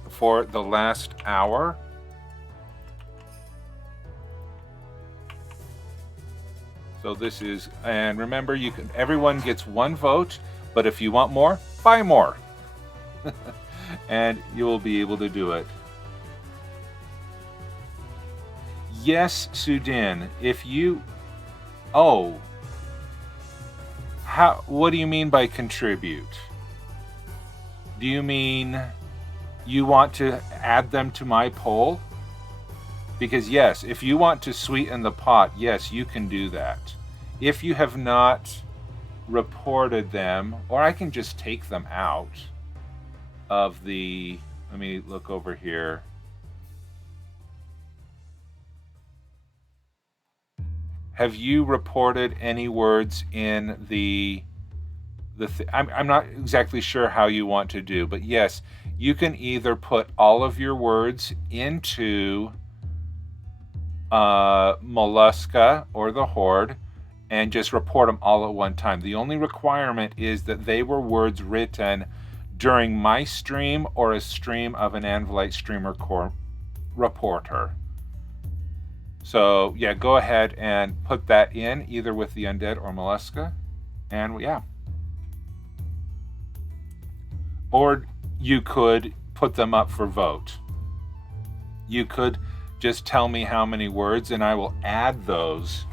for the last hour. So this is, and remember, you can. Everyone gets one vote, but if you want more, buy more, and you will be able to do it. Yes, Sudin, if you... Oh. What do you mean by contribute? Do you mean you want to add them to my poll? Because yes, if you want to sweeten the pot, yes, you can do that. If you have not reported them, or I can just take them out of the... Let me look over here. Have you reported any words in the I'm not exactly sure how you want to do, but yes, you can either put all of your words into Mollusca or the Horde and just report them all at one time. The only requirement is that they were words written during my stream or a stream of an Anvilite streamer core reporter. So yeah, go ahead and put that in either with the Undead or Mollusca, and yeah. Or you could put them up for vote. You could just tell me how many words, and I will add those.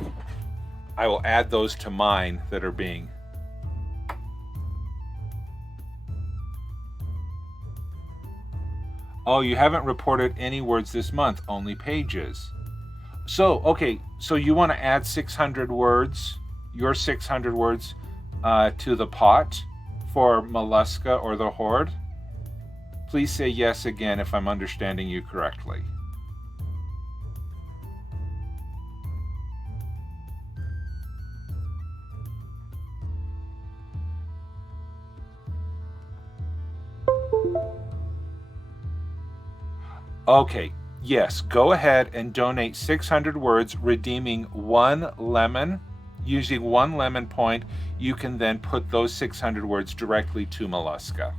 I will add those to mine that are being. Oh, you haven't reported any words this month, only pages. So, okay, so you want to add 600 words, your 600 words, to the pot for Mollusca or the Horde? Please say yes again if I'm understanding you correctly. Okay. Yes, go ahead and donate 600 words, redeeming 1 lemon. Using 1 lemon point, you can then put those 600 words directly to Mollusca.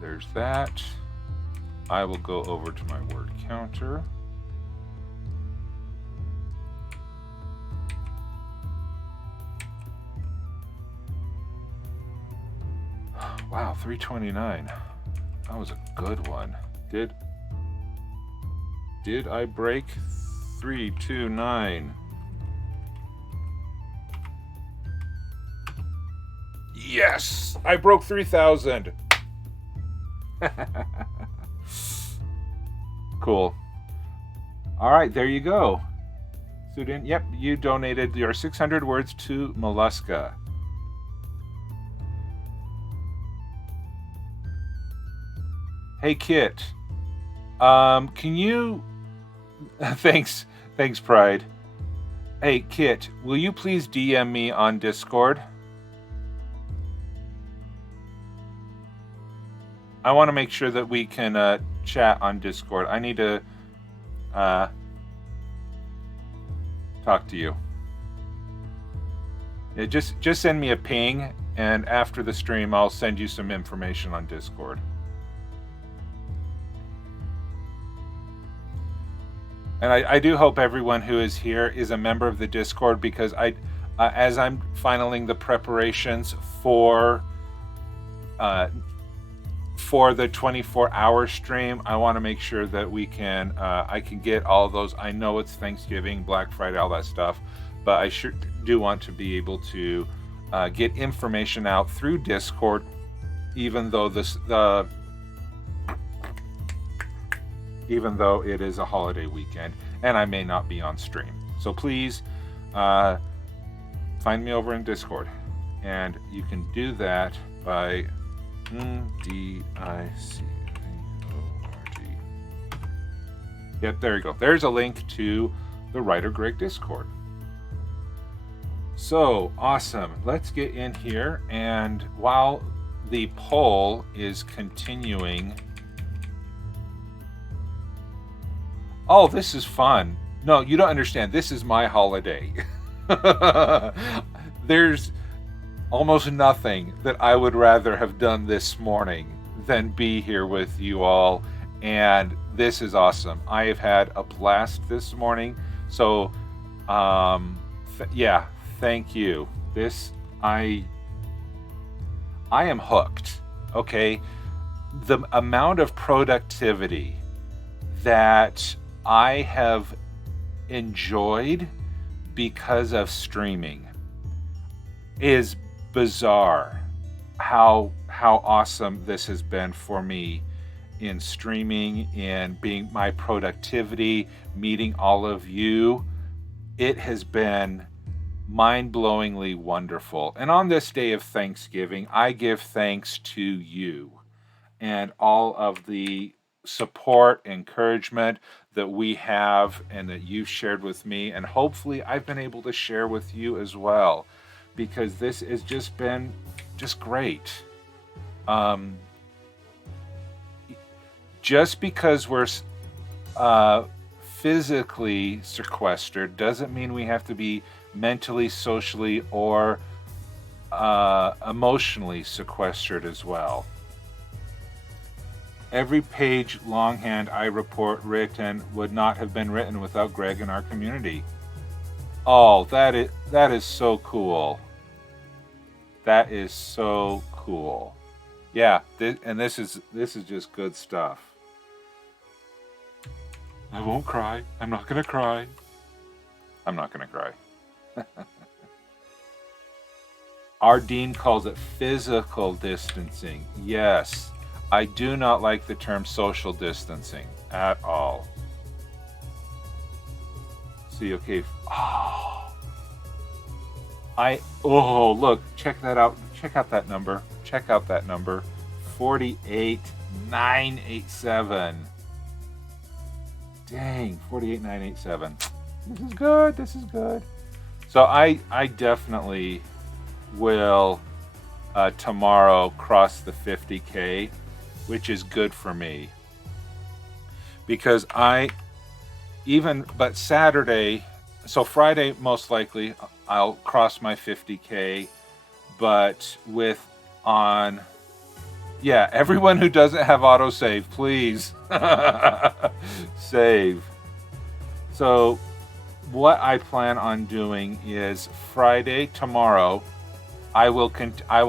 There's that. I will go over to my word counter. Wow, 329. That was a good one. Did I break 329? Yes! I broke 3,000. Cool. All right, there you go. Student, yep, you donated your 600 words to Mollusca. Hey, Kit. Can you... Thanks, Pride. Hey, Kit, will you please DM me on Discord? I want to make sure that we can chat on Discord. I need to talk to you. Yeah, just send me a ping, and after the stream, I'll send you some information on Discord. And I do hope everyone who is here is a member of the Discord, because as I'm finaling the preparations for for the 24-hour stream, I want to make sure that we can, I can get all of those. I know it's Thanksgiving, Black Friday, all that stuff, but I sure do want to be able to get information out through Discord, even though even though it is a holiday weekend and I may not be on stream. So please find me over in Discord, and you can do that by DICORG. Yep, there you go. There's a link to the WriterGreg Discord. So awesome. Let's get in here, and while the poll is continuing. Oh, this is fun. No, you don't understand. This is my holiday. There's almost nothing that I would rather have done this morning than be here with you all. And this is awesome. I have had a blast this morning. So, yeah, thank you. I am hooked. Okay. The amount of productivity that I have enjoyed because of streaming is bizarre. How awesome this has been for me in streaming, in being my productivity, meeting all of you. It has been mind-blowingly wonderful. And on this day of Thanksgiving, I give thanks to you and all of the support, encouragement that we have and that you've shared with me, and hopefully I've been able to share with you as well, because this has just been great. Just because we're physically sequestered doesn't mean we have to be mentally, socially, or emotionally sequestered as well. Every page longhand I report written would not have been written without Greg in our community. Oh, that is so cool. That is so cool. Yeah, this is just good stuff. I won't cry. I'm not gonna cry. I'm not gonna cry. Our dean calls it physical distancing. Yes. I do not like the term social distancing at all. See, okay. Look, check that out. Check out that number. Check out that number. 48,987. Dang, 48,987. This is good. This is good. So I definitely will tomorrow cross the 50K. Which is good for me, because but Saturday, so Friday most likely I'll cross my 50K, but everyone who doesn't have autosave, please save. So what I plan on doing is Friday, tomorrow, I will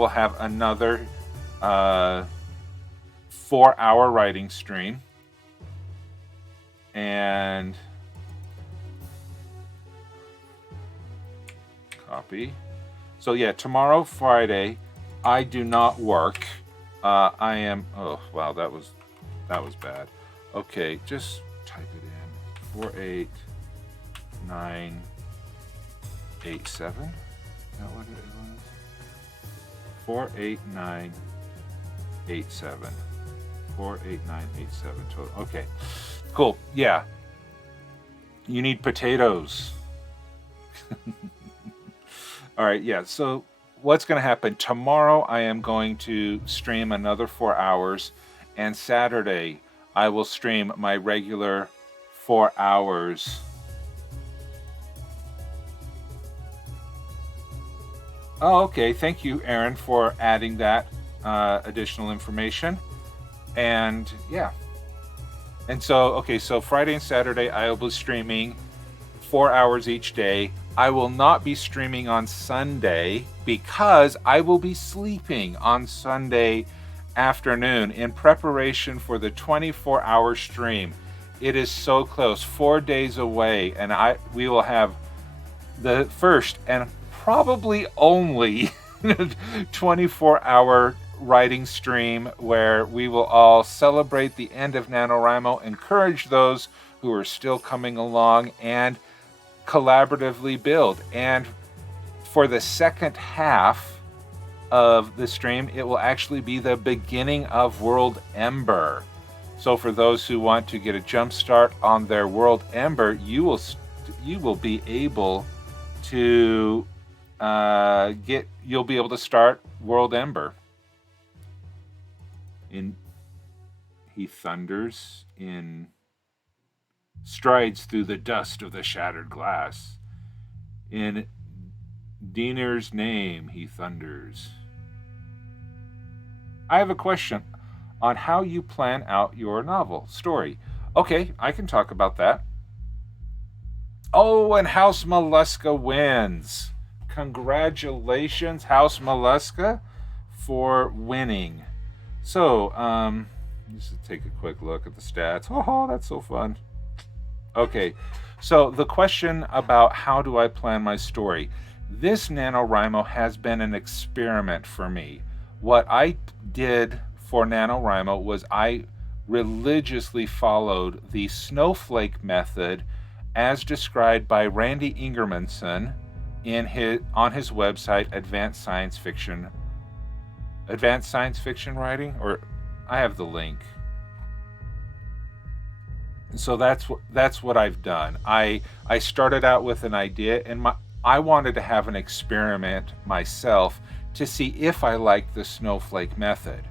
have another 4-hour writing stream, and copy. So yeah, tomorrow, Friday, I do not work. I am. Oh wow, that was bad. Okay, just type it in. 48987. Is that what it was? 48987. 48987 total. Okay, cool. Yeah, you need potatoes. All right, yeah. So what's going to happen tomorrow? I am going to stream another 4 hours, and Saturday I will stream my regular 4 hours. Oh, okay. Thank you, Aaron, for adding that additional information. And yeah, and so so Friday and Saturday I will be streaming 4 hours each day. I will not be streaming on Sunday because I will be sleeping on Sunday afternoon in preparation for the 24-hour stream. It is so close, 4 days away, and we will have the first and probably only 24-hour writing stream where we will all celebrate the end of NaNoWriMo, encourage those who are still coming along, and collaboratively build. And for the second half of the stream, it will actually be the beginning of World Ember. So for those who want to get a jump start on their World Ember, you will be able to you'll be able to start World Ember. He thunders in strides through the dust of the shattered glass. In Diener's name, he thunders. I have a question on how you plan out your novel story. Okay, I can talk about that. Oh, and House Mollusca wins. Congratulations, House Mollusca, for winning. So, let's just take a quick look at the stats. Oh, that's so fun. Okay, so the question about how do I plan my story. This NaNoWriMo has been an experiment for me. What I did for NaNoWriMo was I religiously followed the snowflake method as described by Randy Ingermanson on his website, Advanced Science Fiction Writing, or I have the link. So that's what I've done. I started out with an idea, and I wanted to have an experiment myself to see if I liked the snowflake method.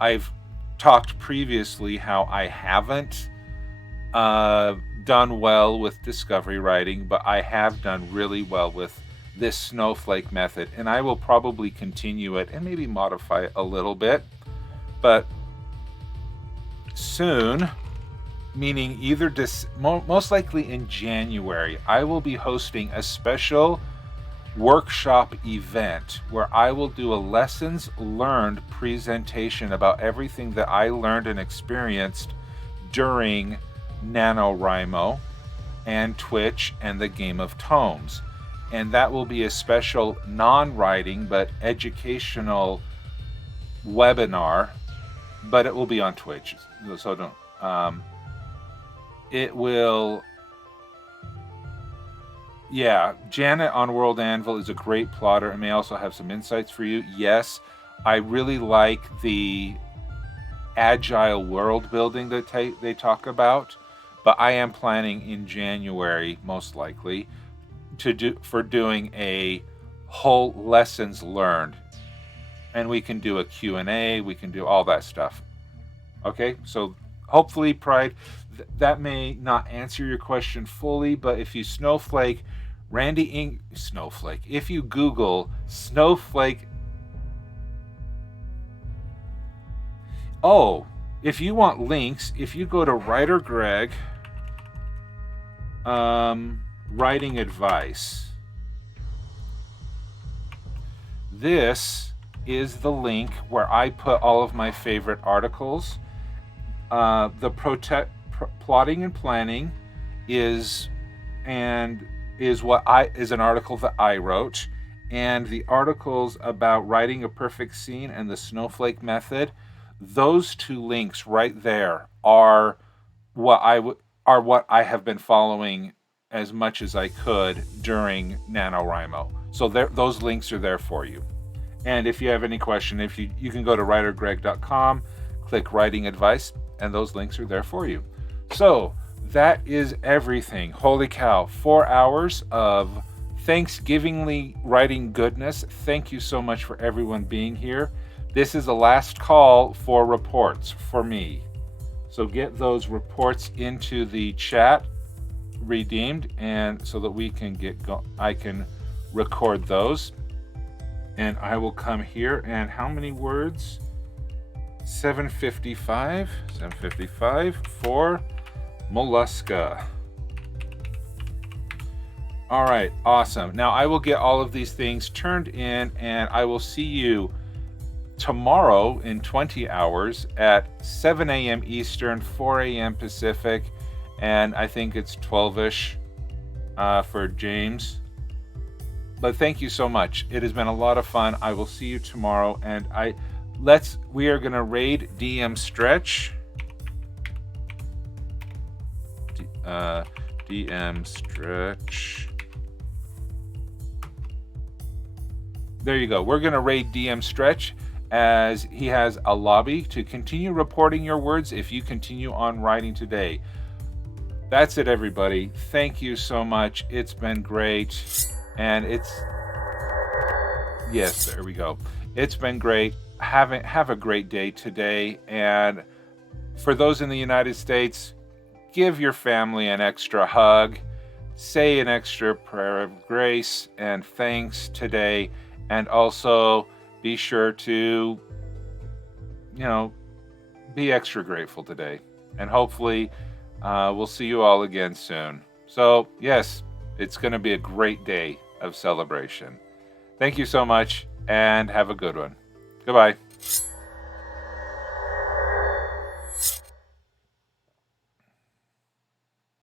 I've talked previously how I haven't done well with discovery writing, but I have done really well with this snowflake method, and I will probably continue it and maybe modify it a little bit. But soon, meaning most likely in January, I will be hosting a special workshop event where I will do a lessons learned presentation about everything that I learned and experienced during NaNoWriMo and Twitch and the Game of Tomes. And that will be a special non-writing but educational webinar, but it will be on Twitch, so don't it will. Yeah, Janet on World Anvil is a great plotter and may also have some insights for you. Yes, I really like the agile world building that they talk about, but I am planning in January, most likely, for doing a whole lessons learned, and we can do a Q&A, we can do all that stuff. Okay, so hopefully, Pride, that may not answer your question fully, but if you snowflake if you Google snowflake, if you want links, if you go to WriterGreg, writing advice, this is the link where I put all of my favorite articles. The plotting and planning is an article that I wrote, and the articles about writing a perfect scene and the snowflake method, those two links right there are what I have been following as much as I could during NaNoWriMo. So those links are there for you. And if you have any question, you can go to writergreg.com, click writing advice, and those links are there for you. So that is everything. Holy cow, 4 hours of Thanksgivingly writing goodness. Thank you so much for everyone being here. This is the last call for reports for me. So get those reports into the chat redeemed, and so that we can I can record those. And I will come here, and how many words? 755 for Mollusca. All right, awesome. Now I will get all of these things turned in, and I will see you tomorrow in 20 hours at 7 a.m. Eastern, 4 a.m. Pacific, and I think it's 12-ish for James. But thank you so much. It has been a lot of fun. I will see you tomorrow, and we are gonna raid DM Stretch. DM Stretch. There you go. We're gonna raid DM Stretch, as he has a lobby to continue reporting your words if you continue on writing today. That's it, everybody. Thank you so much. It's been great. And yes, there we go. It's been great. Have a great day today. And for those in the United States, give your family an extra hug. Say an extra prayer of grace and thanks today. And also be sure to, be extra grateful today. And hopefully we'll see you all again soon. So, yes, it's going to be a great day of celebration. Thank you so much, and have a good one. Goodbye.